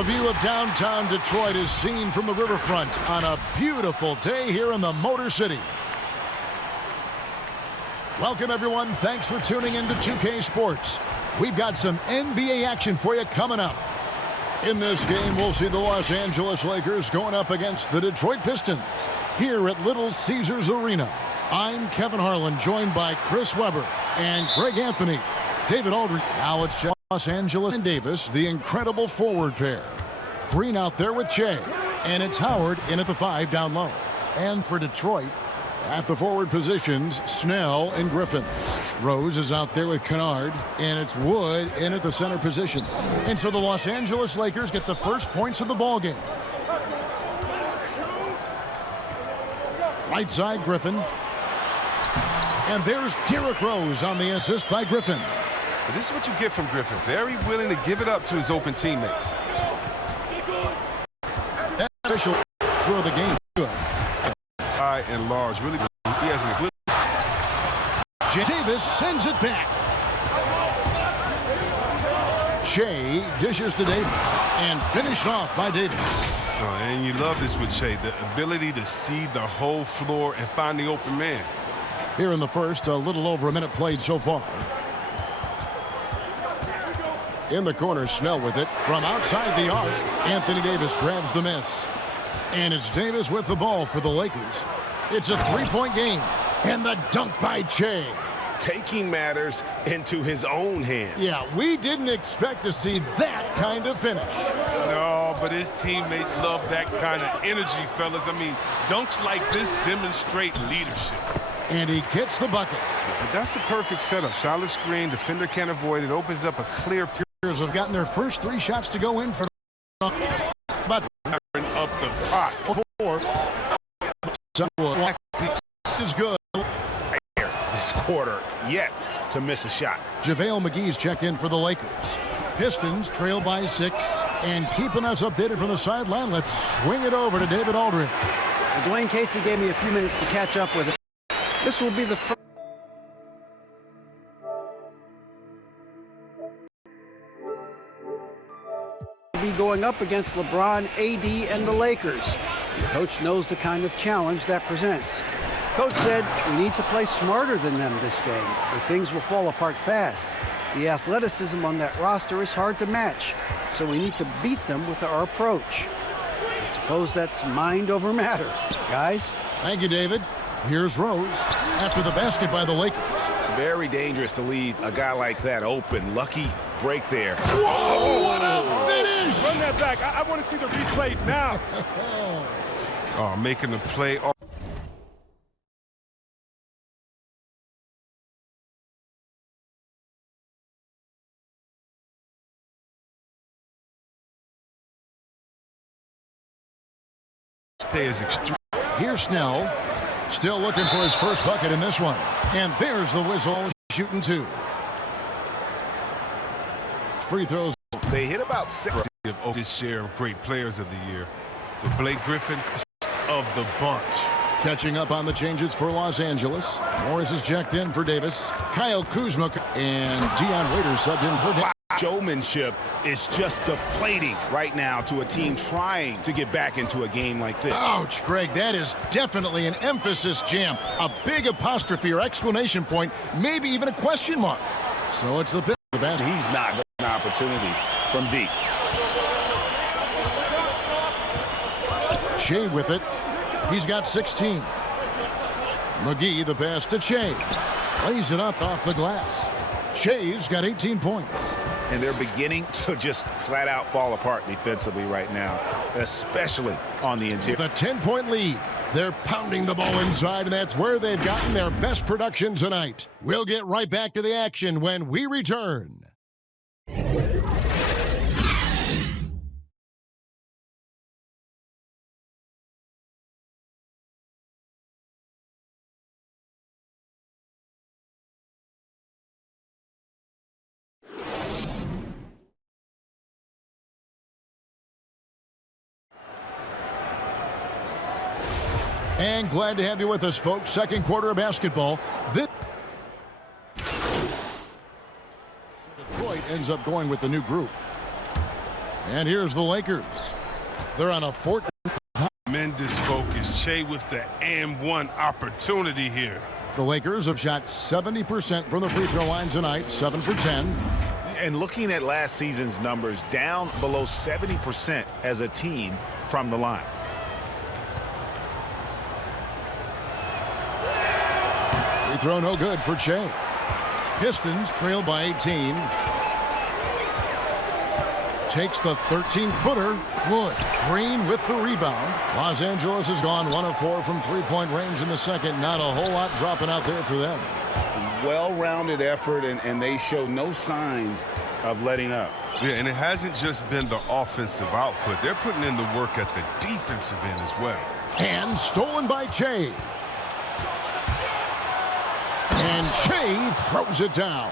A view of downtown Detroit is seen from the riverfront on a beautiful day here in the Motor City. Welcome, everyone. Thanks for tuning in to 2K Sports. We've got some NBA action for you coming up. In this game, we'll see the Los Angeles Lakers going up against the Detroit Pistons here at Little Caesars Arena. I'm Kevin Harlan, joined by Chris Webber and Greg Anthony. David Aldridge. Now it's Los Angeles and Davis, the incredible forward pair. Green out there with Che. And it's Howard in at the 5 down low. And for Detroit, at the forward positions, Snell and Griffin. Rose is out there with Kennard, and it's Wood in at the center position. And so the Los Angeles Lakers get the first points of the ballgame. Right side, Griffin. And there's Derrick Rose on the assist by Griffin. But this is what you get from Griffin. Very willing to give it up to his open teammates. That official throw the game. High and large. Really, he has an Davis sends it back. Shea dishes to Davis and finished off by Davis. And you love this with Shea, the ability to see the whole floor and find the open man. Here in the first, a little over a minute played so far. In the corner, Snell with it. From outside the arc, Anthony Davis grabs the miss. And it's Davis with the ball for the Lakers. It's a three-point game. And the dunk by Che. Taking matters into his own hands. Yeah, we didn't expect to see that kind of finish. No, but his teammates love that kind of energy, fellas. I mean, dunks like this demonstrate leadership. And he gets the bucket. But that's a perfect setup. Solid screen, defender can't avoid it. Opens up a clear period. Have gotten their first 3 shots to go in for but up the pot. 4. Is good. This quarter yet to miss a shot. JaVale McGee's checked in for the Lakers. Pistons trail by 6. And keeping us updated from the sideline, let's swing it over to David Aldridge. Dwayne Casey gave me a few minutes to catch up with it. This will be the first. Be going up against LeBron, AD, and the Lakers. The coach knows the kind of challenge that presents. Coach said we need to play smarter than them this game, or things will fall apart fast. The athleticism on that roster is hard to match, so we need to beat them with our approach. I suppose that's mind over matter, guys. Thank you, David. Here's Rose after the basket by the Lakers. Very dangerous to leave a guy like that open. Lucky break there. Whoa, what a finish! Run that back. I want to see the replay now. Oh, making the play. Play is extreme. Here's Snell. Still looking for his first bucket in this one. And there's the whistle, shooting 2. Free throws. They hit about 6 of this share of great players of the year. With Blake Griffin of the bunch. Catching up on the changes for Los Angeles. Morris is checked in for Davis. Kyle Kuzma and Deion Waiters subbed in for Davis. Showmanship is just deflating right now to a team trying to get back into a game like this. Ouch, Greg, that is definitely an emphasis jam. A big apostrophe or exclamation point, maybe even a question mark. So it's the basket. He's not getting an opportunity from deep. Shea with it. He's got 16. McGee the pass to Che. Lays it up off the glass. Shea's got 18 points. And they're beginning to just flat out fall apart defensively right now, especially on the interior. The 10-point lead. They're pounding the ball inside, and that's where they've gotten their best production tonight. We'll get right back to the action when we return. And glad to have you with us, folks. Second quarter of basketball. Detroit ends up going with the new group. And here's the Lakers. They're on a 14. Tremendous focus. Shea with the and one opportunity here. The Lakers have shot 70% from the free throw line tonight, 7 for 10. And looking at last season's numbers, down below 70% as a team from the line. Free throw no good for Shea. Pistons trail by 18. Takes the 13-footer. Wood. Green with the rebound. Los Angeles has gone 1 of 4 from three-point range in the second. Not a whole lot dropping out there for them. Well-rounded effort, and they show no signs of letting up. Yeah, and it hasn't just been the offensive output. They're putting in the work at the defensive end as well. And stolen by Shea. And Shea throws it down.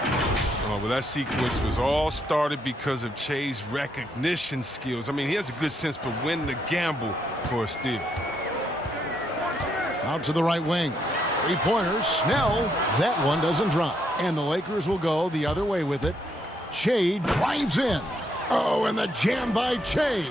Well, that sequence was all started because of Shea's recognition skills. I mean, he has a good sense for when to gamble for a steal. Out to the right wing. Three-pointer. Snell. That one doesn't drop. And the Lakers will go the other way with it. Shea drives in. Oh, and the jam by Shea.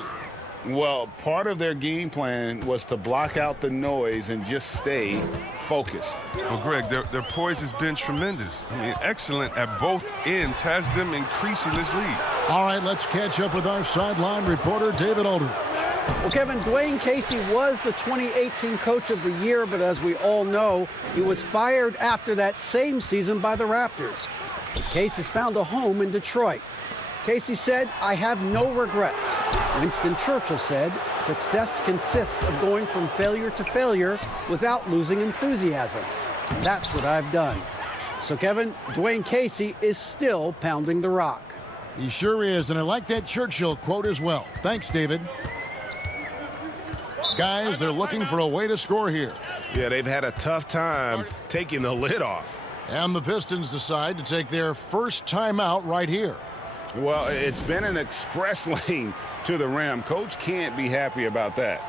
Well, part of their game plan was to block out the noise and just stay focused. Well, Greg, their poise has been tremendous. I mean, excellent at both ends, has them increasing this lead. All right, let's catch up with our sideline reporter, David Aldridge. Well, Kevin, Dwayne Casey was the 2018 Coach of the Year, but as we all know, he was fired after that same season by the Raptors. But Casey's found a home in Detroit. Casey said, "I have no regrets." Winston Churchill said, "Success consists of going from failure to failure without losing enthusiasm. That's what I've done." So, Kevin, Dwayne Casey is still pounding the rock. He sure is, and I like that Churchill quote as well. Thanks, David. Guys, they're looking for a way to score here. Yeah, they've had a tough time taking the lid off. And the Pistons decide to take their first timeout right here. Well, it's been an express lane to the rim. Coach can't be happy about that.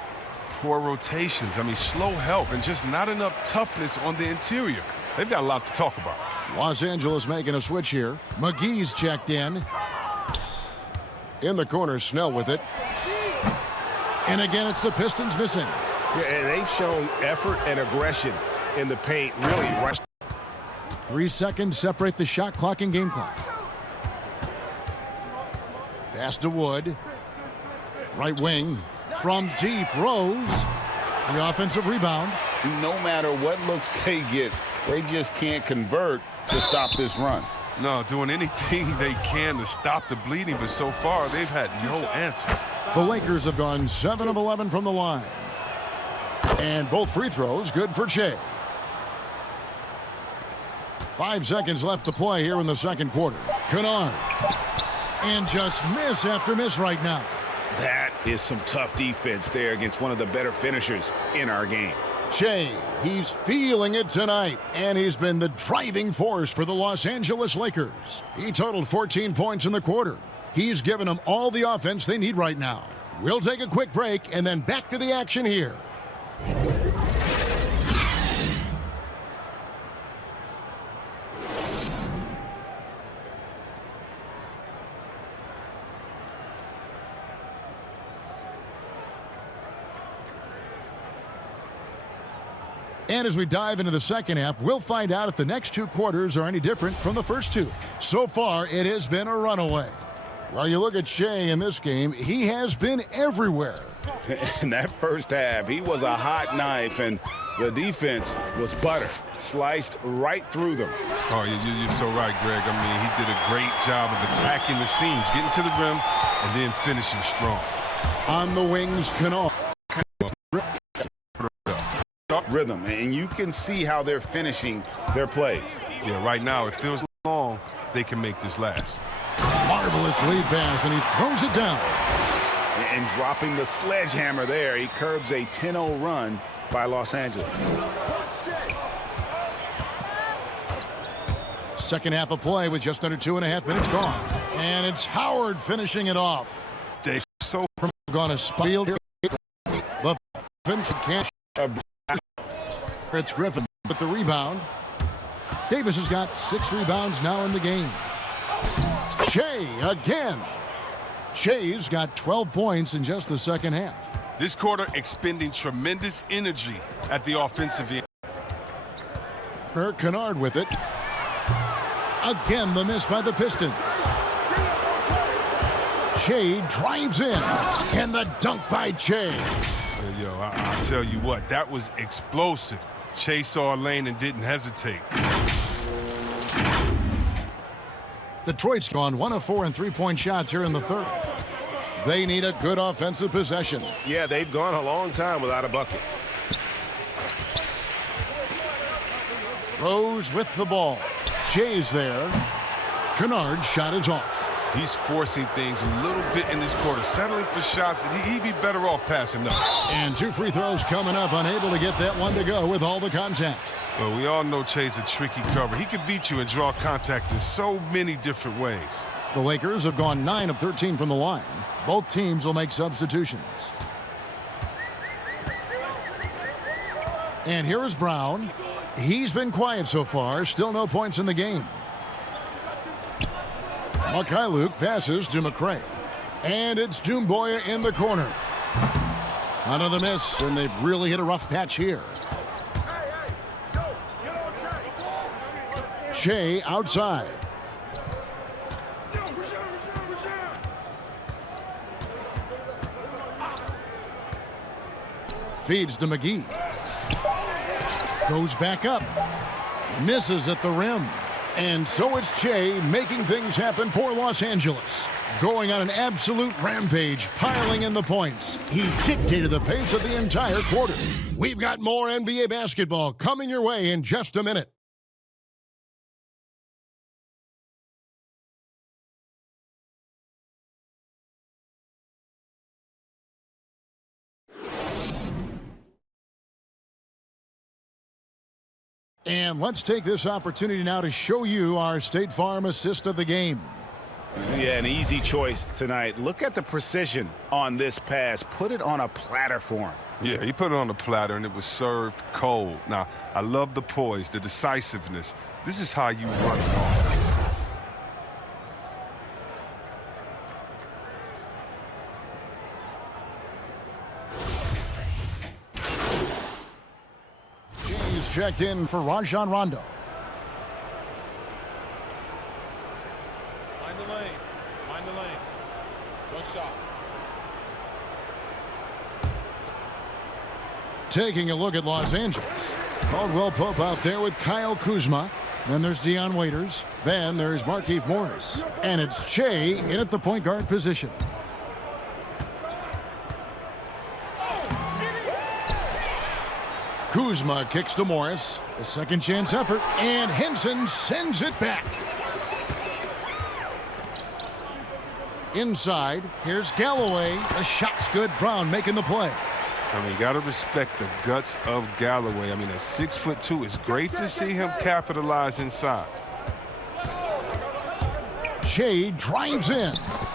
Poor rotations. I mean, slow help and just not enough toughness on the interior. They've got a lot to talk about. Los Angeles making a switch here. McGee's checked in. In the corner, Snell with it. And again, it's the Pistons missing. Yeah, and they've shown effort and aggression in the paint. Really rushed. 3 seconds separate the shot clock and game clock. Pass to Wood. Right wing. From deep. Rose. The offensive rebound. No matter what looks they get, they just can't convert to stop this run. No, doing anything they can to stop the bleeding, but so far they've had no answers. The Lakers have gone 7 of 11 from the line. And both free throws good for Shea. 5 seconds left to play here in the second quarter. Kennard. And just miss after miss right now. That is some tough defense there against one of the better finishers in our game. Shea, he's feeling it tonight, and he's been the driving force for the Los Angeles Lakers. He totaled 14 points in the quarter. He's given them all the offense they need right now. We'll take a quick break and then back to the action here. And as we dive into the second half, we'll find out if the next 2 quarters are any different from the first 2. So far, it has been a runaway. Well, you look at Shea in this game, he has been everywhere. In that first half, he was a hot knife, and the defense was butter. Sliced right through them. Oh, you're so right, Greg. I mean, he did a great job of attacking the seams, getting to the rim, and then finishing strong. On the wings, Kennard. Rhythm, and you can see how they're finishing their plays. Yeah, right now it feels long. They can make this last. Marvelous lead pass, and he throws it down. And dropping the sledgehammer there, he curbs a 10-0 run by Los Angeles. Second half of play with just under 2.5 minutes gone. And it's Howard finishing it off. They so going to spill here. The Finch can't. It's Griffin with the rebound. Davis has got 6 rebounds now in the game. Shea again. Shay's got 12 points in just the second half. This quarter expending tremendous energy at the offensive end. Kennard with it. Again, the miss by the Pistons. Shea drives in, and the dunk by Shea. Yo, I'll tell you what, that was explosive. Shea saw a lane and didn't hesitate. Detroit's gone 1 of 4 in three-point shots here in the third. They need a good offensive possession. Yeah, they've gone a long time without a bucket. Rose with the ball. Shay's there. Kennard's shot is off. He's forcing things a little bit in this quarter, settling for shots that he'd be better off passing up. And 2 free throws coming up, unable to get that one to go with all the contact. Well, we all know Shay's a tricky cover. He can beat you and draw contact in so many different ways. The Lakers have gone 9 of 13 from the line. Both teams will make substitutions. And here is Brown. He's been quiet so far. Still no points in the game. Luke passes to McRae. And it's Doumbouya in the corner. Another miss, and they've really hit a rough patch here. Shea outside. Feeds to McGee. Goes back up. Misses at the rim. And so it's Shea making things happen for Los Angeles. Going on an absolute rampage, piling in the points. He dictated the pace of the entire quarter. We've got more NBA basketball coming your way in just a minute. And let's take this opportunity now to show you our State Farm assist of the game. Yeah, an easy choice tonight. Look at the precision on this pass. Put it on a platter for him. Yeah, he put it on the platter, and it was served cold. Now, I love the poise, the decisiveness. This is how you run it off. He's checked in for Rajon Rondo. Mind the lanes. Mind the lanes. One shot. Taking a look at Los Angeles. Caldwell Pope out there with Kyle Kuzma. Then there's Dion Waiters. Then there's Markieff Morris. And it's Shea in at the point guard position. Kuzma kicks to Morris. A second chance effort. And Henson sends it back. Inside, here's Galloway. The shot's good. Brown making the play. I mean, you got to respect the guts of Galloway. I mean, at 6'2", it's great to see him capitalize inside. Shea drives in.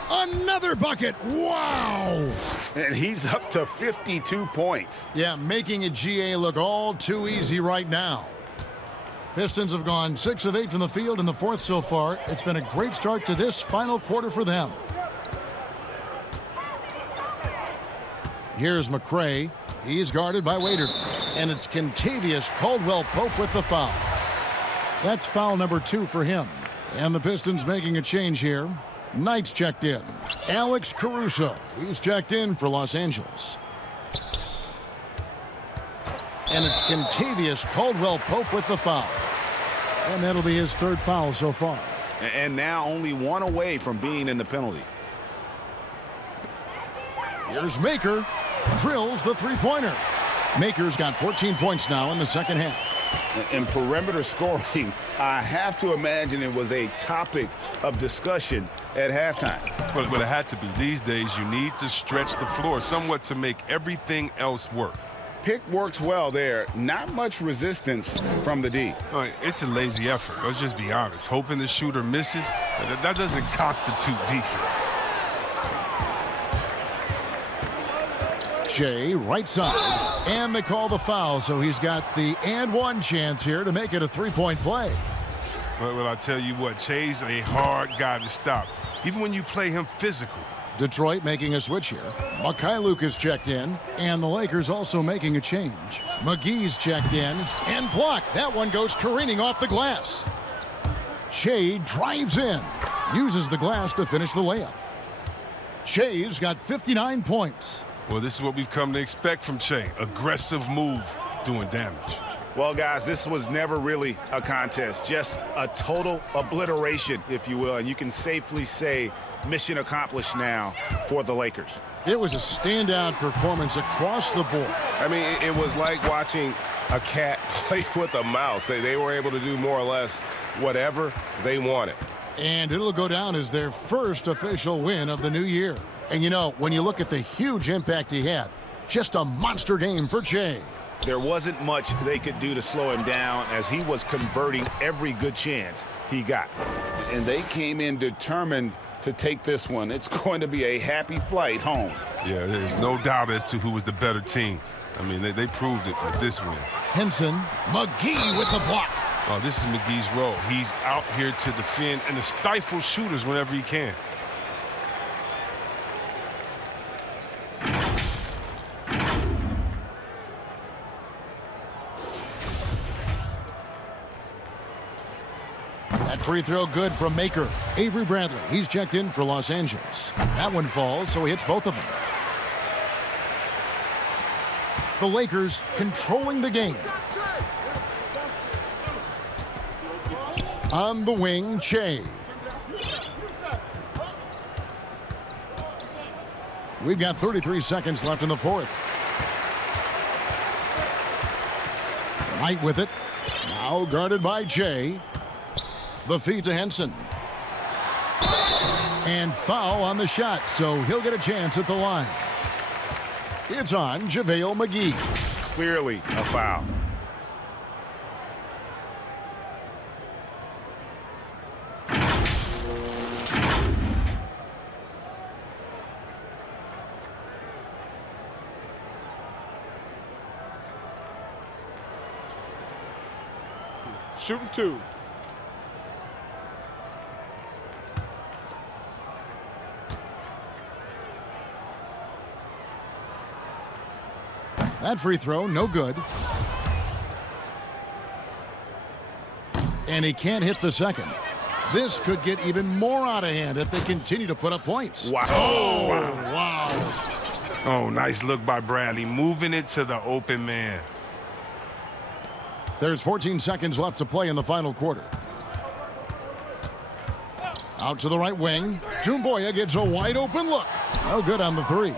Another bucket. Wow. And he's up to 52 points. Yeah, making a GA look all too easy right now. Pistons have gone 6 of 8 from the field in the fourth so far. It's been a great start to this final quarter for them. Here's McRae. He's guarded by Waiters. And it's Kentavious Caldwell-Pope with the foul. That's foul number 2 for him. And the Pistons making a change here. Knight's checked in. Alex Caruso. He's checked in for Los Angeles. And it's Kentavious Caldwell-Pope with the foul. And that'll be his 3rd foul so far. And now only 1 away from being in the penalty. Here's Maker. Drills the three-pointer. Maker's got 14 points now in the second half. In perimeter scoring, I have to imagine it was a topic of discussion at halftime. But it had to be. These days, you need to stretch the floor somewhat to make everything else work. Pick works well there. Not much resistance from the D. It's a lazy effort. Let's just be honest. Hoping the shooter misses, that doesn't constitute defense. Shea, right side. And they call the foul, so he's got the and one chance here to make it a three-point play. Well, I tell you what, Shea's a hard guy to stop. Even when you play him physical, Detroit making a switch here. Mikhailuk is checked in, and the Lakers also making a change. McGee's checked in, and blocked. That one goes careening off the glass. Shea drives in, uses the glass to finish the layup. Shea's got 59 points. Well, this is what we've come to expect from Shea. Aggressive move, doing damage. Well, guys, this was never really a contest. Just a total obliteration, if you will. And you can safely say mission accomplished now for the Lakers. It was a standout performance across the board. I mean, it was like watching a cat play with a mouse. They were able to do more or less whatever they wanted. And it'll go down as their first official win of the new year. And you know, when you look at the huge impact he had, just a monster game for Shea. There wasn't much they could do to slow him down as he was converting every good chance he got. And they came in determined to take this one. It's going to be a happy flight home. Yeah, there's no doubt as to who was the better team. I mean, they proved it with this win. Henson, McGee with the block. Oh, this is McGee's role. He's out here to defend and to stifle shooters whenever he can. That free throw good from Maker. Avery Bradley, he's checked in for Los Angeles. That one falls, so he hits both of them. The Lakers controlling the game. On the wing, Shea. We've got 33 seconds left in the fourth. Knight with it. Now guarded by Shea. The feed to Henson. And foul on the shot, so he'll get a chance at the line. It's on JaVale McGee. Clearly a foul. Shooting two. That free throw, no good. And he can't hit the second. This could get even more out of hand if they continue to put up points. Wow. Oh, wow. Oh, nice look by Bradley, moving it to the open man. There's 14 seconds left to play in the final quarter. Out to the right wing. Doumbouya gets a wide open look. No good on the three.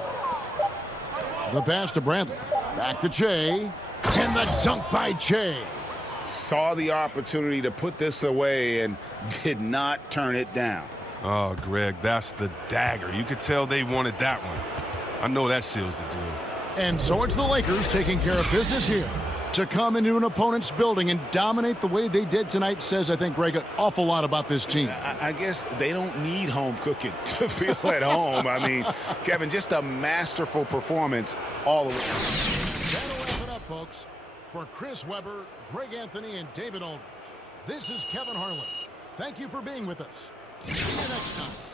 The pass to Bradley. Back to Shea. And the dunk by Shea. Saw the opportunity to put this away and did not turn it down. Oh, Greg, that's the dagger. You could tell they wanted that one. I know that seals the deal. And so it's the Lakers taking care of business here. To come into an opponent's building and dominate the way they did tonight says, I think, Greg, an awful lot about this team. I guess they don't need home cooking to feel at home. I mean, Kevin, just a masterful performance all around. That'll wrap it up, folks. For Chris Webber, Greg Anthony, and David Aldridge, this is Kevin Harlan. Thank you for being with us. See you next time.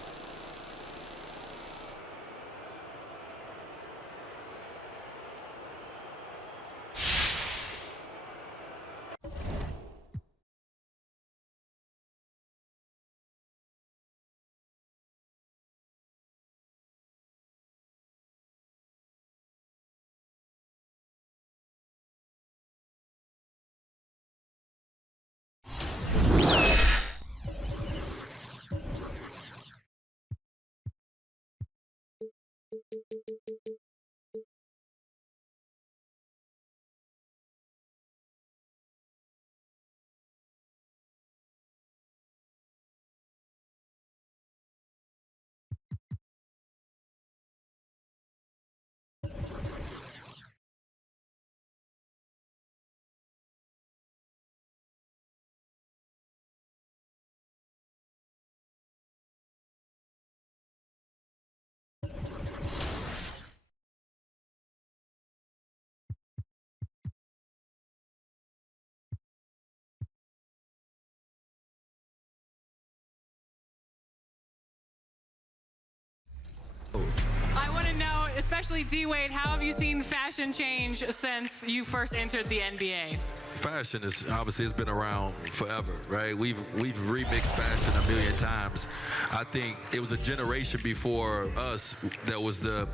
especially D-Wade, how have you seen fashion change since you first entered the NBA? Fashion is obviously it's been around forever, right? We've remixed fashion a million times. I think it was a generation before us that was the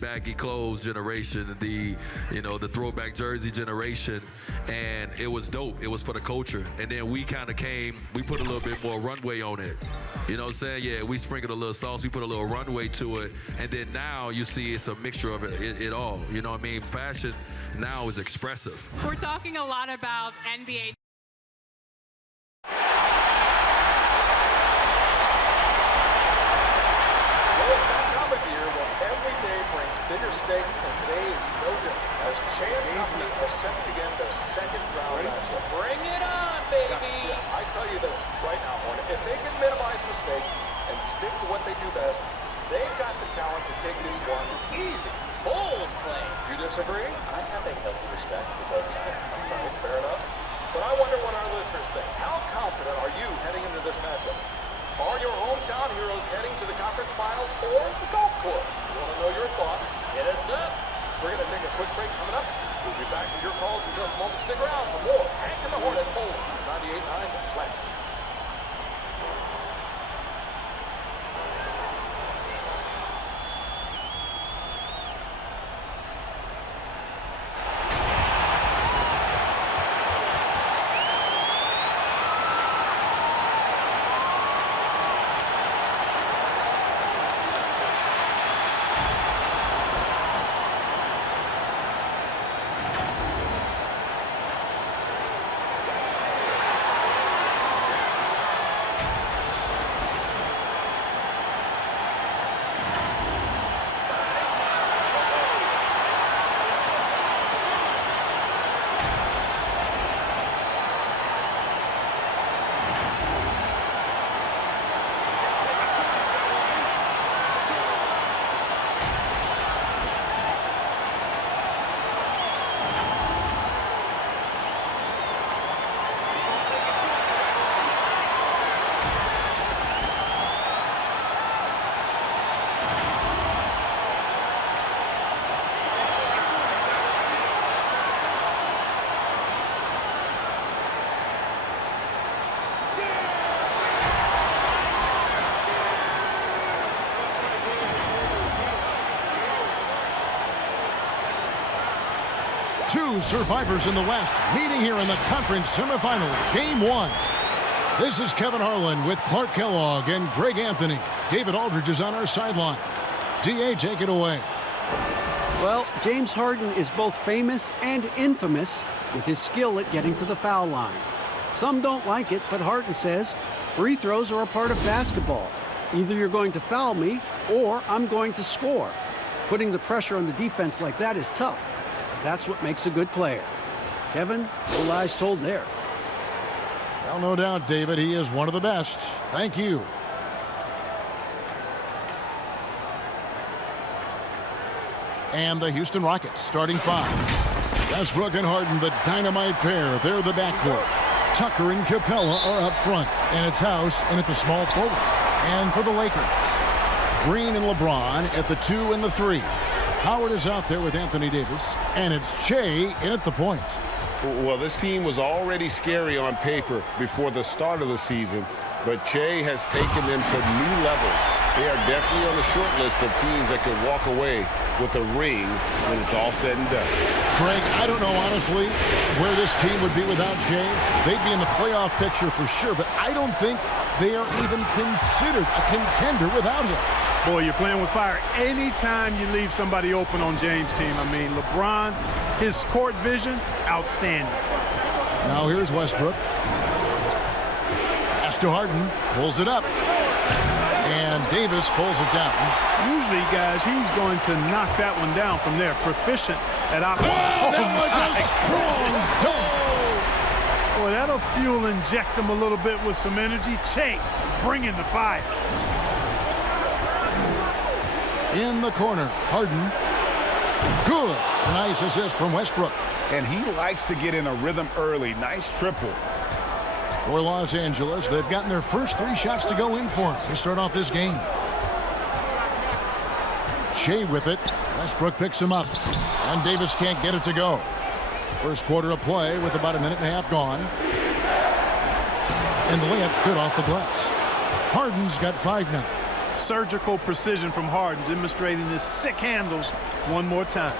baggy clothes generation, the throwback jersey generation, and it was dope. It was for the culture, and then we kind of we put a little bit more runway on it. You know what I'm saying? Yeah, we sprinkled a little sauce, we put a little runway to it, and then now you see it's a mixture of it all. You know what I mean? Fashion now is expressive. We're talking a lot about NBA. Bigger stakes, and today is no different. As champ company are set to begin their second round matchup. Bring it on, baby! Yeah, I tell you this right now, Hornet. If they can minimize mistakes and stick to what they do best, they've got the talent to take this one easy. Bold claim. You disagree? I have a healthy respect for both sides. Right, fair enough. But I wonder what our listeners think. How confident are you heading into this matchup? Are your hometown heroes heading to the conference finals or the golf course? We want to know your thoughts. Hit us up. We're going to take a quick break coming up. We'll be back with your calls in just a moment. Stick around for more Hank and the Hornet Bowling, 98.9 The Flex. Two survivors in the West meeting here in the conference semifinals, game one. This is Kevin Harlan with Clark Kellogg and Greg Anthony. David Aldridge is on our sideline. DA, take it away. Well, James Harden is both famous and infamous with his skill at getting to the foul line. Some don't like it, but Harden says free throws are a part of basketball. Either you're going to foul me or I'm going to score. Putting the pressure on the defense like that is tough. That's what makes a good player. Kevin, no lies told there. Well, no doubt, David, he is one of the best. Thank you. And the Houston Rockets starting five. Westbrook and Harden, the dynamite pair. They're the backcourt. Tucker and Capella are up front. And it's House in at the small forward. And for the Lakers, Green and LeBron at the 2 and the 3. Howard is out there with Anthony Davis, and it's Shea in at the point. Well, this team was already scary on paper before the start of the season, but Shea has taken them to new levels. They are definitely on the short list of teams that could walk away with a ring when it's all said and done. Greg, I don't know, honestly, where this team would be without Shea. They'd be in the playoff picture for sure, but I don't think they are even considered a contender without him. Boy, you're playing with fire anytime you leave somebody open on James' team. I mean, LeBron, his court vision, outstanding. Now here's Westbrook. Pass to Harden, pulls it up. And Davis pulls it down. Usually, guys, he's going to knock that one down from there. Proficient at opposite. Oh, that was a strong dunk. Boy, that'll fuel inject them a little bit with some energy. Che, bringing the fire. In the corner, Harden. Good. Nice assist from Westbrook. And he likes to get in a rhythm early. Nice triple. For Los Angeles, they've gotten their first 3 shots to go in for him to start off this game. Shea with it. Westbrook picks him up, and Davis can't get it to go. First quarter of play with about a minute and a half gone. And the layup's good off the glass. Harden's got 5 now. Surgical precision from Harden, demonstrating his sick handles one more time.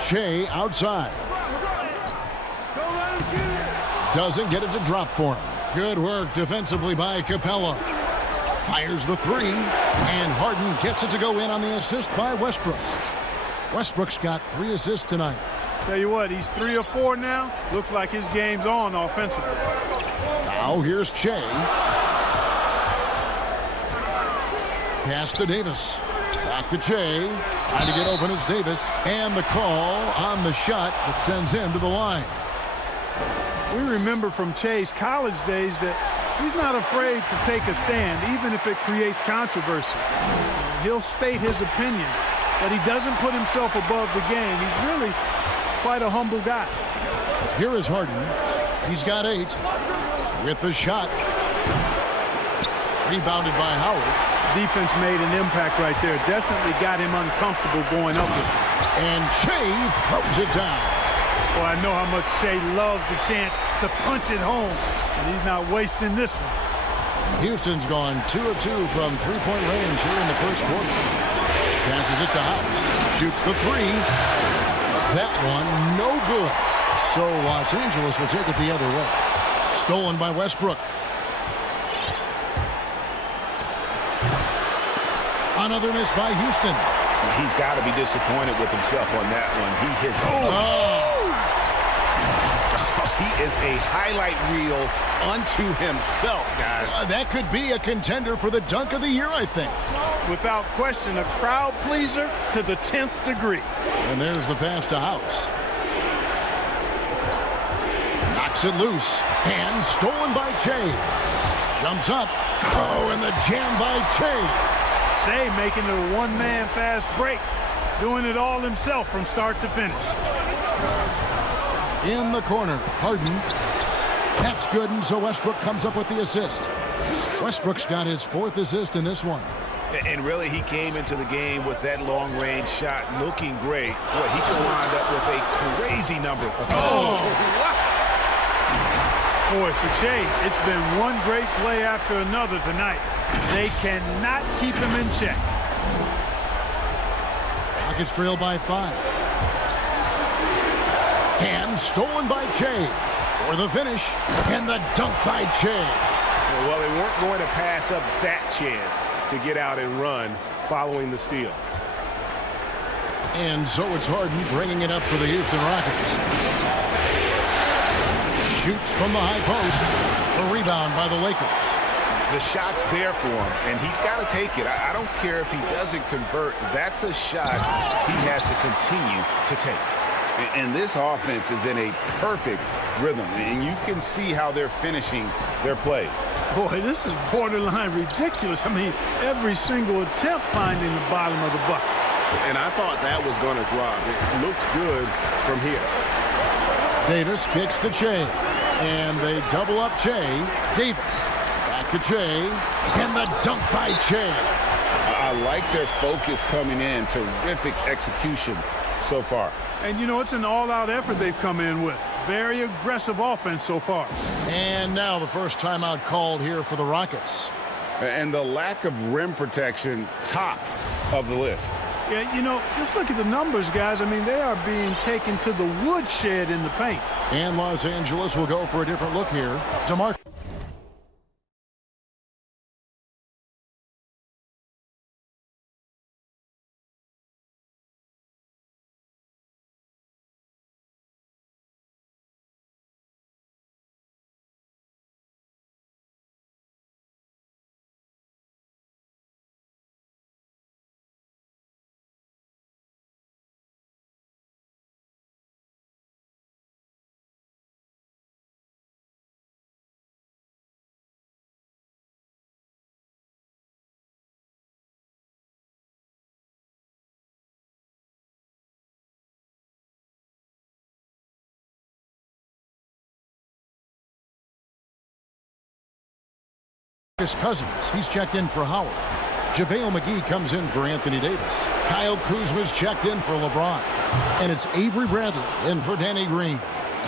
Shea outside. Doesn't get it to drop for him. Good work defensively by Capella. Fires the 3, and Harden gets it to go in on the assist by Westbrook. Westbrook's got 3 assists tonight. Tell you what, he's 3 or 4 now. Looks like his game's on offensively. Now here's Shea. Pass to Davis. Back to Shea. Trying to get open is Davis. And the call on the shot that sends him to the line. We remember from Che's college days that he's not afraid to take a stand, even if it creates controversy. He'll state his opinion, but he doesn't put himself above the game. He's really quite a humble guy. Here is Harden. He's got 8 with the shot. Rebounded by Howard. Defense made an impact right there. Definitely got him uncomfortable going up with it. And Shea throws it down. Well, I know how much Shea loves the chance to punch it home, and he's not wasting this one. Houston's gone 2 of 2 from three-point range here in the first quarter. Passes it to House. Shoots the 3. That one no good. So Los Angeles will take it the other way. Stolen by Westbrook. Another miss by Houston. He's got to be disappointed with himself on that one. He hit. He is a highlight reel unto himself, guys. That could be a contender for the dunk of the year, I think. Without question, a crowd pleaser to the 10th degree. And there's the pass to House. Knocks it loose. And stolen by Shea. Jumps up. Oh, and the jam by Shea. Shea making the one-man fast break. Doing it all himself from start to finish. In the corner, Harden. That's good, and so Westbrook comes up with the assist. Westbrook's got his 4th assist in this one. And really, he came into the game with that long-range shot looking great. Boy, he could wind up with a crazy number. Boy, for Shea, it's been one great play after another tonight. They cannot keep him in check. Rockets trail by 5. And stolen by Shea for the finish. And the dunk by Shea. Well, they weren't going to pass up that chance to get out and run following the steal. And so it's Harden bringing it up for the Houston Rockets. Shoots from the high post. A rebound by the Lakers. The shot's there for him, and he's got to take it. I don't care if he doesn't convert. That's a shot he has to continue to take. And this offense is in a perfect rhythm, and you can see how they're finishing their plays. Boy, this is borderline ridiculous. I mean, every single attempt finding the bottom of the bucket. And I thought that was going to drop. It looked good from here. Davis kicks to Shea, and they double up Shea. Davis back to Shea, and the dunk by Shea. I like their focus coming in. Terrific execution so far. And, you know, it's an all-out effort they've come in with. Very aggressive offense so far. And now the first timeout called here for the Rockets. And the lack of rim protection, top of the list. Yeah, you know, just look at the numbers, guys. I mean, they are being taken to the woodshed in the paint. And Los Angeles will go for a different look here. DeMarcus. Cousins. He's checked in for Howard. JaVale McGee comes in for Anthony Davis. Kyle Kuzma's checked in for LeBron. And it's Avery Bradley in for Danny Green.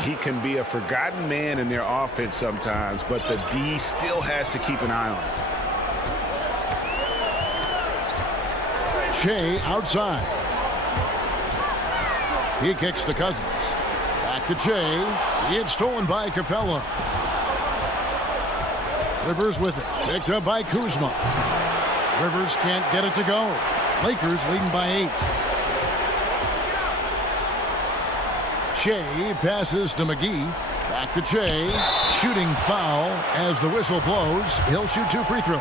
He can be a forgotten man in their offense sometimes, but the D still has to keep an eye on him. Shea outside. He kicks to Cousins. Back to Shea. It's stolen by Capella. Rivers with it. Picked up by Kuzma. Rivers can't get it to go. Lakers leading by 8. Shea passes to McGee. Back to Shea. Shooting foul as the whistle blows. He'll shoot 2 free throws.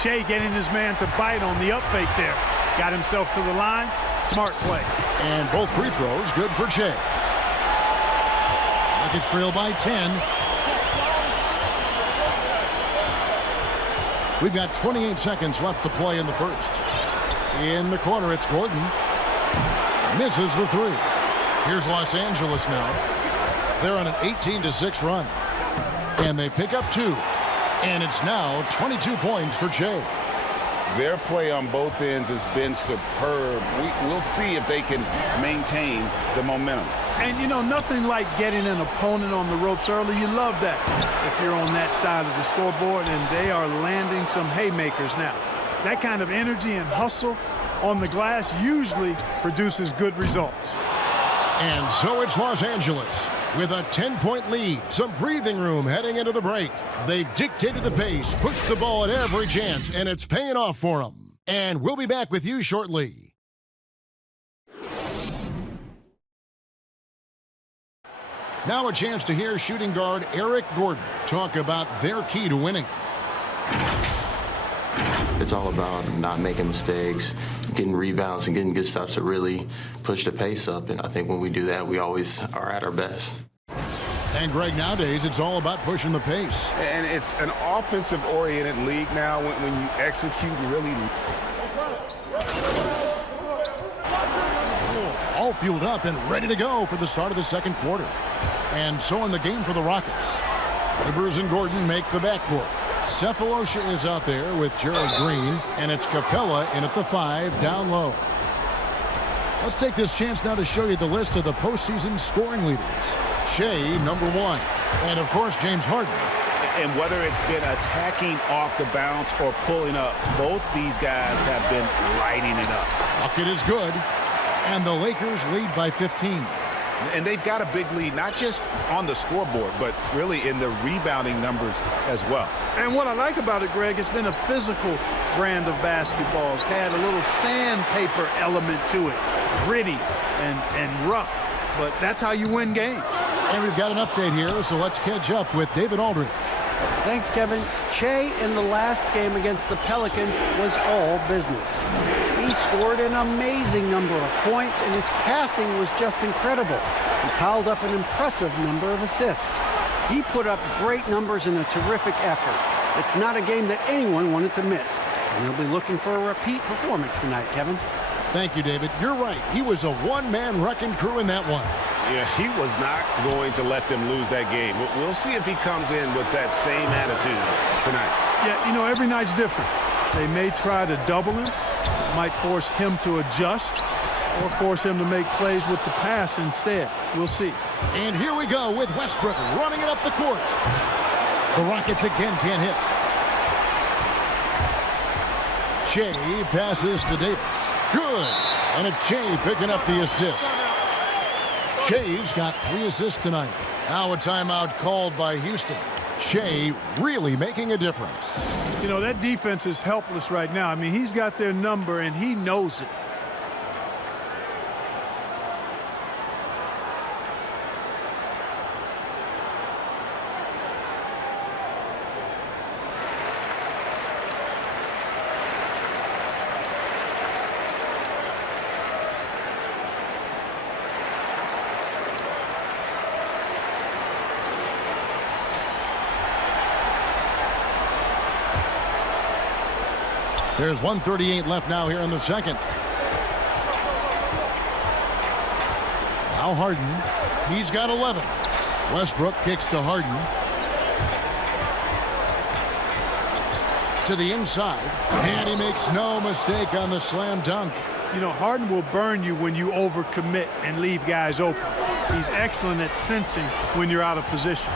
Shea getting his man to bite on the up fake there. Got himself to the line. Smart play. And both free throws good for Shea. Nuggets trail by 10. We've got 28 seconds left to play in the first. In the corner, it's Gordon. Misses the 3. Here's Los Angeles now. They're on an 18-6 run. And they pick up 2. And it's now 22 points for Shea. Their play on both ends has been superb. We'll see if they can maintain the momentum. And, you know, nothing like getting an opponent on the ropes early. You love that if you're on that side of the scoreboard, and they are landing some haymakers now. That kind of energy and hustle on the glass usually produces good results. And so it's Los Angeles with a 10-point lead. Some breathing room heading into the break. They've dictated the pace, pushed the ball at every chance, and it's paying off for them. And we'll be back with you shortly. Now a chance to hear shooting guard Eric Gordon talk about their key to winning. It's all about not making mistakes, getting rebounds, and getting good stops to really push the pace up. And I think when we do that, we always are at our best. And, Greg, nowadays it's all about pushing the pace. And it's an offensive-oriented league now when you execute really. All fueled up and ready to go for the start of the second quarter. And so in the game for the Rockets. Rivers and Gordon make the backcourt. Cephalosha is out there with Gerald Green, and it's Capella in at the 5 down low. Let's take this chance now to show you the list of the postseason scoring leaders. Shea, number 1. And, of course, James Harden. And whether it's been attacking off the bounce or pulling up, both these guys have been lighting it up. Bucket is good. And the Lakers lead by 15. And they've got a big lead, not just on the scoreboard, but really in the rebounding numbers as well. And what I like about it, Greg, it's been a physical brand of basketball. It's had a little sandpaper element to it, gritty and rough. But that's how you win games. And we've got an update here, so let's catch up with David Aldridge. Thanks, Kevin. Shea in the last game against the Pelicans was all business. He scored an amazing number of points, and his passing was just incredible. He piled up an impressive number of assists. He put up great numbers in a terrific effort. It's not a game that anyone wanted to miss, and he'll be looking for a repeat performance tonight, Kevin. Thank you, David. You're right. He was a one-man wrecking crew in that one. Yeah, he was not going to let them lose that game. We'll see if he comes in with that same attitude tonight. Yeah, you know, every night's different. They may try to double him, might force him to adjust, or force him to make plays with the pass instead. We'll see. And here we go with Westbrook running it up the court. The Rockets again can't hit. Shea passes to Davis. Good. And it's Shea picking up the assist. Shea's got 3 assists tonight. Now a timeout called by Houston. Shea really making a difference. You know, that defense is helpless right now. I mean, he's got their number, and he knows it. There's 1:38 left now here in the second. Now Harden. He's got 11. Westbrook kicks to Harden. to the inside, and he makes no mistake on the slam dunk. You know, Harden will burn you when you overcommit and leave guys open. He's excellent at sensing when you're out of position.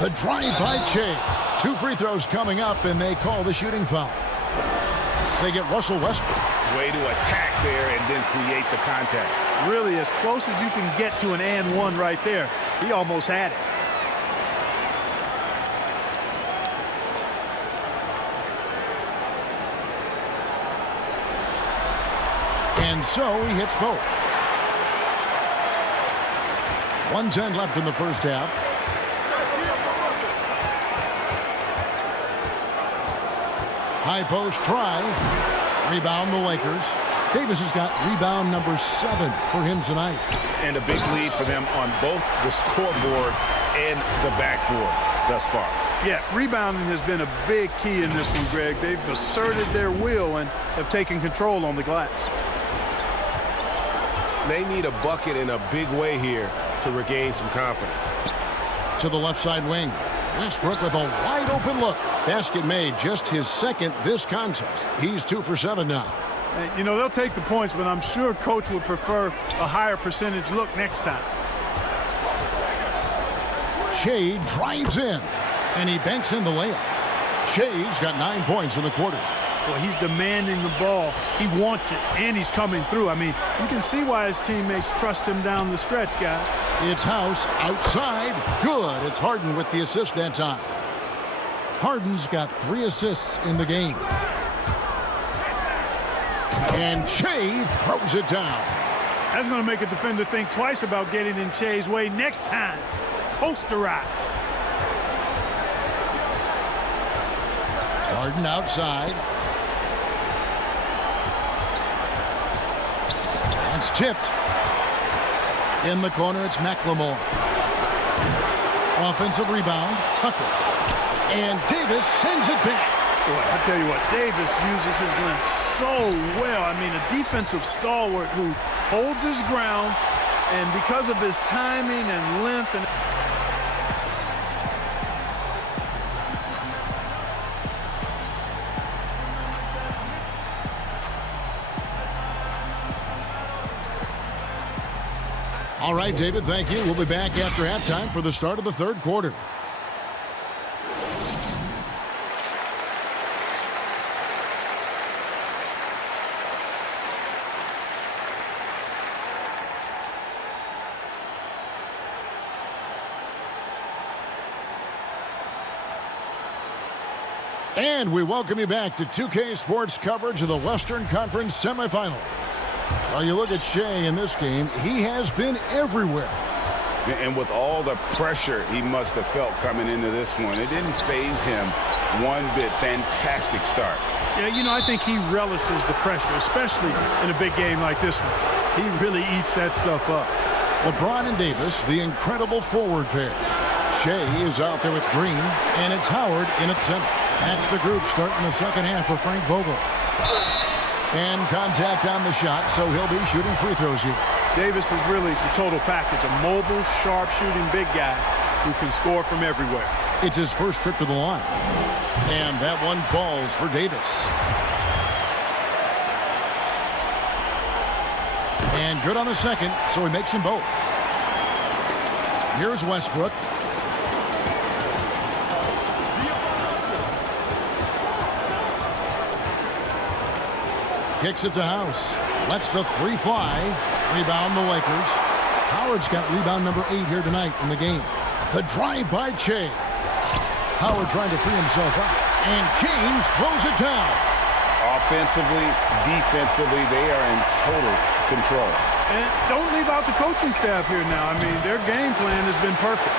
The drive by Che. 2 free throws coming up, and they call the shooting foul. They get Russell Westbrook. Way to attack there and then create the contact. Really, as close as you can get to an and one right there. He almost had it. And so he hits both. 1:10 left in the first half. High post try. Rebound the Lakers. Davis has got rebound number 7 for him tonight. And a big lead for them on both the scoreboard and the backboard thus far. Yeah, rebounding has been a big key in this one, Greg. They've asserted their will and have taken control on the glass. They need a bucket in a big way here to regain some confidence. To the left side wing. Westbrook with a wide open look. Basket made, just his second this contest. He's 2 for 7 now. You know, they'll take the points, but I'm sure coach would prefer a higher percentage look next time. Shea drives in, and he banks in the layup. Shea's got 9 points in the quarter. Well, he's demanding the ball. He wants it, and he's coming through. I mean, you can see why his teammates trust him down the stretch, guys. It's House outside. Good. It's Harden with the assist that time. Harden's got 3 assists in the game. And Shea throws it down. That's going to make a defender think twice about getting in Shea's way next time. Posterize. Harden outside. It's tipped. In the corner, it's McLemore. Offensive rebound, Tucker. And Davis sends it back. Boy, I tell you what, Davis uses his length so well. I mean, a defensive stalwart who holds his ground, and because of his timing and length and all right, David, thank you. We'll be back after halftime for the start of the third quarter. And we welcome you back to 2K Sports coverage of the Western Conference semifinals. Well, you look at Shea in this game, he has been everywhere. And with all the pressure he must have felt coming into this one, it didn't faze him one bit. Fantastic start. yeah, you know, I think he relishes the pressure, especially in a big game like this one. He really eats that stuff up. LeBron and Davis, the incredible forward pair. Shea is out there with Green, and it's Howard in at center. That's the group starting the second half for Frank Vogel. And contact on the shot, so he'll be shooting free throws here. Davis is really the total package, a mobile, sharp-shooting big guy who can score from everywhere. It's his first trip to the line. And that one falls for Davis. And good on the second, so he makes them both. Here's Westbrook. Kicks it to House. Lets the three fly. Rebound the Lakers. Howard's got rebound number 8 here tonight in the game. The drive by Che. Howard trying to free himself up. And James throws it down. Offensively, defensively, they are in total control. And don't leave out the coaching staff here now. I mean, their game plan has been perfect.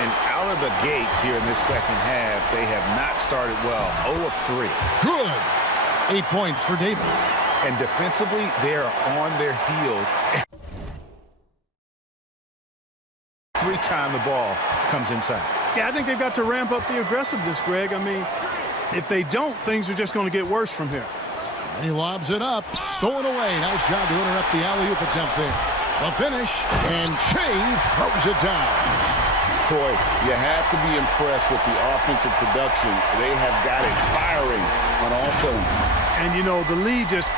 And out of the gates here in this second half, they have not started well. 0 of 3. Good. 8 points for Davis. And defensively, they are on their heels every time the ball comes inside. Yeah, I think they've got to ramp up the aggressiveness, Greg. I mean, if they don't, things are just going to get worse from here. And he lobs it up. Stolen away. Nice job to interrupt the alley-oop attempt there. The finish, and Che throws it down. Boy, you have to be impressed with the offensive production. They have got it firing on all cylinders. And, you know, the lead just...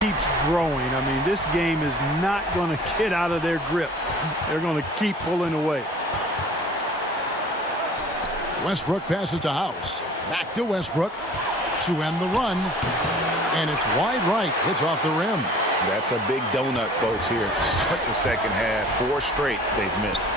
keeps growing. I mean, this game is not going to get out of their grip. They're going to keep pulling away. Westbrook passes to House. Back to Westbrook to end the run. And it's wide right. It's off the rim. That's a big donut, folks, here. Start the second half. 4 straight they've missed.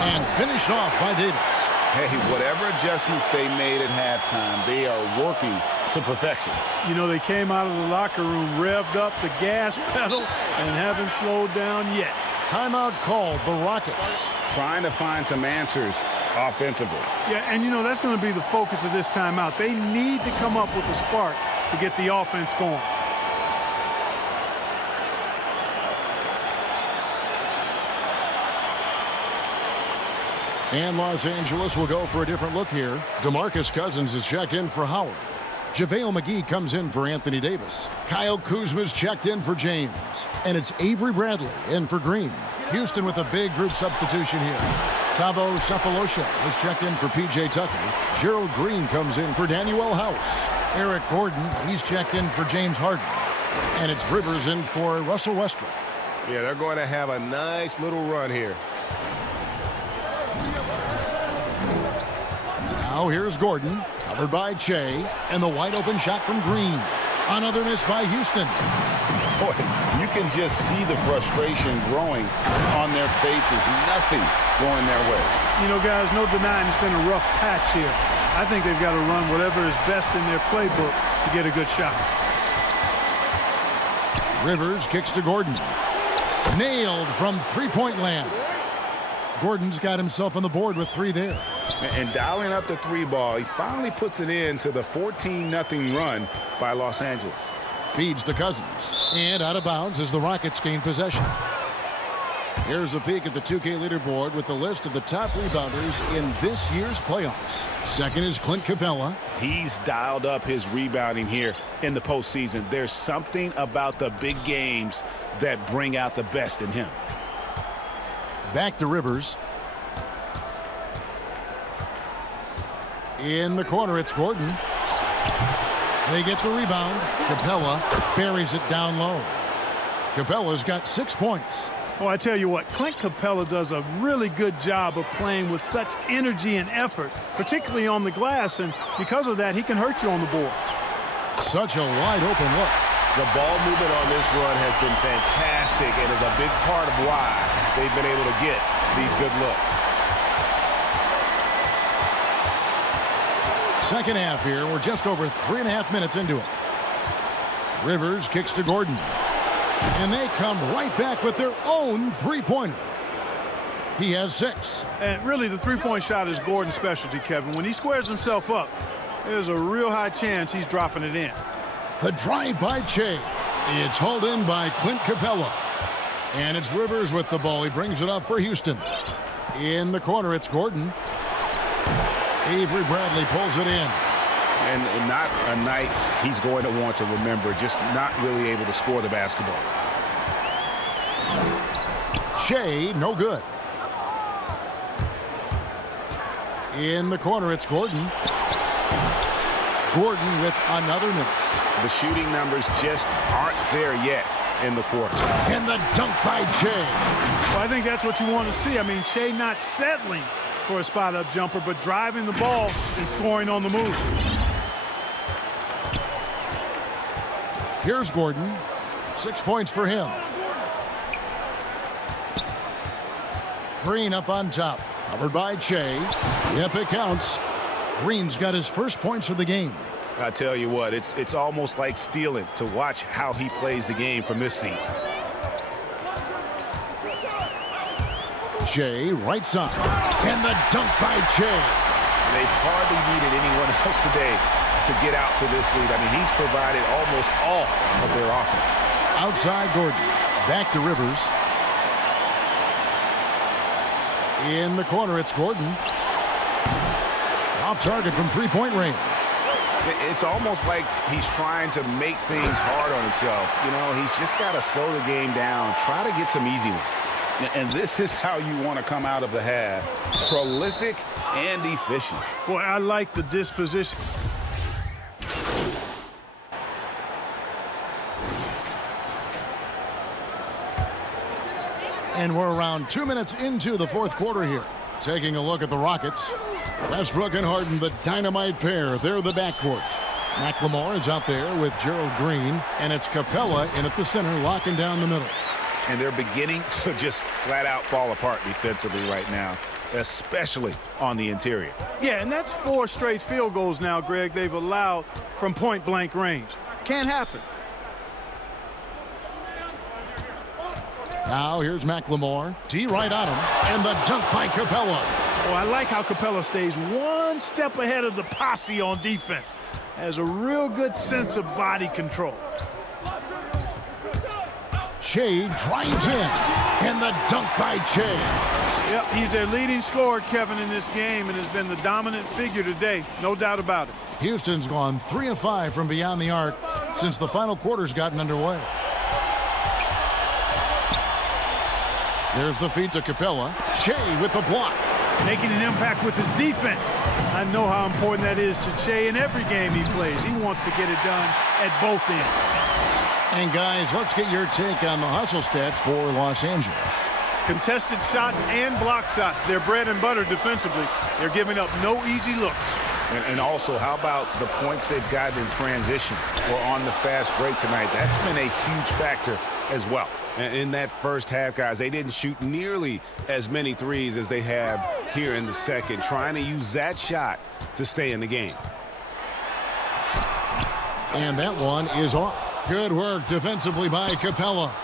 And finished off by Davis. Hey, whatever adjustments they made at halftime, they are working to perfection. You know, they came out of the locker room, revved up the gas pedal, and haven't slowed down yet. Timeout called the Rockets. Trying to find some answers offensively. Yeah, and you know, that's going to be the focus of this timeout. They need to come up with a spark to get the offense going. And Los Angeles will go for a different look here. DeMarcus Cousins is checked in for Howard. JaVale McGee comes in for Anthony Davis. Kyle Kuzma's checked in for James. And it's Avery Bradley in for Green. Houston with a big group substitution here. Thabo Sefolosha is checked in for P.J. Tucker. Gerald Green comes in for Danuel House. Eric Gordon, he's checked in for James Harden. And it's Rivers in for Russell Westbrook. Yeah, they're going to have a nice little run here. Now here's Gordon, covered by Che, and the wide open shot from Green. Another miss by Houston. Boy, you can just see the frustration growing on their faces. Nothing going their way. You know, guys, no denying it's been a rough patch here. I think they've got to run whatever is best in their playbook to get a good shot. Rivers kicks to Gordon. Nailed from three-point land. Gordon's got himself on the board with 3 there. And dialing up the 3 ball, he finally puts it into the 14-0 run by Los Angeles. Feeds to Cousins. And out of bounds as the Rockets gain possession. Here's a peek at the 2K leaderboard with the list of the top rebounders in this year's playoffs. Second is Clint Capella. He's dialed up his rebounding here in the postseason. There's something about the big games that bring out the best in him. Back to Rivers. In the corner, it's Gordon. They get the rebound. Capella buries it down low. Capella's got 6 points. Well, I tell you what, Clint Capella does a really good job of playing with such energy and effort, particularly on the glass, and because of that, he can hurt you on the boards. Such a wide open look. The ball movement on this run has been fantastic and is a big part of why they've been able to get these good looks. Second half here. We're just over 3.5 minutes into it. Rivers kicks to Gordon. And they come right back with their own three-pointer. He has 6. And really, the three-point shot is Gordon's specialty, Kevin. When he squares himself up, there's a real high chance he's dropping it in. The drive by Che. It's hauled in by Clint Capella. And it's Rivers with the ball. He brings it up for Houston. In the corner, it's Gordon. Avery Bradley pulls it in. And not a night he's going to want to remember, just not really able to score the basketball. Che, no good. In the corner, it's Gordon. Gordon with another miss. The shooting numbers just aren't there yet in the quarter. And the dunk by Che. Well, I think that's what you want to see. I mean, Che not settling for a spot-up jumper, but driving the ball and scoring on the move. Here's Gordon. 6 points for him. Green up on top. Covered by Che. Yep, it counts. Green's got his first points of the game. I tell you what, it's almost like stealing to watch how he plays the game from this seat. Shea, right side. And the dunk by Shea. They've hardly needed anyone else today to get out to this lead. I mean, he's provided almost all of their offense. Outside Gordon. Back to Rivers. In the corner, it's Gordon. Off target from three-point range. It's almost like he's trying to make things hard on himself. You know, he's just got to slow the game down, try to get some easy ones. And this is how you want to come out of the half. Prolific and efficient. Boy, I like the disposition. And we're around 2 minutes into the fourth quarter here. Taking a look at the Rockets. Westbrook and Harden, the dynamite pair. They're the backcourt. McLemore is out there with Gerald Green. And it's Capella in at the center, locking down the middle. And they're beginning to just flat out fall apart defensively right now, especially on the interior. Yeah, and that's 4 straight field goals now, Greg, they've allowed from point-blank range. Can't happen. Now here's McLemore. D right on him. And the dunk by Capella. Oh, I like how Capella stays one step ahead of the posse on defense. Has a real good sense of body control. Shea drives in. And the dunk by Shea. Yep, he's their leading scorer, Kevin, in this game, and has been the dominant figure today. No doubt about it. Houston's gone 3 of 5 from beyond the arc since the final quarter's gotten underway. There's the feed to Capella. Shea with the block. Making an impact with his defense. I know how important that is to Shea in every game he plays. He wants to get it done at both ends. And guys, let's get your take on the hustle stats for Los Angeles. Contested shots and block shots. They're bread and butter defensively. They're giving up no easy looks. And also, how about the points they've gotten in transition or on the fast break tonight? That's been a huge factor as well. And in that first half, guys, they didn't shoot nearly as many threes as they have here in the second, trying to use that shot to stay in the game. And that one is off. Good work defensively by Capella.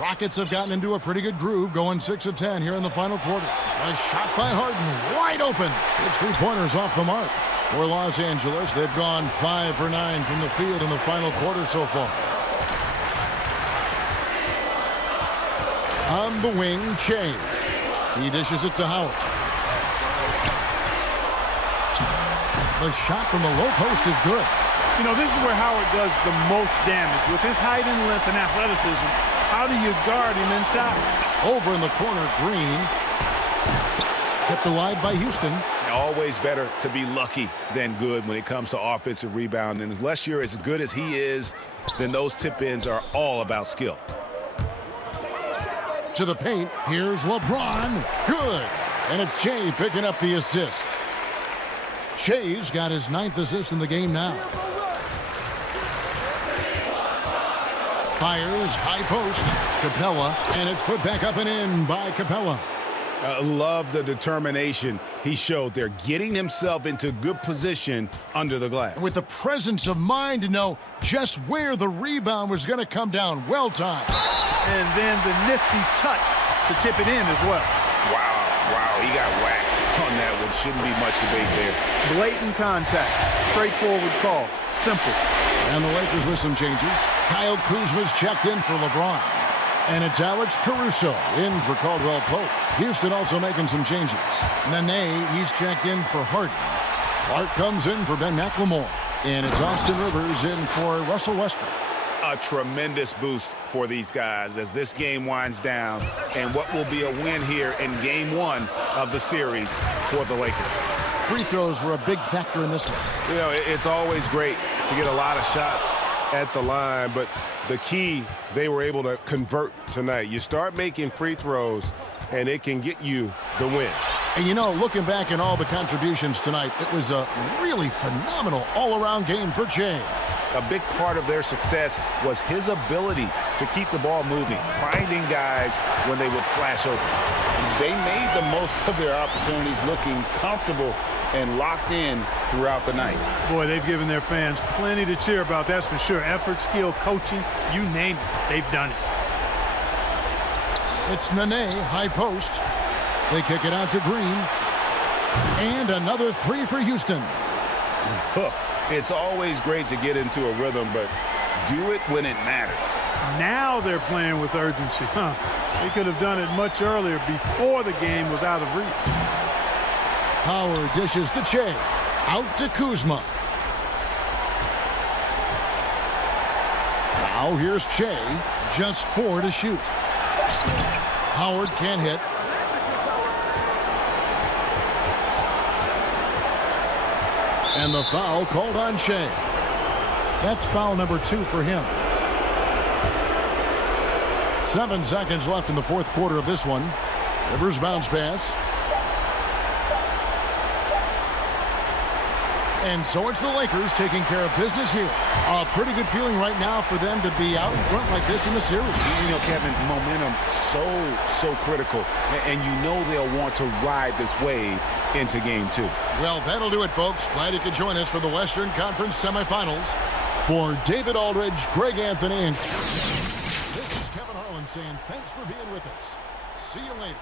Rockets have gotten into a pretty good groove, going 6 of 10 here in the final quarter. A shot by Harden, wide open. It's 3-pointers off the mark. For Los Angeles, they've gone 5 for 9 from the field in the final quarter so far. On the wing, Shea. He dishes it to Howard. The shot from the low post is good. You know, this is where Howard does the most damage. With his height and length and athleticism, how do you guard him inside? Over in the corner, Green. Kept alive by Houston. Always better to be lucky than good when it comes to offensive rebound. And unless you're as good as he is, then those tip-ins are all about skill. To the paint, here's LeBron. Good. And it's Shea picking up the assist. Shea's got his 9th assist in the game now. Fires, high post, Capella, and it's put back up and in by Capella. Love the determination he showed there, getting himself into good position under the glass. With the presence of mind to know just where the rebound was going to come down. Well timed. And then the nifty touch to tip it in as well. Wow, he got whacked on that one. Shouldn't be much debate there. Blatant contact, straightforward call, simple. And the Lakers with some changes. Kyle Kuzma's checked in for LeBron. And it's Alex Caruso in for Caldwell Pope. Houston also making some changes. Nene, he's checked in for Harden. Clark comes in for Ben McLemore. And it's Austin Rivers in for Russell Westbrook. A tremendous boost for these guys as this game winds down. And what will be a win here in game 1 of the series for the Lakers. Free throws were a big factor in this one. You know, it's always great to get a lot of shots at the line, but the key, they were able to convert tonight. You start making free throws, and it can get you the win. And you know, looking back at all the contributions tonight, it was a really phenomenal all-around game for Shea. A big part of their success was his ability to keep the ball moving, finding guys when they would flash open. They made the most of their opportunities, looking comfortable and locked in throughout the night. Boy, they've given their fans plenty to cheer about, that's for sure. Effort, skill, coaching, you name it, they've done it. It's Nene, high post. They kick it out to Green. And another three for Houston. It's always great to get into a rhythm, but do it when it matters. Now they're playing with urgency. They could have done it much earlier before the game was out of reach. Howard dishes to Che. Out to Kuzma. Now here's Che. Just 4 to shoot. Howard can't hit. And the foul called on Che. That's foul number 2 for him. 7 seconds left in the fourth quarter of this one. Rivers bounce pass. And so it's the Lakers taking care of business here. A pretty good feeling right now for them to be out in front like this in the series. You know, Kevin, momentum so critical. And you know they'll want to ride this wave into game 2. Well, that'll do it, folks. Glad you could join us for the Western Conference semifinals. For David Aldridge, Greg Anthony, and this is Kevin Harlan saying thanks for being with us. See you later.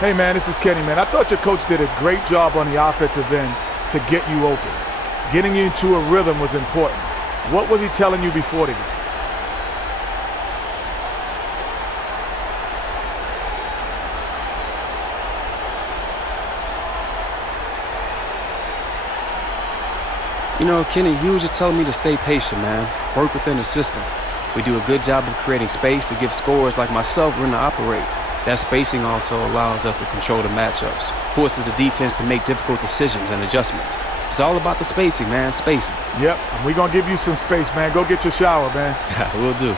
Hey, man, this is Kenny, man. I thought your coach did a great job on the offensive end to get you open. Getting you into a rhythm was important. What was he telling you before the game? You know, Kenny, he was just telling me to stay patient, man. Work within the system. We do a good job of creating space to give scorers like myself room to operate. That spacing also allows us to control the matchups, forces the defense to make difficult decisions and adjustments. It's all about the spacing, man, spacing. Yep, and we're going to give you some space, man. Go get your shower, man. Will do.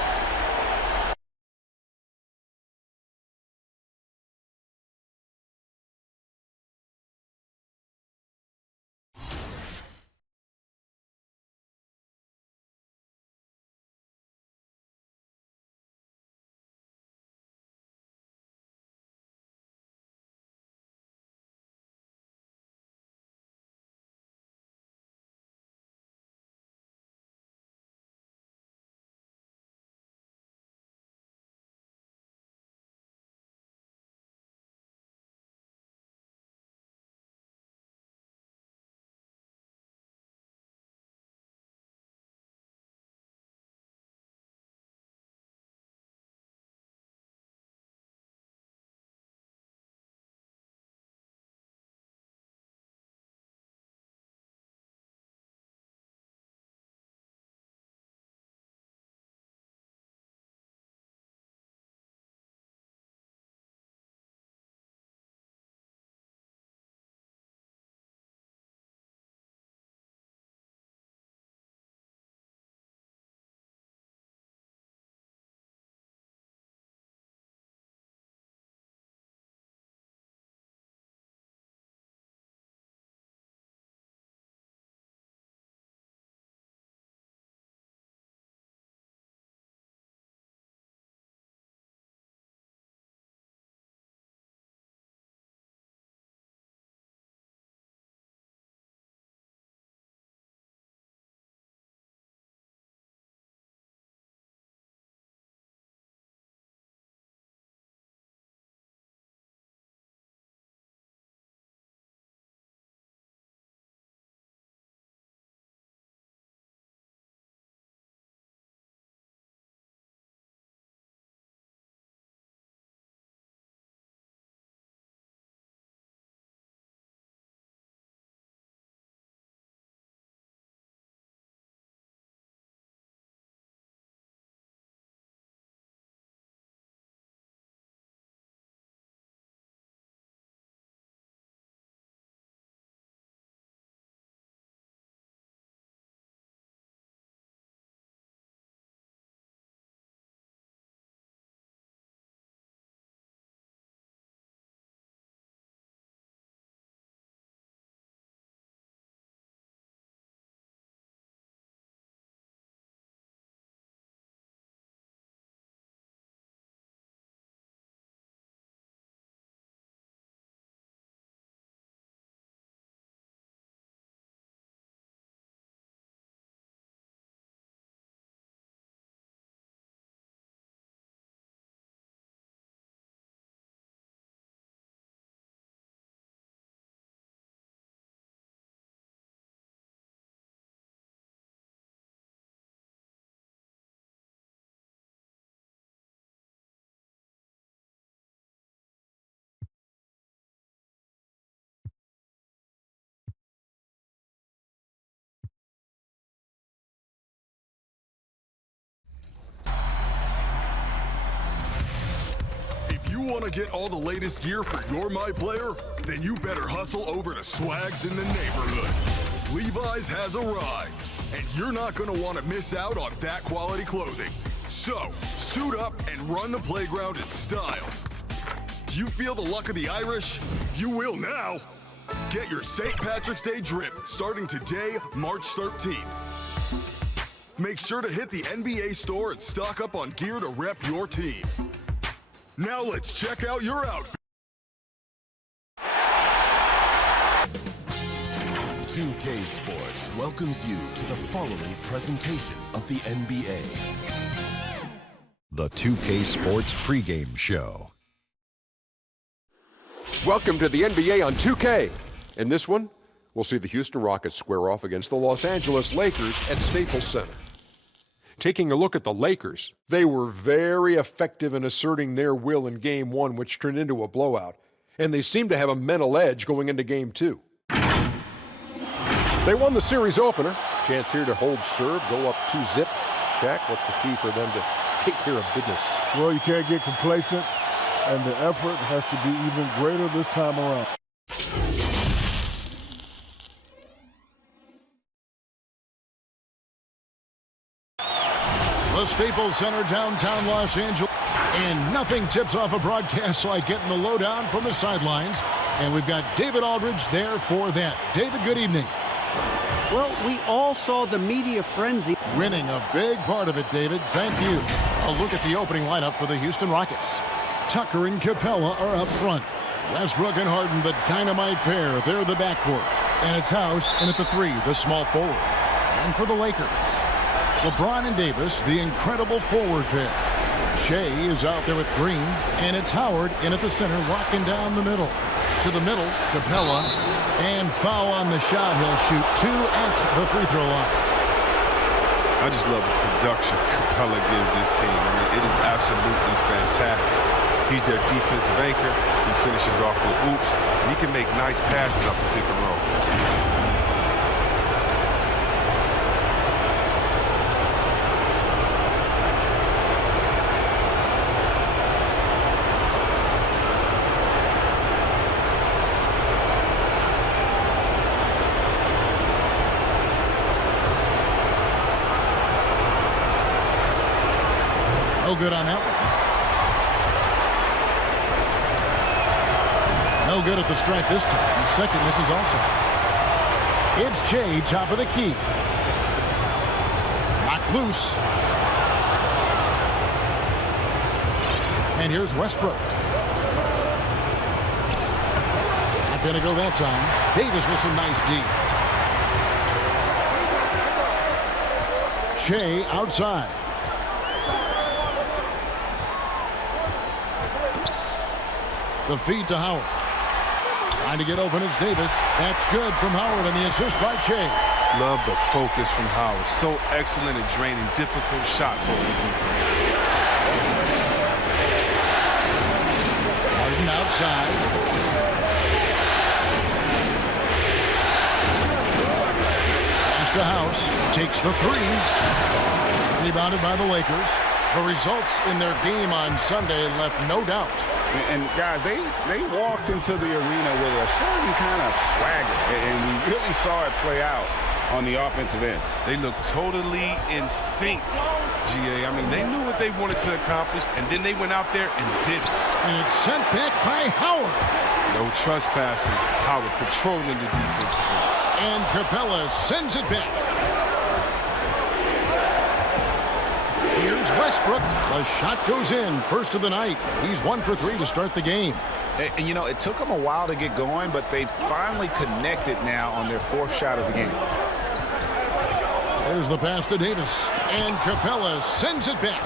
Want to get all the latest gear for your My Player? Then you better hustle over to Swags in the Neighborhood. Levi's has arrived, and you're not going to want to miss out on that quality clothing. So, suit up and run the playground in style. Do you feel the luck of the Irish? You will now. Get your St. Patrick's Day drip starting today, March 13th. Make sure to hit the NBA store and stock up on gear to rep your team. Now let's check out your outfit. 2K Sports welcomes you to the following presentation of the NBA. The 2K Sports pregame show. Welcome to the NBA on 2K. In this one, we'll see the Houston Rockets square off against the Los Angeles Lakers at Staples Center. Taking a look at the Lakers, they were very effective in asserting their will in Game 1, which turned into a blowout. And they seem to have a mental edge going into Game 2. They won the series opener. Chance here to hold serve, go up 2-zip. Shaq, what's the key for them to take care of business? Well, you can't get complacent, and the effort has to be even greater this time around. The Staples Center, downtown Los Angeles. And nothing tips off a broadcast like getting the lowdown from the sidelines. And we've got David Aldridge there for that. David, good evening. Well, we all saw the media frenzy. Winning a big part of it, David. Thank you. A look at the opening lineup for the Houston Rockets. Tucker and Capella are up front. Westbrook and Harden, the dynamite pair. They're the backcourt. And it's House in at the 3, the small forward. And for the Lakers, LeBron and Davis, the incredible forward pair. Shea is out there with Green, and it's Howard in at the center, locking down the middle. To the middle, Capella, and foul on the shot. He'll shoot 2 at the free throw line. I just love the production Capella gives this team. I mean, it is absolutely fantastic. He's their defensive anchor. He finishes off with oops, and he can make nice passes off the pick and roll. No good on that one. No good at the stripe this time. The second misses also. It's Jay, top of the key. Knocked loose. And here's Westbrook. Not going to go that time. Davis with some nice D. Shea outside. The feed to Howard. Trying to get open is Davis. That's good from Howard, and the assist by Shea. Love the focus from Howard. So excellent at draining difficult shots over the defense. Harden outside. Pass to House. Takes the 3. Rebounded by the Lakers. The results in their game on Sunday left no doubt. And guys, they walked into the arena with a certain kind of swagger, and we really saw it play out on the offensive end. They looked totally in sync, GA. I mean, they knew what they wanted to accomplish, and then they went out there and did it. And it's sent back by Howard. No trespassing. Howard patrolling the defensive end. And Capella sends it back. Here's Westbrook. The shot goes in. First of the night. He's 1 for 3 to start the game. And you know, it took them a while to get going, but they finally connected now on their 4th shot of the game. There's the pass to Davis. And Capella sends it back.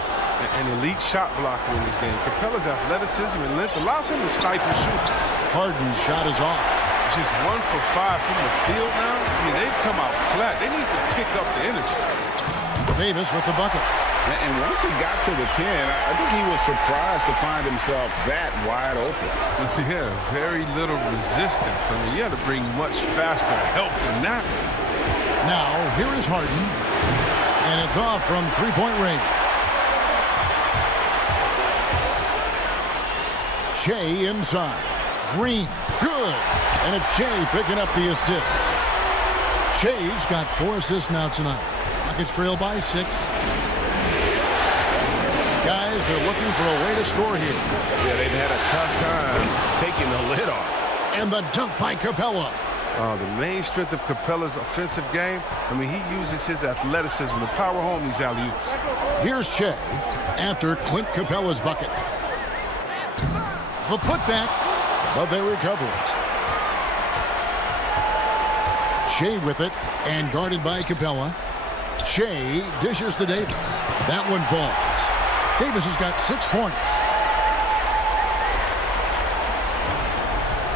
An elite shot blocker in this game. Capella's athleticism and length allows him to stifle shoot. Harden's shot is off. Just 1 for 5 from the field now. I mean, they've come out flat. They need to pick up the energy. Davis with the bucket. And once he got to the 10, I think he was surprised to find himself that wide open. Yeah, very little resistance. I mean, you had to bring much faster help than that. Now, here is Harden. And it's off from three-point range. Shea inside. Green, good. And it's Shea picking up the assist. Shea's got 4 assists now tonight. Rockets trail by 6. Guys, they're looking for a way to score here. Yeah, they've had a tough time taking the lid off. And the dunk by Capella. The main strength of Capella's offensive game, I mean, he uses his athleticism to power home these alley-oops. Here's Shea after Clint Capella's bucket. The putback, but they recover it. Shea with it, and guarded by Capella. Shea dishes to Davis. That one falls. Davis has got 6 points.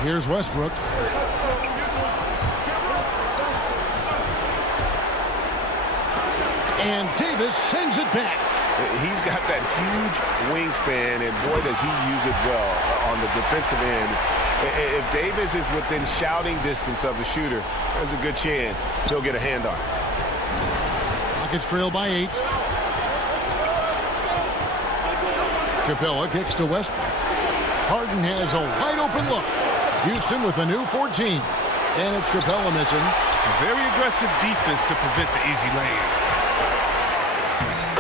Here's Westbrook. And Davis sends it back. He's got that huge wingspan, and boy, does he use it well on the defensive end. If Davis is within shouting distance of the shooter, there's a good chance he'll get a hand on it. Rockets trail by 8. Capella kicks to Westbrook. Harden has a wide open look. Houston with a new 14. And it's Capella missing. It's a very aggressive defense to prevent the easy lane.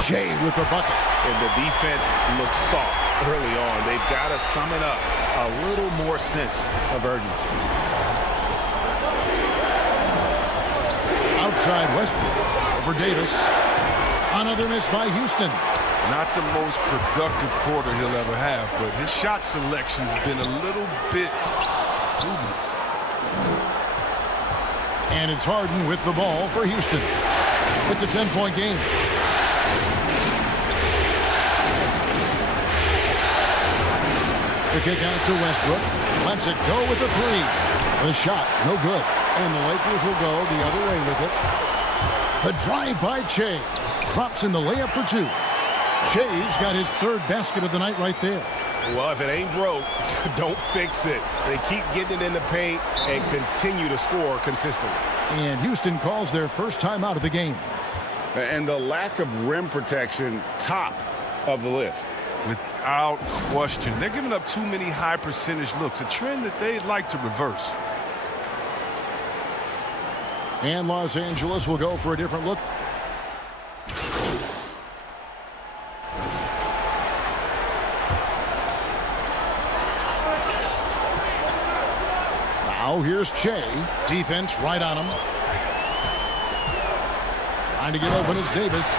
Shea with the bucket. And the defense looks soft early on. They've got to sum it up. A little more sense of urgency. Outside Westbrook over Davis. Another miss by Houston. Not the most productive quarter he'll ever have, but his shot selection's been a little bit dubious. And it's Harden with the ball for Houston. It's a 10-point game. The kick out to Westbrook. Lets it go with the 3. The shot, no good. And the Lakers will go the other way with it. The drive by Shea. Drops in the layup for 2. Shea's got his 3rd basket of the night right there. Well, if it ain't broke, don't fix it. They keep getting it in the paint and continue to score consistently. And Houston calls their first time out of the game. And the lack of rim protection, top of the list. Without question. They're giving up too many high percentage looks, a trend that they'd like to reverse. And Los Angeles will go for a different look. Now here's Shea. Defense right on him. Trying to get open is Davis.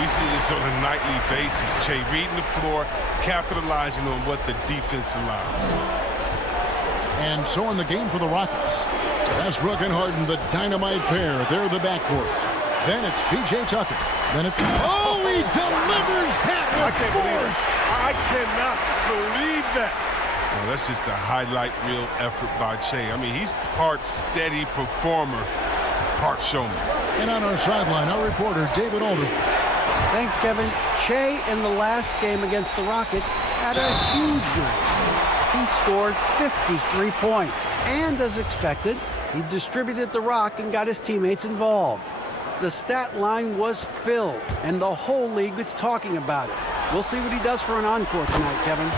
We see this on a nightly basis. Shea reading the floor, capitalizing on what the defense allows. And so in the game for the Rockets. Westbrook and Harden, the dynamite pair. They're the backcourt. Then it's P.J. Tucker. Then it's... Oh, he delivers that with force. I cannot believe that. Well, that's just a highlight reel effort by Shea. I mean, he's part steady performer, part showman. And on our sideline, our reporter, David Aldridge. Thanks, Kevin. Shea in the last game against the Rockets had a huge night. He scored 53 points. And as expected, he distributed the rock and got his teammates involved. The stat line was filled, and the whole league is talking about it. We'll see what he does for an encore tonight, Kevin.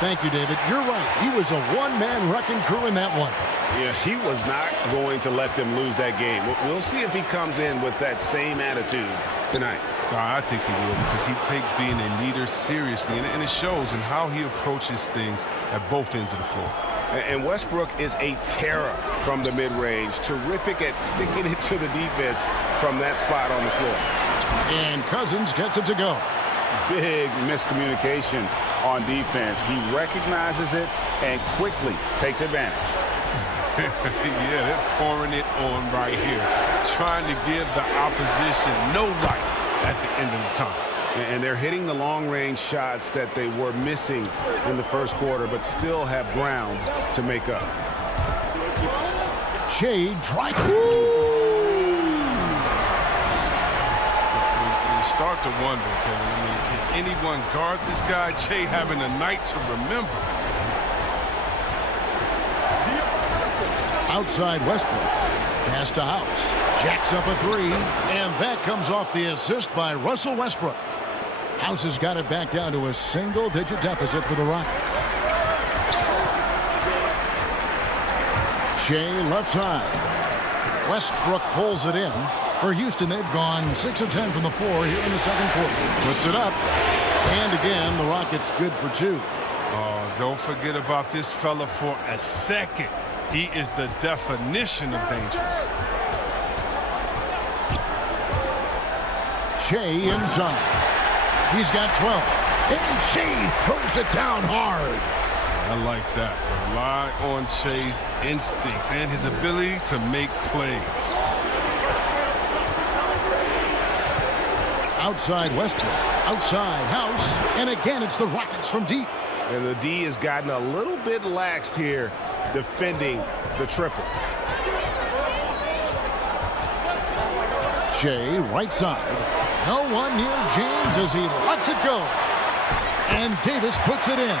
Thank you, David. You're right. He was a one-man wrecking crew in that one. Yeah, he was not going to let them lose that game. We'll see if he comes in with that same attitude tonight. I think he will, because he takes being a leader seriously, and it shows in how he approaches things at both ends of the floor. And Westbrook is a terror from the mid-range. Terrific at sticking it to the defense from that spot on the floor. And Cousins gets it to go. Big miscommunication on defense. He recognizes it and quickly takes advantage. Yeah, they're pouring it on right here, trying to give the opposition no light at the end of the time. And they're hitting the long-range shots that they were missing in the first quarter, but still have ground to make up. Shea drive. You start to wonder, Kevin. I mean, can anyone guard this guy? Shea having a night to remember. Outside Westbrook. Pass to House. Jacks up a 3. And that comes off the assist by Russell Westbrook. House has got it back down to a single-digit deficit for the Rockets. Shea left side. Westbrook pulls it in. For Houston, they've gone 6 of 10 from the floor here in the second quarter. Puts it up. And again, the Rockets good for 2. Oh, don't forget about this fella for a second. He is the definition of dangerous. Shea inside. He's got 12. And Shea throws it down hard. I like that. Rely on Shea's instincts and his ability to make plays. Outside Westbrook. Outside House. And again, it's the Rockets from deep. And the D has gotten a little bit laxed here defending the triple. Shea right side. No one near James as he lets it go. And Davis puts it in.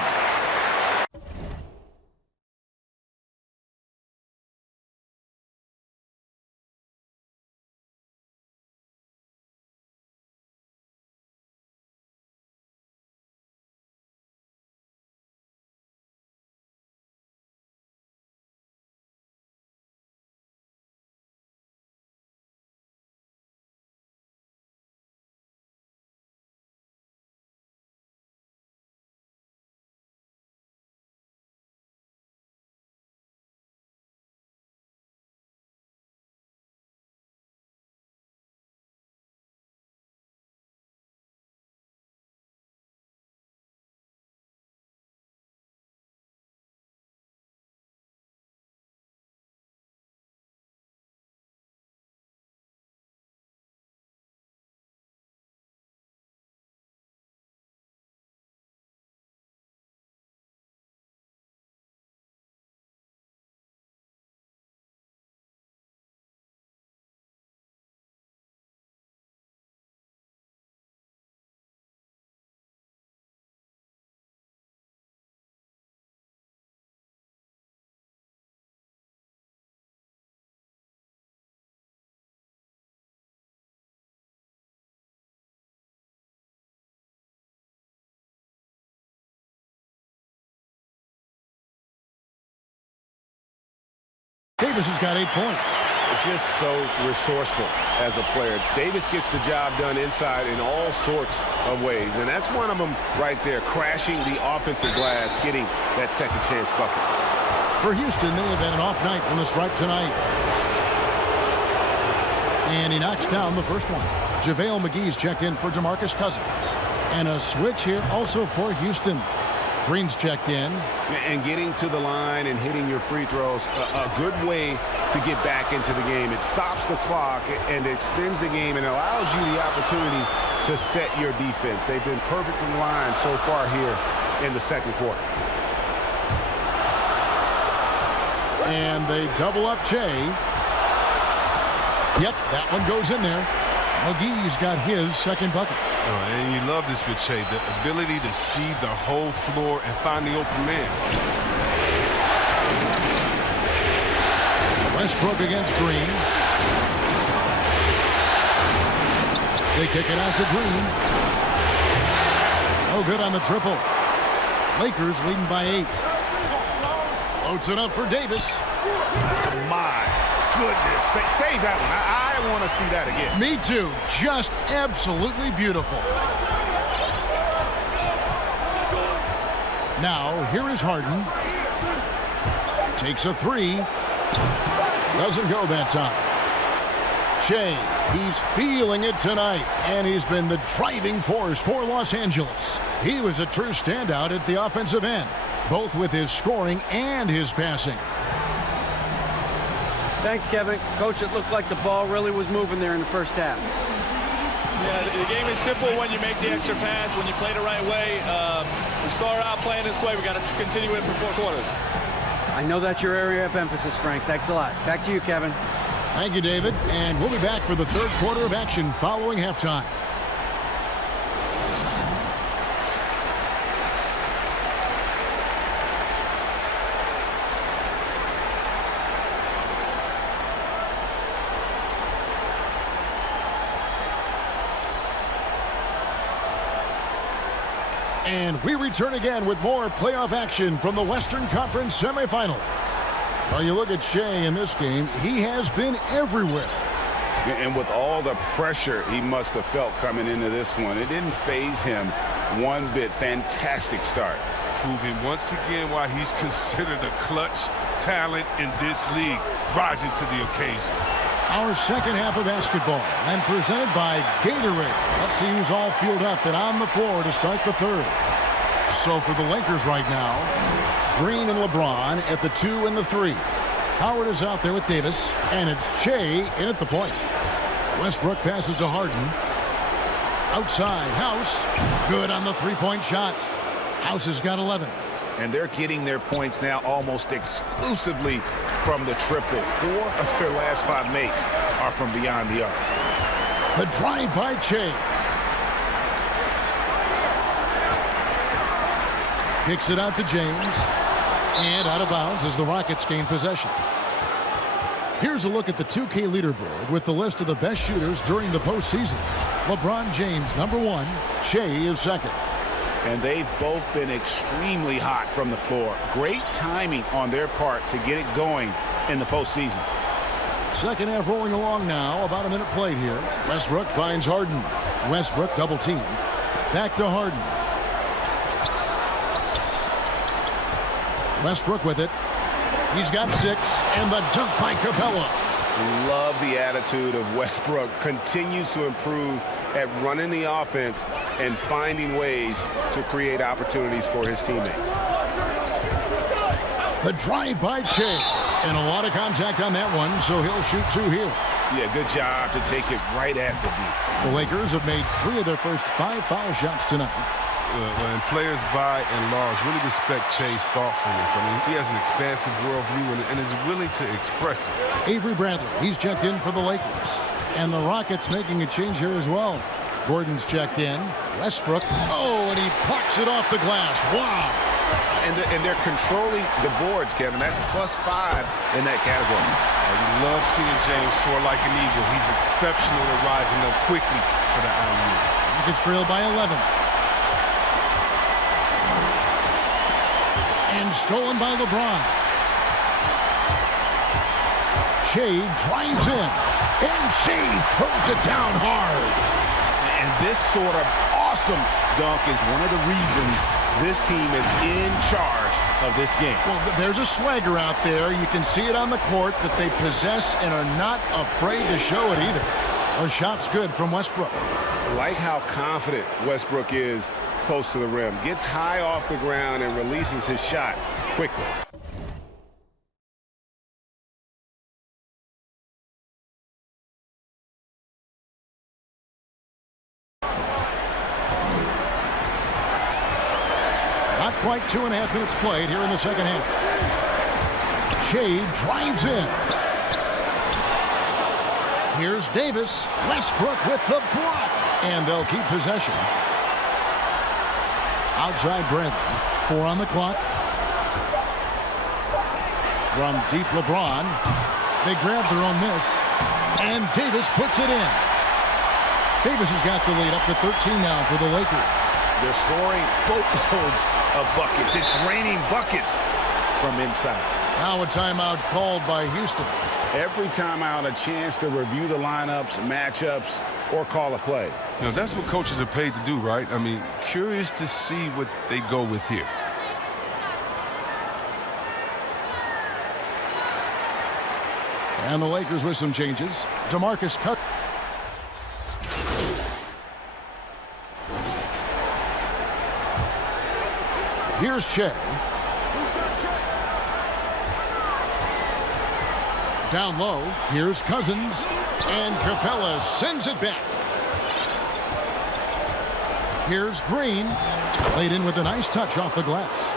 Davis has got 8 points. Just so resourceful as a player. Davis gets the job done inside in all sorts of ways, and that's one of them right there, crashing the offensive glass, getting that second chance bucket. For Houston, they have had an off night from the stripe tonight. And he knocks down the first one. JaVale McGee's checked in for DeMarcus Cousins. And a switch here also for Houston. Green's checked in. And getting to the line and hitting your free throws, a good way to get back into the game. It stops the clock and extends the game and allows you the opportunity to set your defense. They've been perfectly lined so far here in the second quarter. And they double up Shea. Yep, that one goes in there. McGee's got his second bucket. And you love this with Shea, the ability to see the whole floor and find the open man. Westbrook against Green. They kick it out to Green. No good on the triple. Lakers leading by 8. Floats it up for Davis. My goodness. Save that one. I want to see that again. Me too. Just absolutely beautiful. Now, here is Harden. Takes a 3. Doesn't go that time. Shea, he's feeling it tonight, and he's been the driving force for Los Angeles. He was a true standout at the offensive end, both with his scoring and his passing. Thanks, Kevin. Coach, it looked like the ball really was moving there in the first half. Yeah, the game is simple when you make the extra pass, when you play the right way. We start out playing this way. We got to continue it for 4 quarters. I know that's your area of emphasis, Frank. Thanks a lot. Back to you, Kevin. Thank you, David. And we'll be back for the third quarter of action following halftime. And we return again with more playoff action from the Western Conference semifinals. Well, you look at Shea in this game, he has been everywhere. And with all the pressure he must have felt coming into this one, it didn't faze him one bit. Fantastic start. Proving once again why he's considered a clutch talent in this league, rising to the occasion. Our second half of basketball and presented by Gatorade. Let's see who's all fueled up and on the floor to start the third. So for the Lakers right now, Green and LeBron at the 2 and the 3. Howard is out there with Davis, and it's Shea in at the point. Westbrook passes to Harden. Outside, House. Good on the three-point shot. House has got 11. And they're getting their points now almost exclusively from the triple. 4 of their last 5 makes are from beyond the arc. The drive by Shea. Kicks it out to James. And out of bounds as the Rockets gain possession. Here's a look at the 2K leaderboard with the list of the best shooters during the postseason. LeBron James, number 1. Shea is second. And they've both been extremely hot from the floor. Great timing on their part to get it going in the postseason. Second half rolling along now. About a minute played here. Westbrook finds Harden. Westbrook double team. Back to Harden. Westbrook with it. He's got 6, and the dunk by Capella. Love the attitude of Westbrook. Continues to improve at running the offense and finding ways to create opportunities for his teammates. The drive by Shea. And a lot of contact on that one, so he'll shoot 2 here. Yeah, good job to take it right at the D. The Lakers have made 3 of their first 5 foul shots tonight. When players by and large really respect Shea's thoughtfulness. I mean, he has an expansive worldview and is willing to express it. Avery Bradley, he's checked in for the Lakers. And the Rockets making a change here as well. Gordon's checked in. Westbrook, oh, and he plucks it off the glass. Wow. And they're controlling the boards, Kevin. That's +5 in that category. You love seeing James soar like an eagle. He's exceptional at rising up quickly for the alley-oop. Rockets trail by 11. And stolen by LeBron. Shea drives in. And Shea throws it down hard. And this sort of awesome dunk is one of the reasons this team is in charge of this game. Well, there's a swagger out there. You can see it on the court that they possess and are not afraid to show it either. A shot's good from Westbrook. Like how confident Westbrook is close to the rim. Gets high off the ground and releases his shot quickly. Not quite 2.5 minutes played here in the second half. Shea drives in. Here's Davis. Westbrook with the block. And they'll keep possession. Outside Bradley. 4 on the clock. From deep LeBron. They grab their own miss. And Davis puts it in. Davis has got the lead up to 13 now for the Lakers. They're scoring boatloads of buckets. It's raining buckets from inside. Now a timeout called by Houston. Every timeout a chance to review the lineups, matchups, or call a play. You know, that's what coaches are paid to do, right? I mean, curious to see what they go with here. And the Lakers with some changes. DeMarcus Cousins. Here's Shea. Down low, here's Cousins. And Capella sends it back. Here's Green. Laid in with a nice touch off the glass.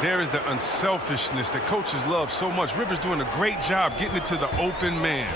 There is the unselfishness that coaches love so much. Rivers doing a great job getting it to the open man.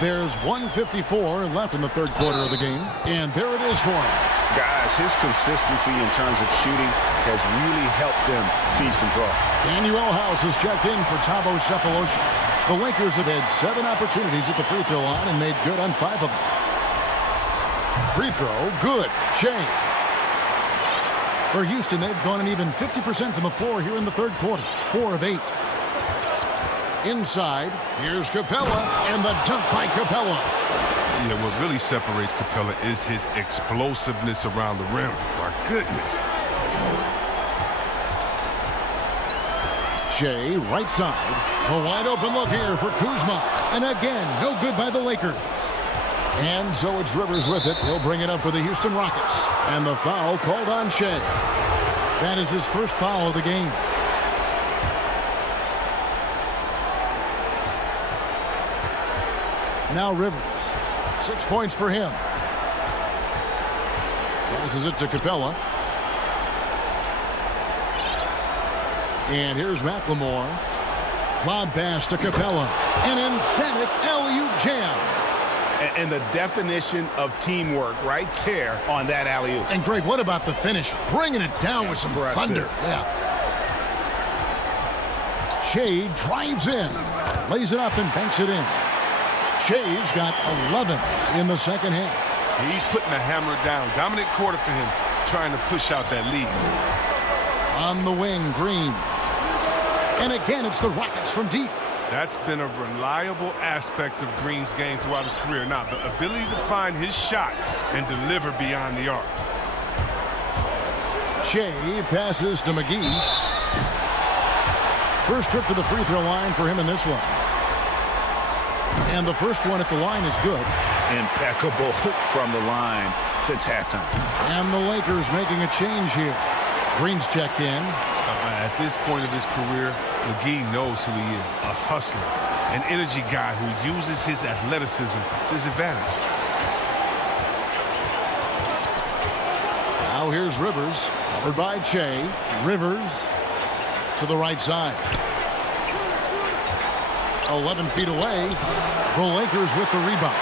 There's 1:54 left in the third quarter of the game, and there it is for him. Guys, his consistency in terms of shooting has really helped them seize control. Daniel House is checked in for Thabo Sefolosha. The Lakers have had 7 opportunities at the free throw line and made good on 5 of them. Free throw, good. Shea. For Houston, they've gone an even 50% from the floor here in the third quarter. 4 of 8. Inside, here's Capella, and the dunk by Capella. Yeah, what really separates Capella is his explosiveness around the rim. My goodness. Shea, right side. A wide open look here for Kuzma. And again, no good by the Lakers. And so it's Rivers with it. He'll bring it up for the Houston Rockets. And the foul called on Shea. That is his first foul of the game. Now Rivers. 6 points for him. Passes it to Capella. And here's McLemore. Lob pass to Capella. An emphatic alley-oop jam. And the definition of teamwork right there on that alley-oop. And Greg, what about the finish? Bringing it down with some thunder. Yeah. Shea drives in. Lays it up and banks it in. Shea's got 11 in the second half. He's putting the hammer down. Dominant quarter for him, trying to push out that lead. On the wing, Green. And again, it's the Rockets from deep. That's been a reliable aspect of Green's game throughout his career. Now, the ability to find his shot and deliver beyond the arc. Shea passes to McGee. First trip to the free throw line for him in this one. And the first one at the line is good. Impeccable from the line since halftime. And the Lakers making a change here. Green's checked in. At this point of his career, McGee knows who he is, a hustler, an energy guy who uses his athleticism to his advantage. Now here's Rivers, covered by Shea. Rivers to the right side. 11 feet away. The Lakers with the rebound.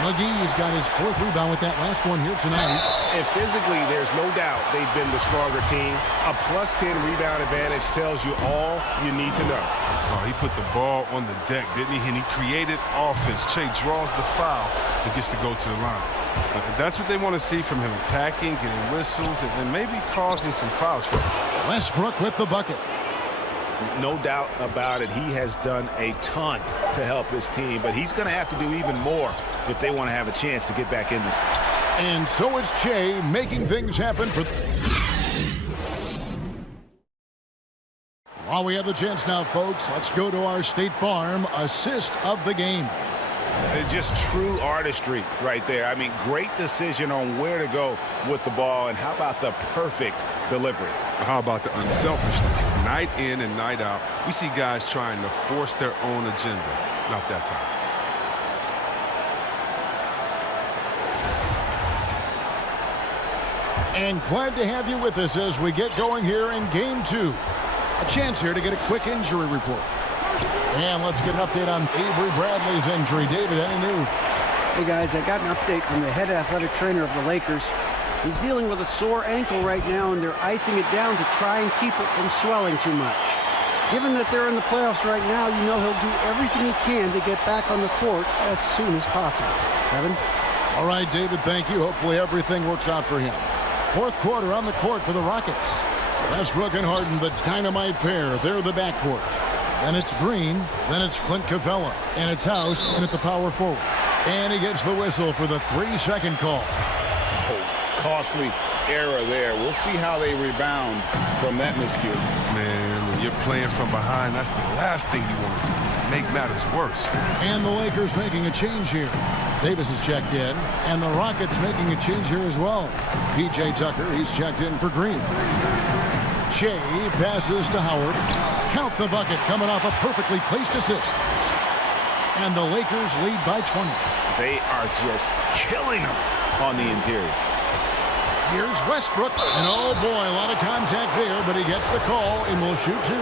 McGee's got his 4th rebound with that last one here tonight. And physically, there's no doubt they've been the stronger team. A +10 rebound advantage tells you all you need to know. Oh, he put the ball on the deck, didn't he? And he created offense. Shea draws the foul and gets to go to the line. That's what they want to see from him, attacking, getting whistles, and then maybe causing some fouls for him. Westbrook with the bucket. No doubt about it. He has done a ton to help his team, but he's going to have to do even more if they want to have a chance to get back in this. And so it's Shea making things happen for... While we have the chance now, folks, let's go to our State Farm assist of the game. Just true artistry right there. I mean, great decision on where to go with the ball, and how about the perfect delivery? How about the unselfishness? Night in and night out, we see guys trying to force their own agenda. Not that time. And glad to have you with us as we get going here in Game 2. A chance here to get a quick injury report. And let's get an update on Avery Bradley's injury. David, any news? Hey, guys, I got an update from the head athletic trainer of the Lakers. He's dealing with a sore ankle right now, and they're icing it down to try and keep it from swelling too much. Given that they're in the playoffs right now, you know he'll do everything he can to get back on the court as soon as possible. Kevin? All right, David, thank you. Hopefully everything works out for him. Fourth quarter on the court for the Rockets. Westbrook and Harden, the dynamite pair. They're the backcourt. Then it's Green. Then it's Clint Capella. And it's House in at the power forward. And he gets the whistle for the 3-second call. Oh, costly error there. We'll see how they rebound from that miscue. Man, when you're playing from behind, that's the last thing you want to make matters worse. And the Lakers making a change here. Davis is checked in, and the Rockets making a change here as well. P.J. Tucker, he's checked in for Green. Shea passes to Howard. Count the bucket, coming off a perfectly placed assist. And the Lakers lead by 20. They are just killing them on the interior. Here's Westbrook, and oh boy, a lot of contact there, but he gets the call and will shoot 2.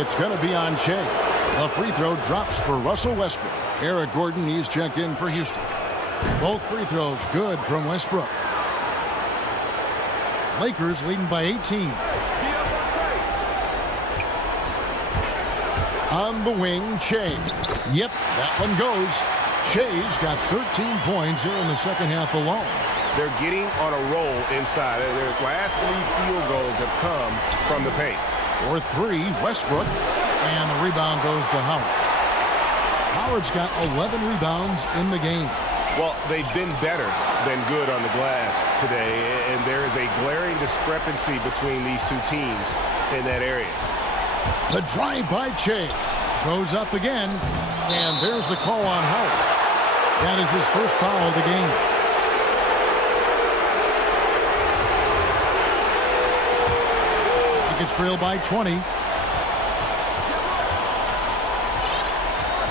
It's going to be on Shea. The free throw drops for Russell Westbrook. Eric Gordon, he's checked in for Houston. Both free throws good from Westbrook. Lakers leading by 18. On the wing, Shea. Yep, that one goes. Shea's got 13 points here in the second half alone. They're getting on a roll inside. Their last 3 field goals have come from the paint. For 3, Westbrook. And the rebound goes to Howard. Howard's got 11 rebounds in the game. Well, they've been better than good on the glass today, and there is a glaring discrepancy between these two teams in that area. The drive by Che goes up again, and there's the call on Howard. That is his first foul of the game. Rockets trail by 20.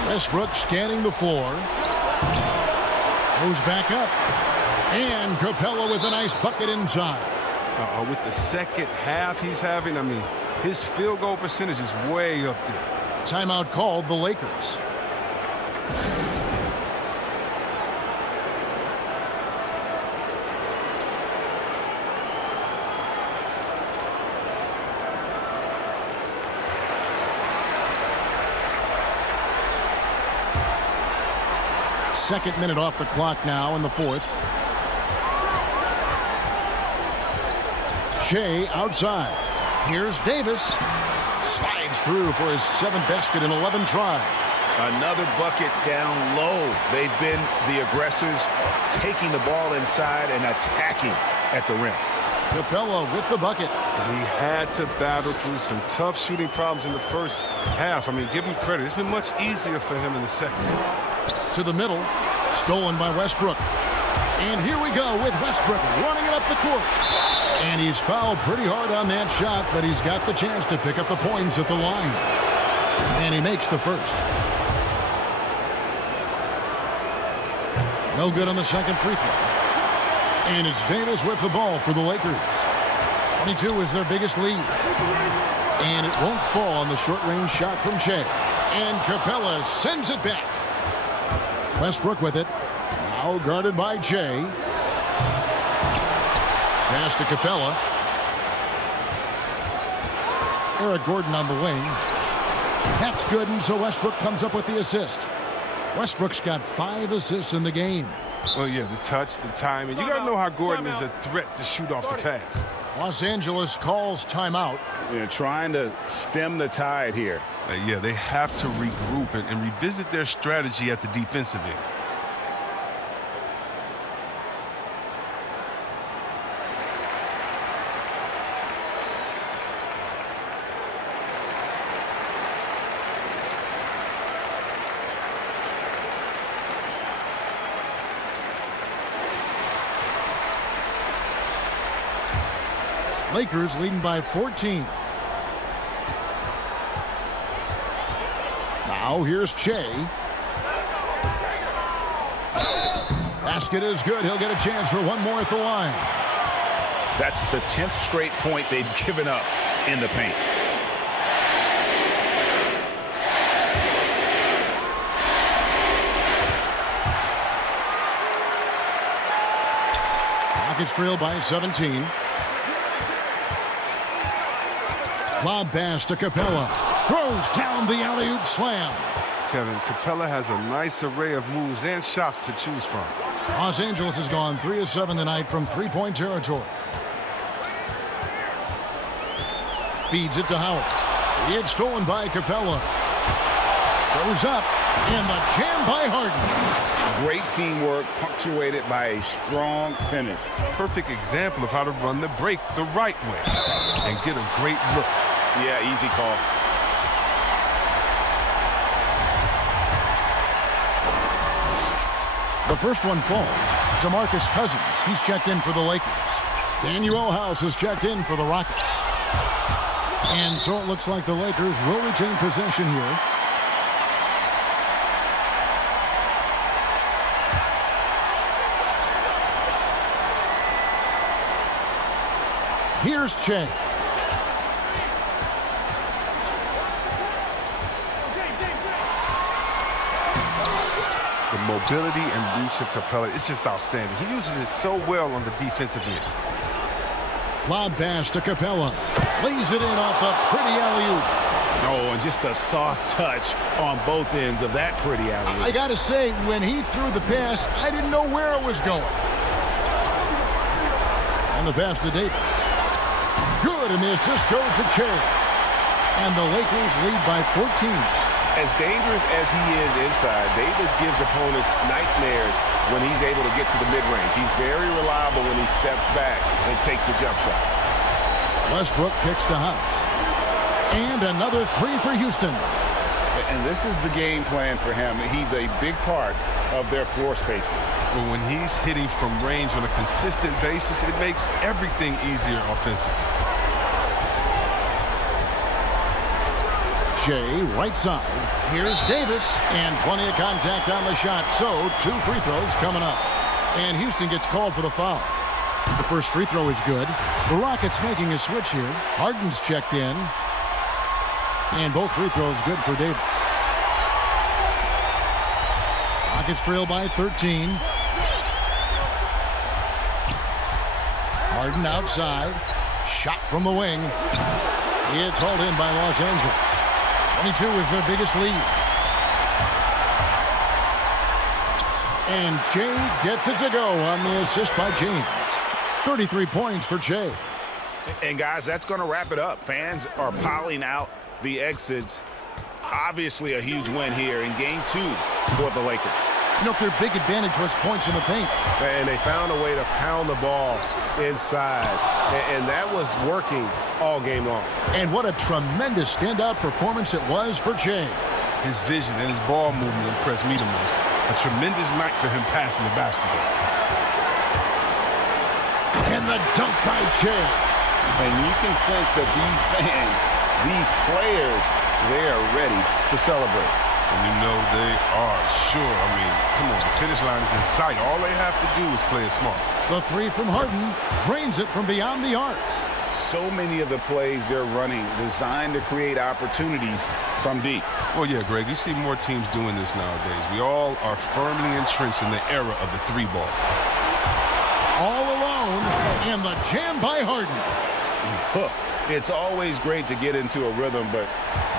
Westbrook scanning the floor. Goes back up. And Capella with a nice bucket inside. With the second half he's having, I mean, his field goal percentage is way up there. Timeout called the Lakers. Second minute off the clock now in the fourth. Shea outside. Here's Davis. Slides through for his 7th basket in 11 tries. Another bucket down low. They've been the aggressors, taking the ball inside and attacking at the rim. Capella with the bucket. He had to battle through some tough shooting problems in the first half. I mean, give him credit. It's been much easier for him in the second. To the middle. Stolen by Westbrook. And here we go with Westbrook running it up the court. And he's fouled pretty hard on that shot, but he's got the chance to pick up the points at the line. And he makes the first. No good on the second free throw. And it's Davis with the ball for the Lakers. 22 is their biggest lead. And it won't fall on the short-range shot from Shea. And Capella sends it back. Westbrook with it. Now guarded by Shea. Pass to Capella. Eric Gordon on the wing. That's good, and so Westbrook comes up with the assist. Westbrook's got 5 assists in the game. Well, yeah, the touch, the timing. You got to know how Gordon is a threat to shoot off the pass. Los Angeles calls timeout. They're trying to stem the tide here. Yeah, they have to regroup and revisit their strategy at the defensive end. Lakers leading by 14. Now here's Shea. Basket is good. He'll get a chance for one more at the line. That's the 10th straight point they've given up in the paint. Rockets trail by 17. Lob pass to Capella. Throws down the alley-oop slam. Kevin, Capella has a nice array of moves and shots to choose from. Los Angeles has gone 3 of 7 tonight from three-point territory. Feeds it to Howard. It's stolen by Capella. Goes up, and the jam by Harden. Great teamwork, punctuated by a strong finish. Perfect example of how to run the break the right way and get a great look. Yeah, easy call. The first one falls. DeMarcus Cousins, he's checked in for the Lakers. Daniel House is checked in for the Rockets. And so it looks like the Lakers will retain possession here. Here's Che. The mobility and reach of Capella is just outstanding. He uses it so well on the defensive end. Lob pass to Capella. Lays it in off the pretty alley-oop. Oh, and just a soft touch on both ends of that pretty alley-oop. I got to say, when he threw the pass, I didn't know where it was going. And the pass to Davis. Good, and the assist goes to Che. And the Lakers lead by 14. As dangerous as he is inside, Davis gives opponents nightmares when he's able to get to the mid-range. He's very reliable when he steps back and takes the jump shot. Westbrook kicks to House. And another three for Houston. And this is the game plan for him. He's a big part of their floor spacing. But when he's hitting from range on a consistent basis, it makes everything easier offensively. Jay, right side. Here's Davis, and plenty of contact on the shot. So, 2 free throws coming up. And Houston gets called for the foul. The first free throw is good. The Rockets making a switch here. Harden's checked in. And both free throws good for Davis. Rockets trail by 13. Harden outside. Shot from the wing. It's hauled in by Los Angeles. 22 is their biggest lead. And Jay gets it to go on the assist by James. 33 points for Jay. And guys, that's going to wrap it up. Fans are piling out the exits. Obviously a huge win here in game 2 for the Lakers. You know, their big advantage was points in the paint. And they found a way to pound the ball inside. And that was working all game long. And what a tremendous standout performance it was for Jay. His vision and his ball movement impressed me the most. A tremendous night for him passing the basketball. And the dunk by Jay. And you can sense that these fans, these players, they are ready to celebrate. And you know they are, sure. I mean, come on, the finish line is in sight. All they have to do is play it smart. The three from Harden drains it from beyond the arc. So many of the plays they're running designed to create opportunities from deep. Well, yeah, Greg, you see more teams doing this nowadays. We all are firmly entrenched in the era of the 3-ball. All alone, and the jam by Harden. It's always great to get into a rhythm, but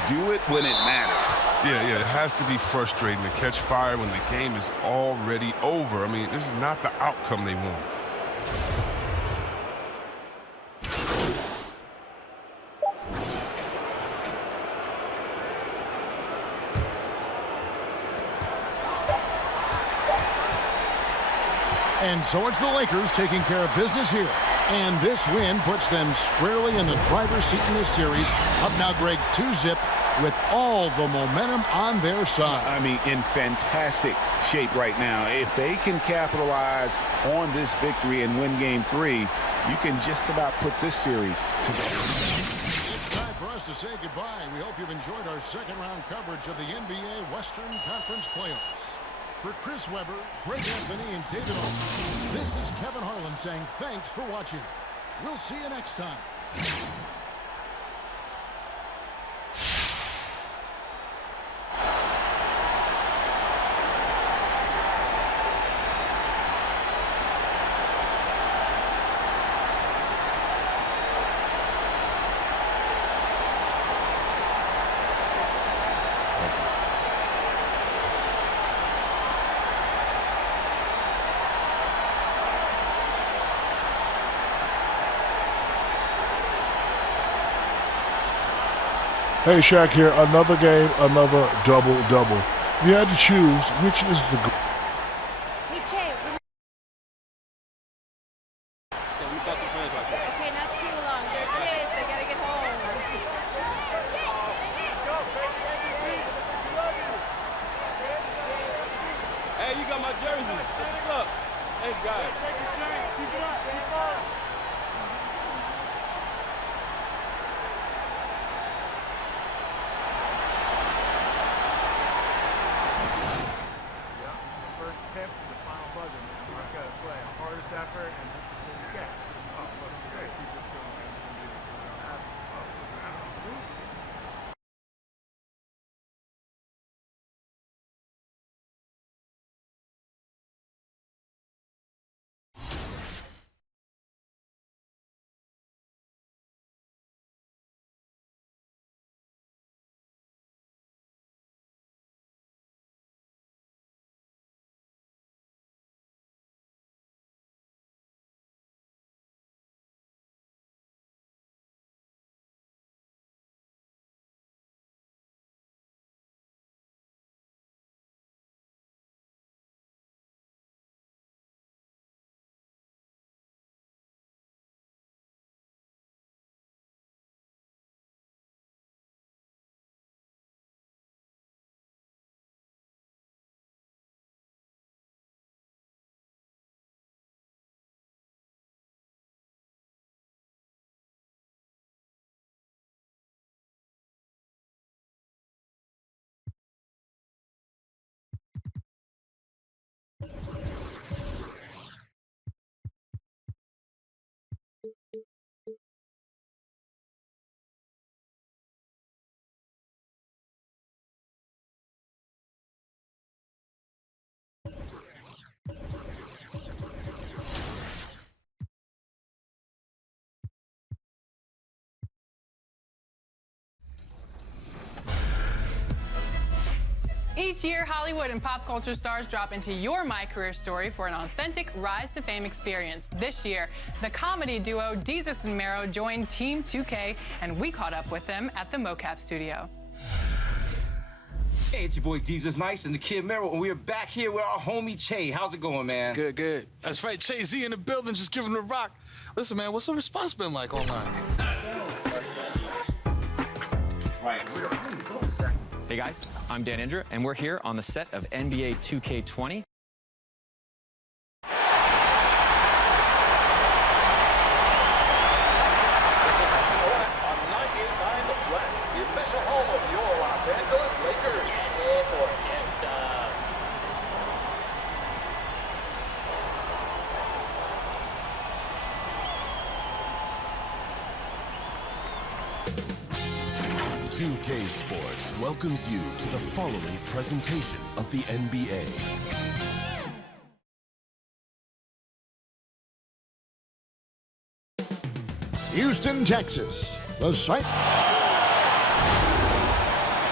do it when it matters. Yeah, it has to be frustrating to catch fire when the game is already over. I mean, this is not the outcome they wanted. And so it's the Lakers taking care of business here. And this win puts them squarely in the driver's seat in this series. Up now, Greg, 2-zip with all the momentum on their side. I mean, in fantastic shape right now. If they can capitalize on this victory and win game 3, you can just about put this series together. It's time for us to say goodbye. We hope you've enjoyed our second-round coverage of the NBA Western Conference playoffs. For Chris Webber, Greg Anthony, and David Olson, this is Kevin Harlan saying thanks for watching. We'll see you next time. Hey, Shaq here. Another game, another double-double. If you had to choose, which is the... Hey, Che. Okay, not too long. They're kids. They gotta get home. Hey, you got my jersey. What's up? Thanks, guys. Each year, Hollywood and pop culture stars drop into your My Career Story for an authentic rise to fame experience. This year, the comedy duo Desus and Mero joined Team 2K, and we caught up with them at the mocap studio. Hey, it's your boy Desus Nice and the Kid Mero, and we're back here with our homie Che. How's it going, man? Good, good. That's right, Che Z in the building, just giving the rock. Listen, man, what's the response been like online? Hey guys, I'm Dan Indra, and we're here on the set of NBA 2K20. This is on 98.9 The Flex, the official home of your Los Angeles Lakers. Yes, boy, good stuff. .2K Sports welcomes you to the following presentation of the NBA. Houston, Texas, the site.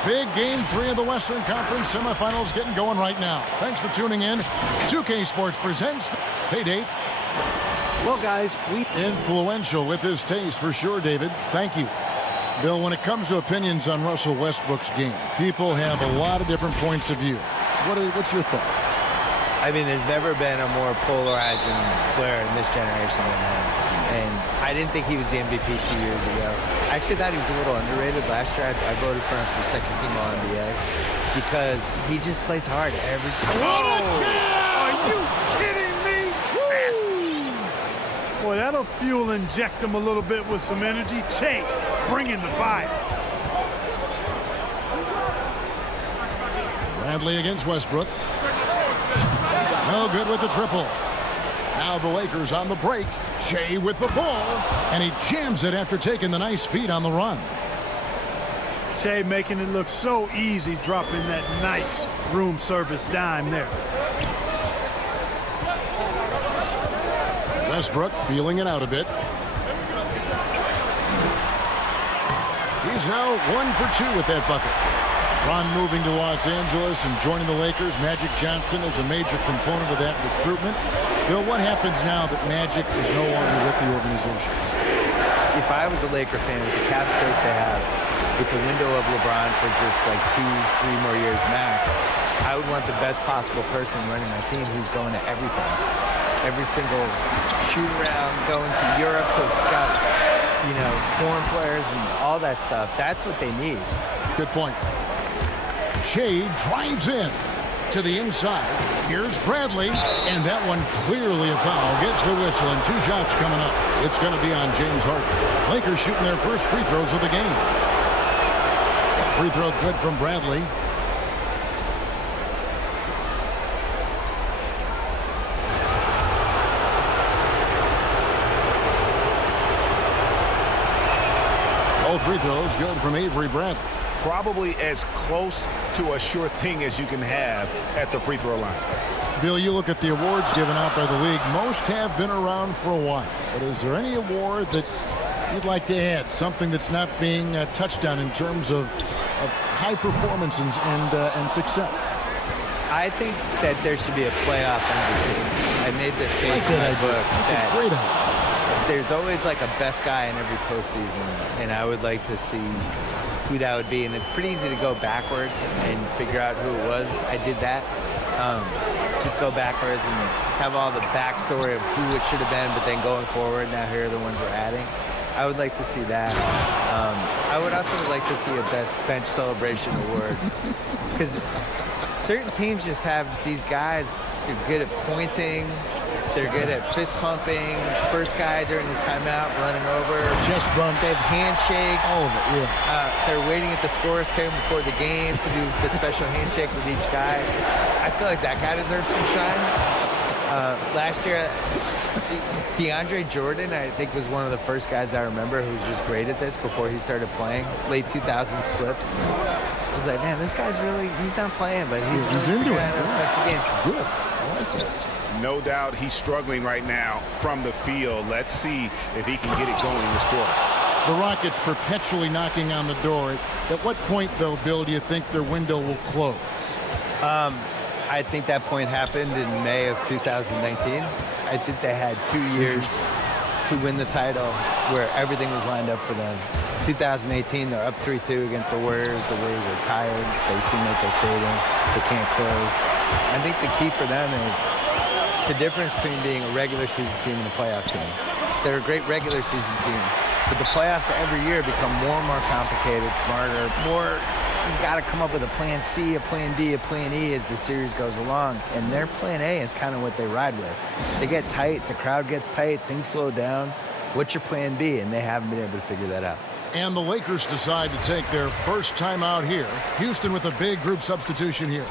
Big game 3 of the Western Conference semifinals getting going right now. Thanks for tuning in. 2K Sports presents. Hey, Dave. Well, guys, influential with his taste for sure, David. Thank you. Bill, when it comes to opinions on Russell Westbrook's game, people have a lot of different points of view. What's your thought? I mean, there's never been a more polarizing player in this generation than him. And I didn't think he was the MVP 2 years ago. I actually thought he was a little underrated last year. I voted for him for the second team All-NBA because he just plays hard every single Are you kidding me? Boy, that'll fuel inject him a little bit with some energy. Che, bringing the fire. Bradley against Westbrook. No good with the triple. Now the Lakers on the break. Shea with the ball, and he jams it after taking the nice feed on the run. Shea making it look so easy, dropping that nice room service dime there. Westbrook feeling it out a bit. He's now 1 for 2 with that bucket. Ron moving to Los Angeles and joining the Lakers. Magic Johnson is a major component of that recruitment. Bill, what happens now that Magic is no longer with the organization? If I was a Laker fan with the cap space they have, with the window of LeBron for just like 2-3 more years max, I would want the best possible person running my team who's going to everything. Every single shoot around, going to Europe to scout, foreign players and all that stuff. That's what they need. Good point. Shea drives in to the inside. Here's Bradley, and that one clearly a foul. Gets the whistle, and 2 shots coming up. It's going to be on James Harden. Lakers shooting their first free throws of the game. Free throw good from Bradley. All free throws good from Avery Bradley. Probably as close to a sure thing as you can have at the free throw line. Bill, you look at the awards given out by the league. Most have been around for a while. But is there any award that you'd like to add? Something that's not being touched on in terms of high performance and success? I think that there should be a playoff MVP. I made this case in my book. That's a great idea. There's always like a best guy in every postseason, and I would like to see who that would be. And it's pretty easy to go backwards and figure out who it was. I did that. Just go backwards and have all the backstory of who it should have been, but then going forward, now here are the ones we're adding. I would like to see that. I would also like to see a best bench celebration award, because certain teams just have these guys. They're good at pointing. They're good at fist pumping. First guy during the timeout running over. Chest bumps. They have handshakes. All of it, yeah. They're waiting at the scorer's table before the game to do the special handshake with each guy. I feel like that guy deserves some shine. Last year, DeAndre Jordan, I think, was one of the first guys I remember who was just great at this before he started playing. Late 2000s Clips. I was like, man, this guy's really, he's not playing, but he's really into it. Affect the game. Good. I like that. No doubt he's struggling right now from the field. Let's see if he can get it going in this quarter. The Rockets perpetually knocking on the door. At what point, though, Bill, do you think their window will close? I think that point happened in May of 2019. I think they had 2 years to win the title where everything was lined up for them. 2018, they're up 3-2 against the Warriors. The Warriors are tired. They seem like they're fading. They can't close. I think the key for them is the difference between being a regular season team and a playoff team. They're a great regular season team, but the playoffs every year become more and more complicated, smarter, more. You got to come up with a plan C, a plan D, a plan E as the series goes along. And their plan A is kind of what they ride with. They get tight, the crowd gets tight, things slow down. What's your plan B? And they haven't been able to figure that out. And the Lakers decide to take their first time out here. Houston with a big group substitution here.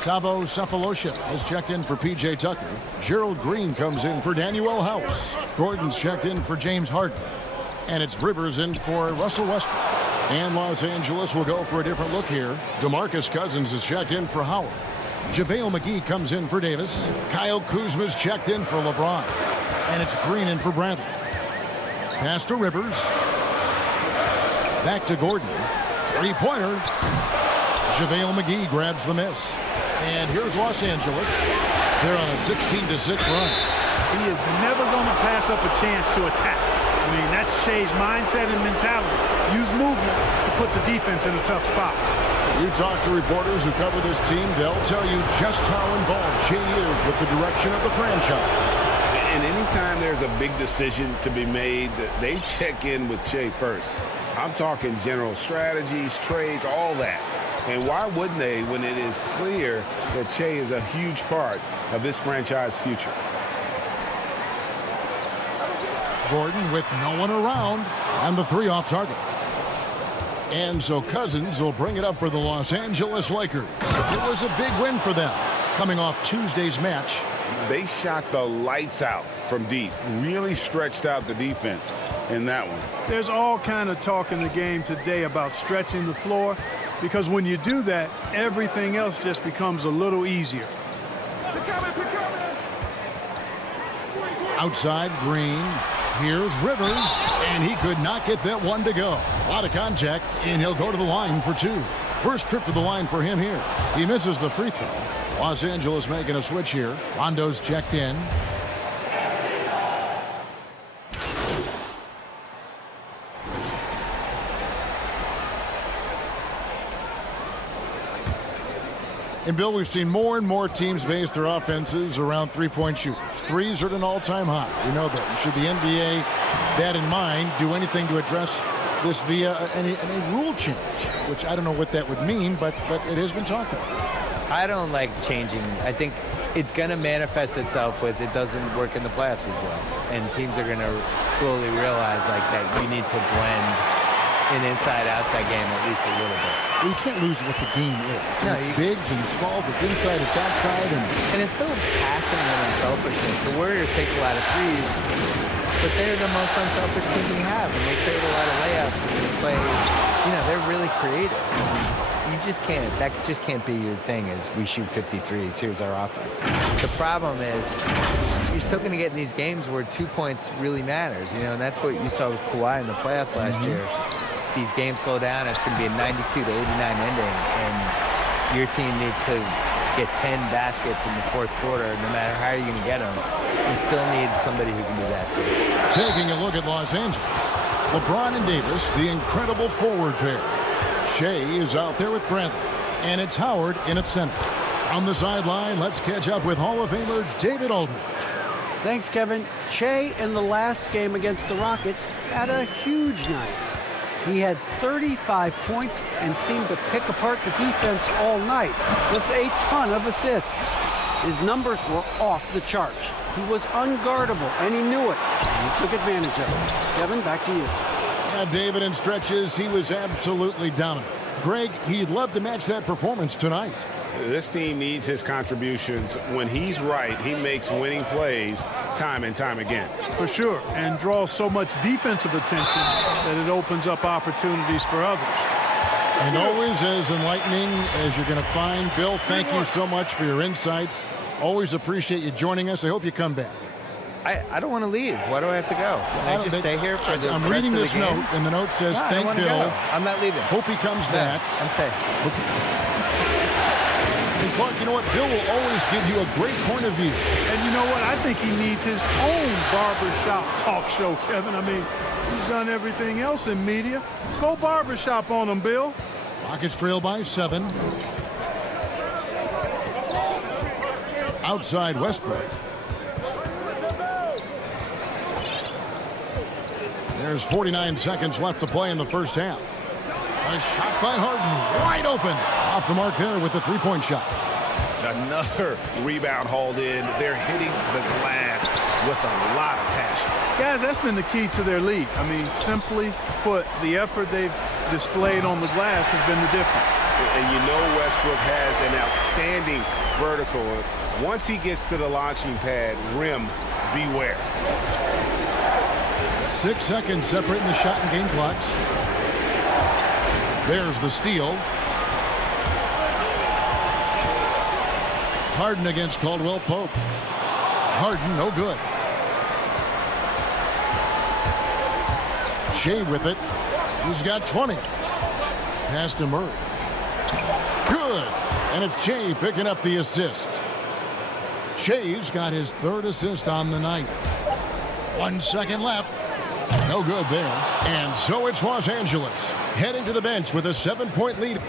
Thabo Sefolosha has checked in for P.J. Tucker. Gerald Green comes in for Danuel House. Gordon's checked in for James Harden. And it's Rivers in for Russell Westbrook. And Los Angeles will go for a different look here. DeMarcus Cousins is checked in for Howard. JaVale McGee comes in for Davis. Kyle Kuzma's checked in for LeBron. And it's Green in for Bradley. Pass to Rivers. Back to Gordon. Three-pointer. JaVale McGee grabs the miss. And here's Los Angeles. They're on a 16-6 run. He is never going to pass up a chance to attack. I mean, that's Shea's mindset and mentality. Use movement to put the defense in a tough spot. You talk to reporters who cover this team, they'll tell you just how involved Shea is with the direction of the franchise. And anytime there's a big decision to be made, they check in with Shea first. I'm talking general strategies, trades, all that. And why wouldn't they when it is clear that Shea is a huge part of this franchise future? Gordon with no one around, and the three off target. And so Cousins will bring it up for the Los Angeles Lakers. It was a big win for them, coming off Tuesday's match. They shot the lights out from deep, really stretched out the defense in that one. There's all kind of talk in the game today about stretching the floor, because when you do that, everything else just becomes a little easier. Outside, Green. Here's Rivers, and he could not get that one to go. A lot of contact, and he'll go to the line for two. First trip to the line for him here. He misses the free throw. Los Angeles making a switch here. Rondo's checked in. And, Bill, we've seen more and more teams base their offenses around three-point shooters. Threes are at an all-time high. We know that. Should the NBA, that in mind, do anything to address this via any rule change? Which I don't know what that would mean, but it has been talked about. I don't like changing. I think it's going to manifest itself with it doesn't work in the playoffs as well. And teams are going to slowly realize like that you need to blend an inside-outside game at least a little bit. You can't lose what the game is. No, it's bigs and smalls, it's inside, it's outside. And it's still passing and unselfishness. The Warriors take a lot of threes, but they're the most unselfish team we have. And they create a lot of layups and they play, they're really creative. You just can't, that just can't be your thing is we shoot 53s, here's our offense. The problem is you're still going to get in these games where 2 points really matters, and that's what you saw with Kawhi in the playoffs last year. These games slow down, it's going to be a 92-89 ending, and your team needs to get 10 baskets in the fourth quarter, no matter how you're going to get them. You still need somebody who can do that too. Taking a look at Los Angeles, LeBron and Davis, the incredible forward pair. Shea is out there with Bradley, and it's Howard in at center. On the sideline, let's catch up with Hall of Famer David Aldridge. Thanks, Kevin. Shea in the last game against the Rockets had a huge night. He had 35 points and seemed to pick apart the defense all night with a ton of assists. His numbers were off the charts. He was unguardable, and he knew it. And he took advantage of it. Kevin, back to you. Yeah, David, in stretches, he was absolutely dominant. Greg, he'd love to match that performance tonight. This team needs his contributions. When he's right, he makes winning plays time and time again. For sure, and draws so much defensive attention that it opens up opportunities for others. And always as enlightening as you're going to find. Bill, thank you so much for your insights. Always appreciate you joining us. I hope you come back. I don't want to leave. Why do I have to go? Can I just stay here for the rest of the game? I'm reading this note, and the note says, thank Bill. I'm not leaving. Hope he comes back. I'm staying. Okay. And Clark, you know what? Bill will always give you a great point of view. And you know what? I think he needs his own barbershop talk show, Kevin. I mean, he's done everything else in media. Go barbershop on him, Bill. Rockets trail by 7. Outside Westbrook. There's 49 seconds left to play in the first half. A shot by Harden, wide open. Off the mark there with the three-point shot. Another rebound hauled in. They're hitting the glass with a lot of passion. Guys, that's been the key to their lead. I mean, simply put, the effort they've displayed on the glass has been the difference. And you know Westbrook has an outstanding vertical. Once he gets to the launching pad, rim, beware. 6 seconds separating the shot and game clocks. There's the steal. Harden against Caldwell Pope. Harden, no good. Shea with it. He's got 20. Pass to Murray. Good. And it's Shea picking up the assist. Shea's got his 3rd assist on the night. 1 second left. No good there. And so it's Los Angeles heading to the bench with a 7-point lead.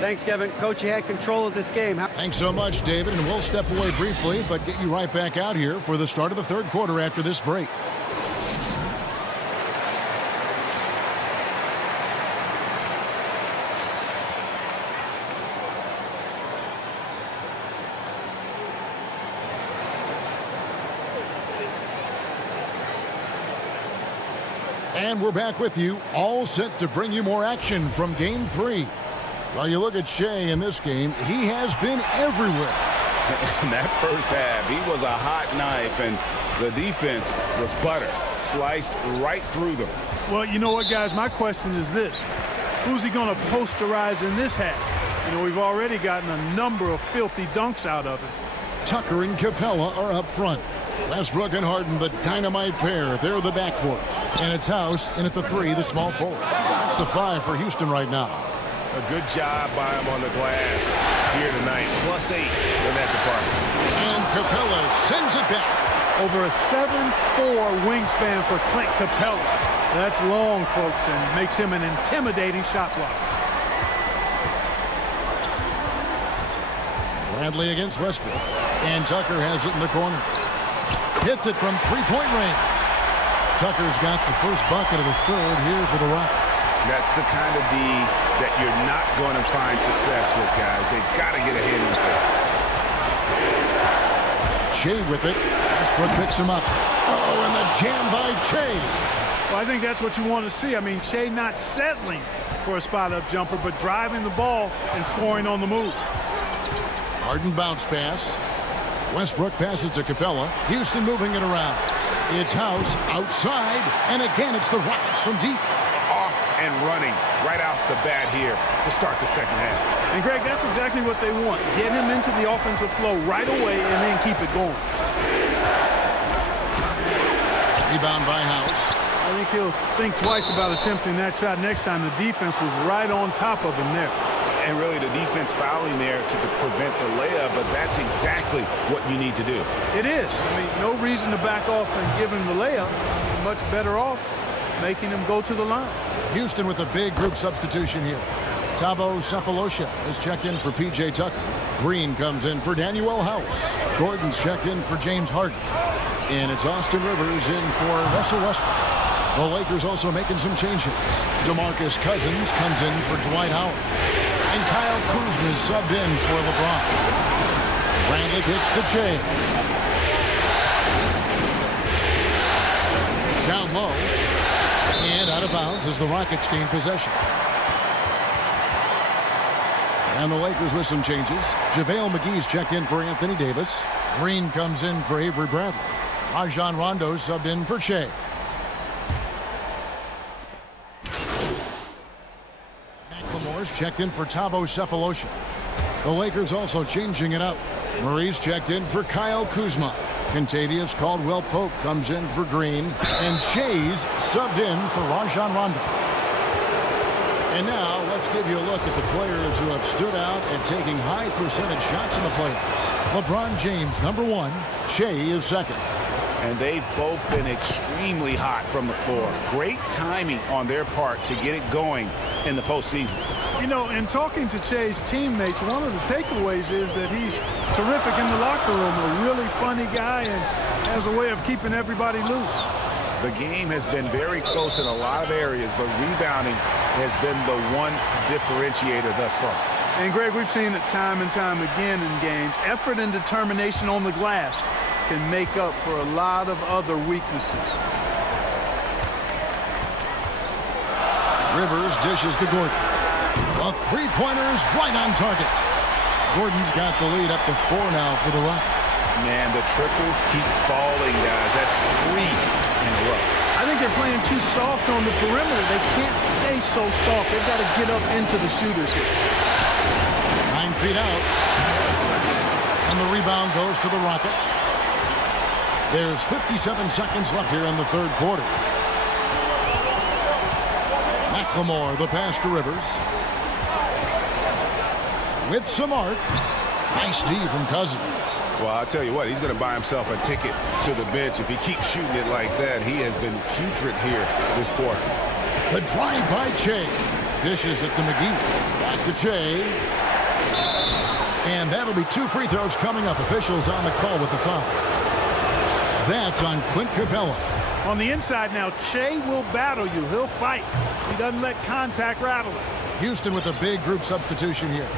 Thanks, Kevin. Coach, you had control of this game. Thanks so much, David, and we'll step away briefly, but get you right back out here for the start of the 3rd quarter after this break. And we're back with you, all set to bring you more action from Game 3. While you look at Shea in this game, he has been everywhere. In that first half, he was a hot knife, and the defense was butter. Sliced right through them. Well, you know what, guys? My question is this. Who's he going to posterize in this half? You know, we've already gotten a number of filthy dunks out of him. Tucker and Capella are up front. Westbrook and Harden, the dynamite pair. They're the backcourt. And it's House in at the 3, the small forward. That's the 5 for Houston right now. A good job by him on the glass here tonight. +8 in that department. And Capella sends it back. Over a 7'4" wingspan for Clint Capella. That's long, folks, and makes him an intimidating shot blocker. Bradley against Westbrook. And Tucker has it in the corner. Hits it from 3-point range. Tucker's got the first bucket of the 3rd here for the Rockets. That's the kind of D that you're not going to find success with, guys. They've got to get a hand in the face. Shea with it. Westbrook picks him up. Oh, and the jam by Shea. Well, I think that's what you want to see. I mean, Shea not settling for a spot-up jumper, but driving the ball and scoring on the move. Harden bounce pass. Westbrook passes to Capella. Houston moving it around. It's House outside, and again it's the Rockets from deep. Off and running right off the bat here to start the second half. And Greg, that's exactly what they want. Get him into the offensive flow right away and then keep it going. Rebound by House. I think he'll think twice about attempting that shot next time. The defense was right on top of him there. And really the defense fouling there to prevent the layup, but that's exactly what you need to do. It is. I mean, no reason to back off and give him the layup. You're much better off making him go to the line. Houston with a big group substitution here. Thabo Sefolosha is checked in for P.J. Tucker. Green comes in for Danuel House. Gordon's checked in for James Harden. And it's Austin Rivers in for Russell Westbrook. The Lakers also making some changes. DeMarcus Cousins comes in for Dwight Howard. And Kyle Kuzma is subbed in for LeBron. Bradley hits the chain. Down low. And out of bounds as the Rockets gain possession. And the Lakers with some changes. JaVale McGee's checked in for Anthony Davis. Green comes in for Avery Bradley. Rajon Rondo subbed in for Shea. McLemore's checked in for Thabo Sefolosha. The Lakers also changing it up. Murray's checked in for Kyle Kuzma. Kentavious Caldwell-Pope comes in for Green. And Shea's subbed in for Rajon Rondo. And now let's give you a look at the players who have stood out and taking high percentage shots in the playoffs. LeBron James, number 1. Shea is second. And they've both been extremely hot from the floor. Great timing on their part to get it going in the postseason. You know, in talking to Che's teammates, one of the takeaways is that he's terrific in the locker room, a really funny guy, and has a way of keeping everybody loose. The game has been very close in a lot of areas, but rebounding has been the one differentiator thus far. And, Greg, we've seen it time and time again in games. Effort and determination on the glass can make up for a lot of other weaknesses. Rivers dishes to Gordon. A three-pointer's right on target. Gordon's got the lead up to 4 now for the Rockets. Man, the triples keep falling, guys. That's 3 in a row. I think they're playing too soft on the perimeter. They can't stay so soft. They've got to get up into the shooters here. 9 feet out. And the rebound goes to the Rockets. There's 57 seconds left here in the third quarter. McLemore, the pass to Rivers. With some arc. Nice D from Cousins. Well, I'll tell you what, he's going to buy himself a ticket to the bench. If he keeps shooting it like that, he has been putrid here this quarter. The drive by Che. Dishes it to McGee. Back to Che. And that'll be 2 free throws coming up. Officials on the call with the foul. That's on Clint Capella. On the inside now, Che will battle you. He'll fight. He doesn't let contact rattle him. Houston with a big group substitution here.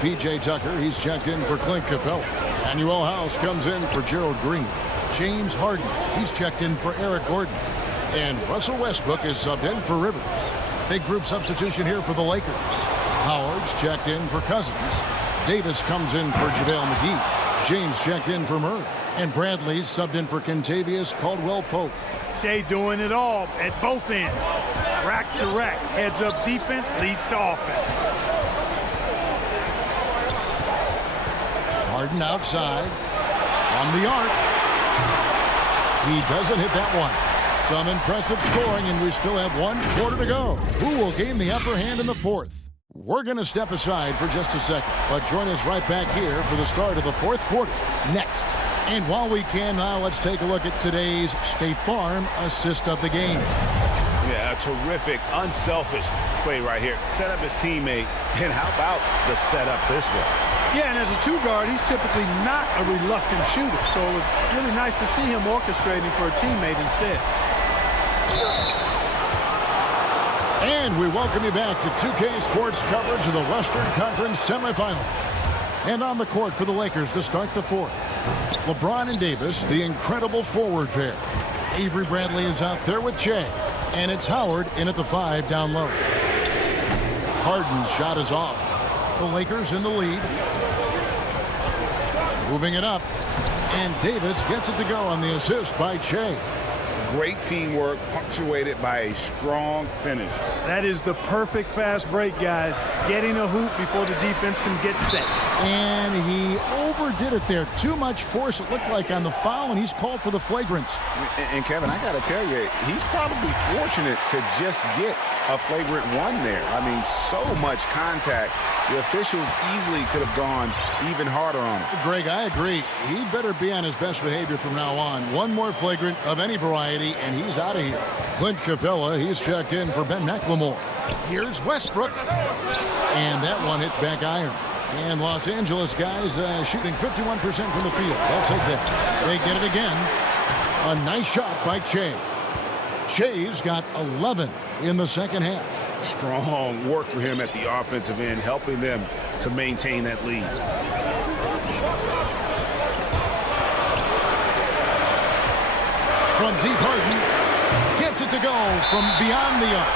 P.J. Tucker, he's checked in for Clint Capella. Danuel House comes in for Gerald Green. James Harden, he's checked in for Eric Gordon. And Russell Westbrook is subbed in for Rivers. Big group substitution here for the Lakers. Howard's checked in for Cousins. Davis comes in for JaVale McGee. James checked in for Murray. And Bradley's subbed in for Kentavious Caldwell-Pope. Shea doing it all at both ends. Rack to rack. Heads up defense leads to offense. Harden outside. From the arc. He doesn't hit that one. Some impressive scoring, and we still have 1 quarter to go. Who will gain the upper hand in the fourth? We're going to step aside for just a second, but join us right back here for the start of the fourth quarter next. And while we can now, let's take a look at today's State Farm assist of the game. Yeah, a terrific, unselfish play right here. Set up his teammate, and how about the setup this was? Yeah, and as a 2 guard, he's typically not a reluctant shooter, so it was really nice to see him orchestrating for a teammate instead. And we welcome you back to 2K Sports coverage of the Western Conference semifinals. And on the court for the Lakers to start the fourth. LeBron and Davis, the incredible forward pair. Avery Bradley is out there with Che. And it's Howard in at the 5 down low. Harden's shot is off. The Lakers in the lead. Moving it up. And Davis gets it to go on the assist by Che. Great teamwork punctuated by a strong finish. That is the perfect fast break, guys. Getting a hoop before the defense can get set. And he overdid it there. Too much force, it looked like, on the foul, and he's called for the flagrant. And Kevin, I got to tell you, he's probably fortunate to just get a flagrant one there. I mean, so much contact. The officials easily could have gone even harder on it. Greg, I agree. He better be on his best behavior from now on. One more flagrant of any variety, and he's out of here. Clint Capella, he's checked in for Ben McLemore. Here's Westbrook. And that one hits back iron. And Los Angeles guys shooting 51% from the field. They'll take that. They get it again. A nice shot by Che. Che's got 11 in the second half. Strong work for him at the offensive end, helping them to maintain that lead. From deep, Harden gets it to go from beyond the arc.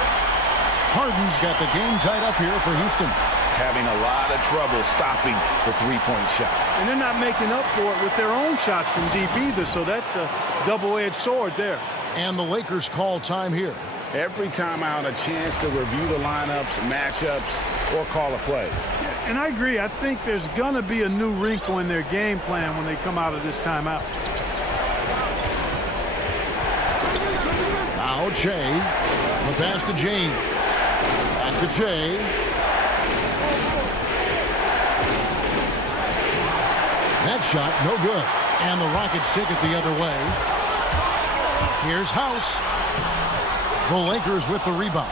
Harden's got the game tied up here for Houston. Having a lot of trouble stopping the three-point shot. And they're not making up for it with their own shots from deep either, so that's a double-edged sword there. And the Lakers call time here. Every time out, a chance to review the lineups, matchups, or call a play. And I agree. I think there's going to be a new wrinkle in their game plan when they come out of this timeout. Now Che. The pass to James. Back to Che. That shot, no good. And the Rockets take it the other way. Here's House. The Lakers with the rebound.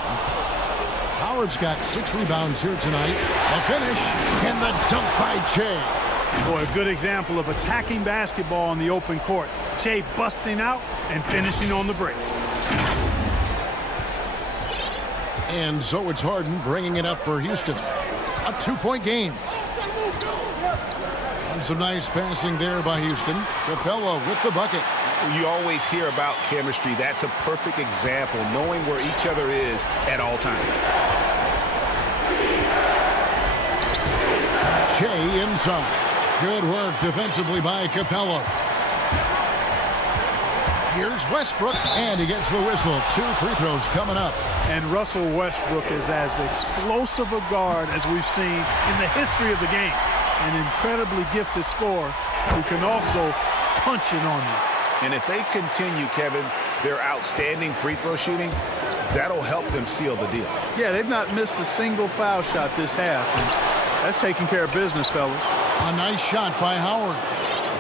Howard's got 6 rebounds here tonight. A finish and the dunk by Che. Boy, a good example of attacking basketball on the open court. Che busting out and finishing on the break. And so it's Harden bringing it up for Houston. A 2-point game. And some nice passing there by Houston. Capella with the bucket. You always hear about chemistry. That's a perfect example, knowing where each other is at all times. Che inside. Good work defensively by Capella. Here's Westbrook, and he gets the whistle. 2 free throws coming up. And Russell Westbrook is as explosive a guard as we've seen in the history of the game. An incredibly gifted scorer who can also punch it on you. And if they continue, Kevin, their outstanding free throw shooting, that'll help them seal the deal. Yeah, they've not missed a single foul shot this half. And that's taking care of business, fellas. A nice shot by Howard.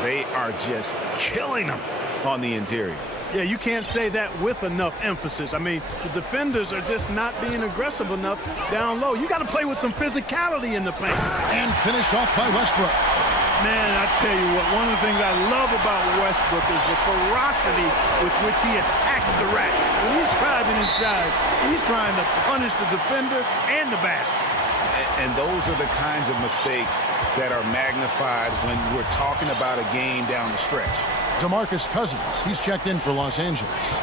They are just killing them on the interior. Yeah, you can't say that with enough emphasis. I mean, the defenders are just not being aggressive enough down low. You got to play with some physicality in the paint. And finished off by Westbrook. Man, I tell you what, one of the things I love about Westbrook is the ferocity with which he attacks the rack. When he's driving inside, he's trying to punish the defender and the basket. And those are the kinds of mistakes that are magnified when we're talking about a game down the stretch. DeMarcus Cousins, he's checked in for Los Angeles.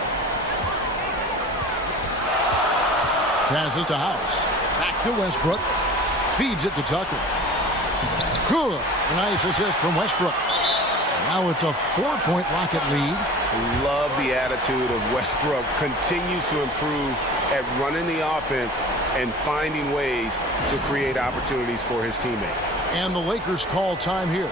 Passes to House. Back to Westbrook. Feeds it to Tucker. Good. Nice assist from Westbrook. Now it's a 4-point Rocket lead. Love the attitude of Westbrook. Continues to improve at running the offense and finding ways to create opportunities for his teammates. And the Lakers call time here.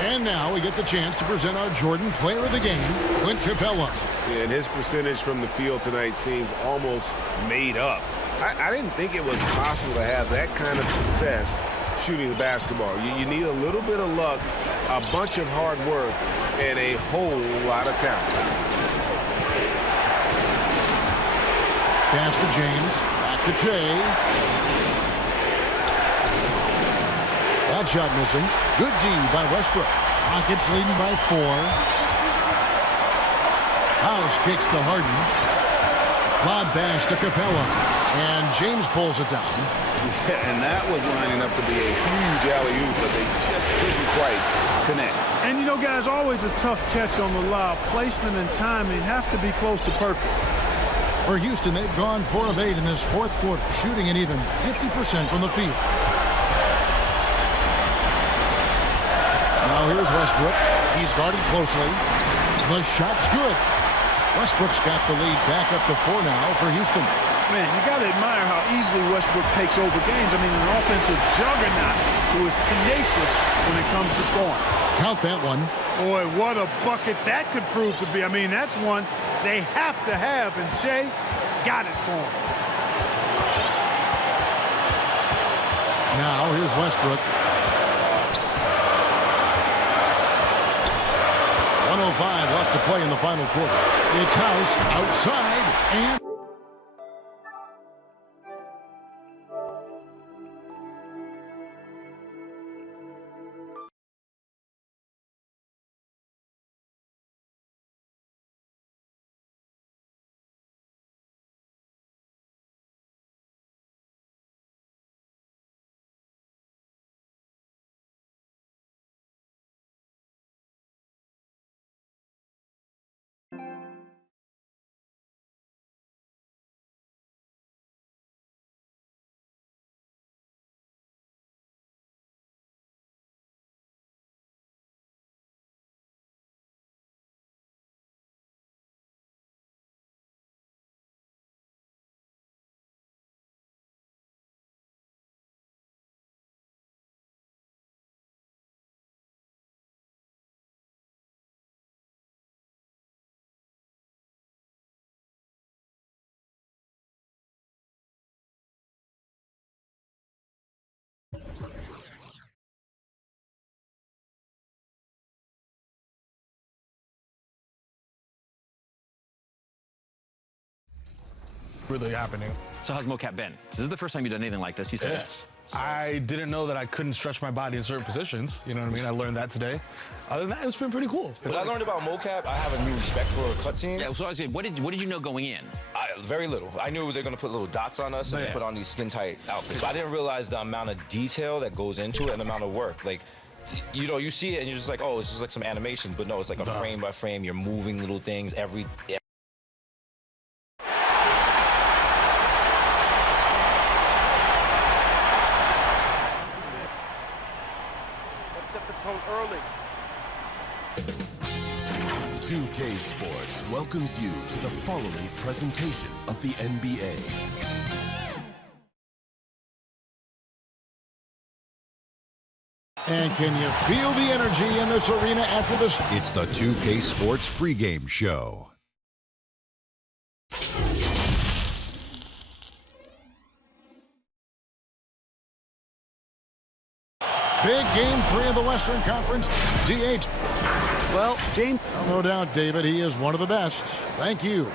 And now we get the chance to present our Jordan Player of the Game, Clint Capella. And his percentage from the field tonight seems almost made up. I didn't think it was possible to have that kind of success shooting the basketball. You need a little bit of luck, a bunch of hard work, and a whole lot of talent. Pass to James. Back to Che. That shot missing. Good D by Westbrook. Rockets leading by 4. House kicks to Harden. Lob pass to Capella. And James pulls it down. Yeah, and that was lining up to be a huge alley-oop, but they just couldn't quite connect. And you know, guys, always a tough catch on the lob. Placement and timing have to be close to perfect. For Houston, they've gone 4 of 8 in this fourth quarter, shooting an even 50% from the field. Now here's Westbrook. He's guarded closely. The shot's good. Westbrook's got the lead back up to 4 now for Houston. Man, you got to admire how easily Westbrook takes over games. I mean, an offensive juggernaut who is tenacious when it comes to scoring. Count that one. Boy, what a bucket that could prove to be. I mean, that's one they have to have, and Che got it for him. Now, here's Westbrook. 1:05 left to play in the final quarter. It's House outside and... Really happening. So how's mocap been? This is the first time you've done anything like this, you said. Yes. I didn't know that I couldn't stretch my body in certain positions. You know what I mean? I learned that today. Other than that, it's been pretty cool. What I learned about mocap, I have a new respect for cutscenes. Yeah, so I was saying, what did you know going in? Very little. I knew they're going to put little dots on us and put on these skin-tight outfits. But I didn't realize the amount of detail that goes into it and the amount of work. Like, you know, you see it and you're just like, oh, it's just like some animation. But no, it's like a frame by frame. You're moving little things every... Early. 2K Sports welcomes you to the following presentation of the NBA. And can you feel the energy in this arena after this? It's the 2K Sports pregame show. Big game 3 of the Western Conference. DH. Well, James. No doubt, David, he is one of the best. Thank you.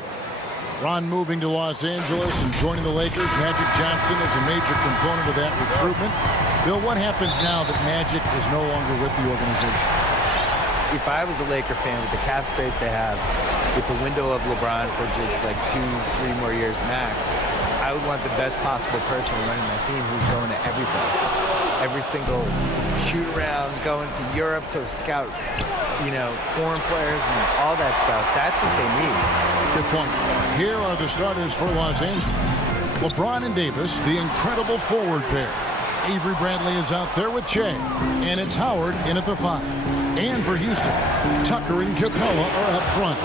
Ron moving to Los Angeles and joining the Lakers. Magic Johnson is a major component of that recruitment. Bill, what happens now that Magic is no longer with the organization? If I was a Laker fan with the cap space they have, with the window of LeBron for just like 2-3 more years max, I would want the best possible person running my team who's going to every place. Every single shoot around, going to Europe to scout, you know, foreign players and all that stuff. That's what they need. Good point. Here are the starters for Los Angeles. LeBron and Davis, the incredible forward pair. Avery Bradley is out there with Che. And it's Howard in at the 5. And for Houston, Tucker and Capella are up front.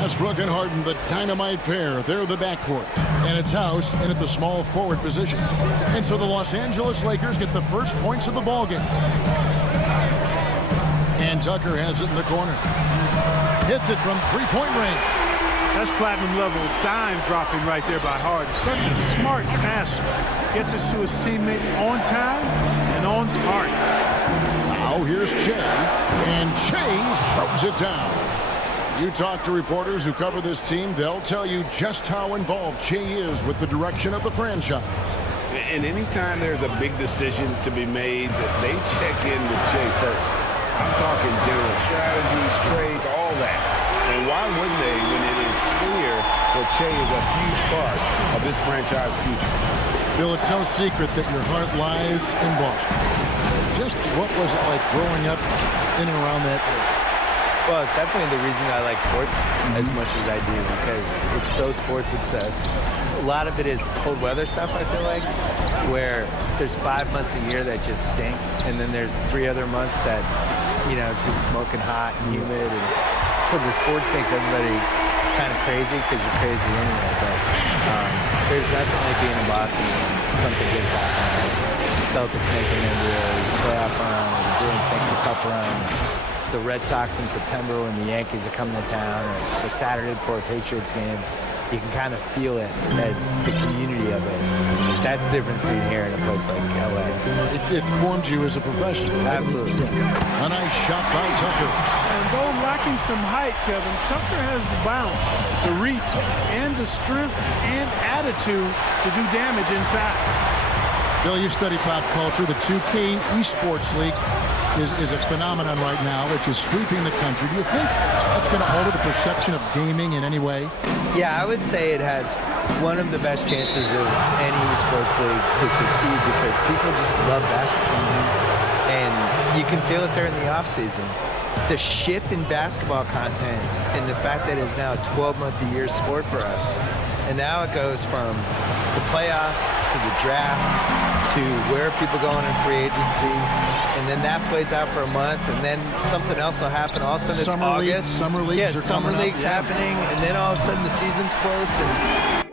Westbrook and Harden, the dynamite pair. They're the backcourt. And it's House in at the small forward position. And so the Los Angeles Lakers get the first points of the ballgame. And Tucker has it in the corner. Hits it from three-point range. That's platinum level dime dropping right there by Harden. Such a smart passer. Gets us to his teammates on time and on target. Now here's Che, and Che throws it down. You talk to reporters who cover this team, they'll tell you just how involved Che is with the direction of the franchise. And anytime there's a big decision to be made, they check in with Che first. I'm talking general strategies, trades, all that. And why wouldn't they when it is clear that Che is a huge part of this franchise's future? Bill, it's no secret that your heart lies in Boston. Just what was it like growing up in and around that area? Well, it's definitely the reason I like sports as much as I do, because it's so sports obsessed. A lot of it is cold weather stuff, I feel like, where there's 5 months a year that just stink, and then there's 3 other months that, you know, it's just smoking hot and humid. And also the sports makes everybody kind of crazy because you're crazy anyway. But there's nothing like being in Boston when something good's happening. The Celtics making an NBA playoff run, or the Bruins making a cup run, the Red Sox in September when the Yankees are coming to town, or the Saturday before a Patriots game. You can kind of feel it as the community of it. That's the difference between here and a place like LA. It's formed you as a professional, right? Absolutely. Yeah. A nice shot by Tucker. And though lacking some height, Kevin, Tucker has the bounce, the reach, and the strength and attitude to do damage inside. Bill, you study pop culture. The 2K Esports League is a phenomenon right now, which is sweeping the country. Do you think that's going to alter the perception of gaming in any way? Yeah, I would say it has one of the best chances of any sports league to succeed because people just love basketball. And you can feel it there in the offseason. The shift in basketball content and the fact that it's now a 12-month-a-year sport for us. And now it goes from the playoffs to the draft to where people going in free agency. And then that plays out for a month, and then something else will happen. All of a sudden it's August. Summer leagues are summer coming up. leagues happening, and then all of a sudden the season's close. And